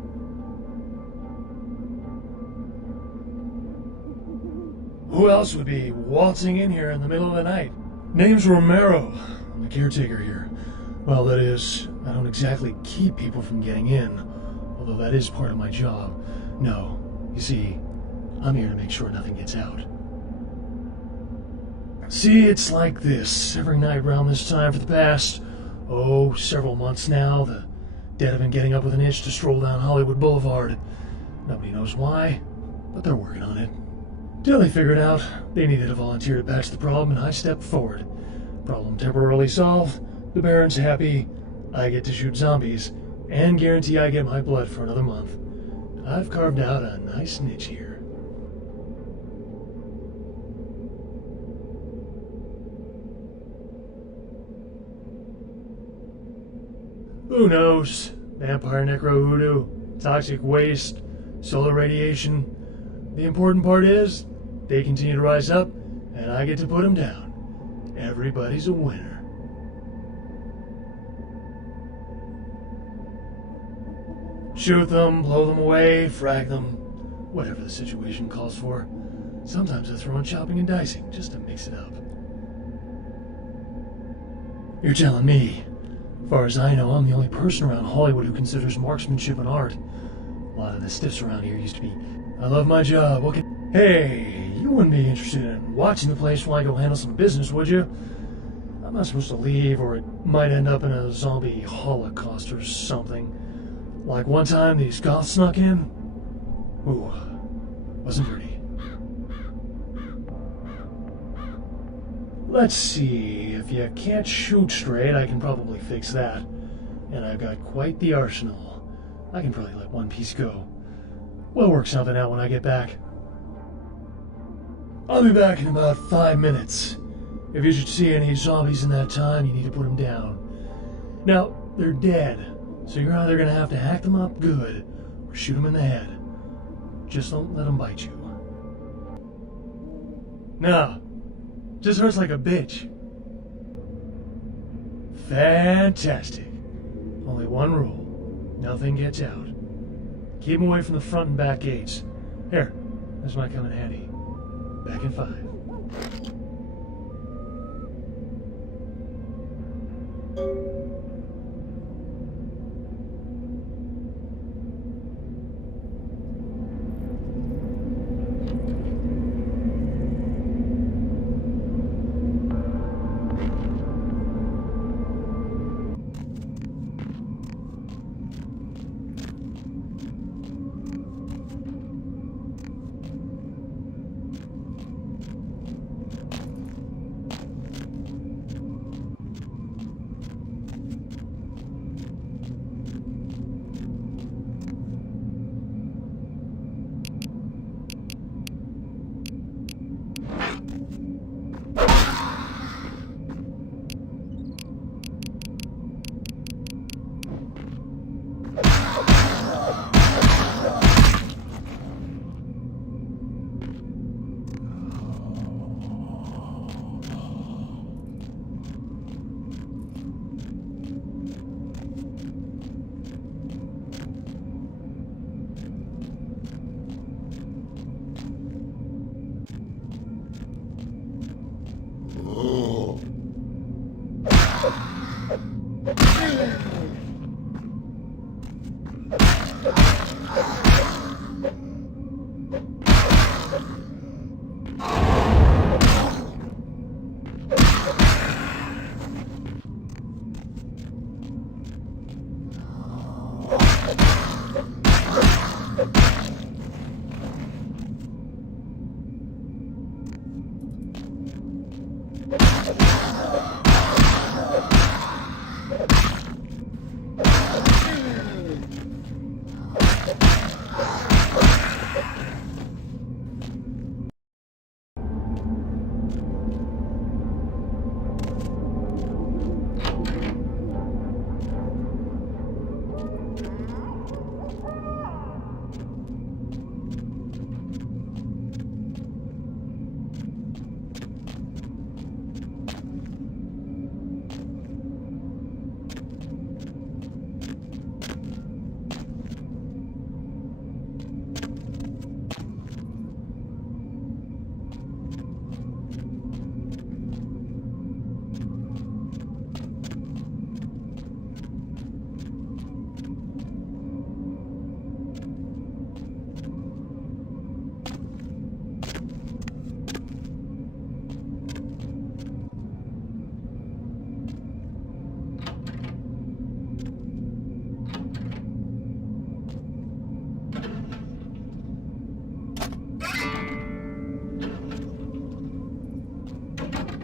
Who else would be waltzing in here in the middle of the night? Name's Romero. I'm the caretaker here. Well, that is, I don't exactly keep people from getting in, although that is part of my job. No, you see, I'm here to make sure nothing gets out. See, it's like this. Every night around this time for the past, several months now, the dead have been getting up with an itch to stroll down Hollywood Boulevard. Nobody knows why, but they're working on it. Till they figured out they needed a volunteer to patch the problem, and I stepped forward. Problem temporarily solved, the Baron's happy, I get to shoot zombies, and guarantee I get my blood for another month. I've carved out a nice niche here. Who knows? Vampire necro hoodoo, toxic waste, solar radiation. The important part is, they continue to rise up, and I get to put them down. Everybody's a winner. Shoot them, blow them away, frag them, whatever the situation calls for. Sometimes I throw in chopping and dicing, just to mix it up. You're telling me. As far as I know, I'm the only person around Hollywood who considers marksmanship an art. A lot of the stiffs around here used to be, I love my job, what can... Hey, you wouldn't be interested in watching the place while I go handle some business, would you? I'm not supposed to leave, or it might end up in a zombie holocaust or something. Like one time these goths snuck in. Ooh, wasn't pretty. Let's see, if you can't shoot straight, I can probably fix that. And I've got quite the arsenal. I can probably let one piece go. We'll work something out when I get back. I'll be back in about 5 minutes. If you should see any zombies in that time, you need to put them down. Now, they're dead, so you're either going to have to hack them up good, or shoot them in the head. Just don't let them bite you. No. Just hurts like a bitch. Fantastic. Only one rule. Nothing gets out. Keep them away from the front and back gates. Here, this might come in handy. Back in 5.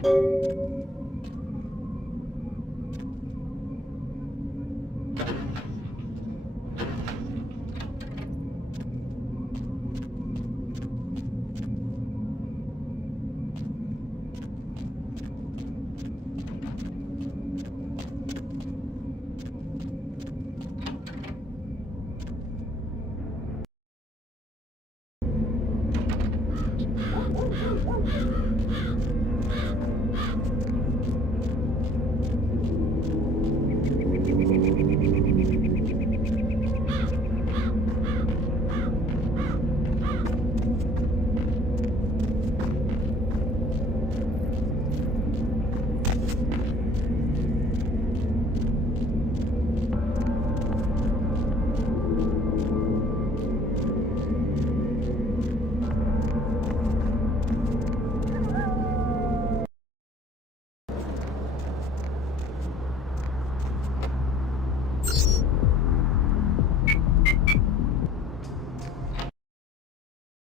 Bye.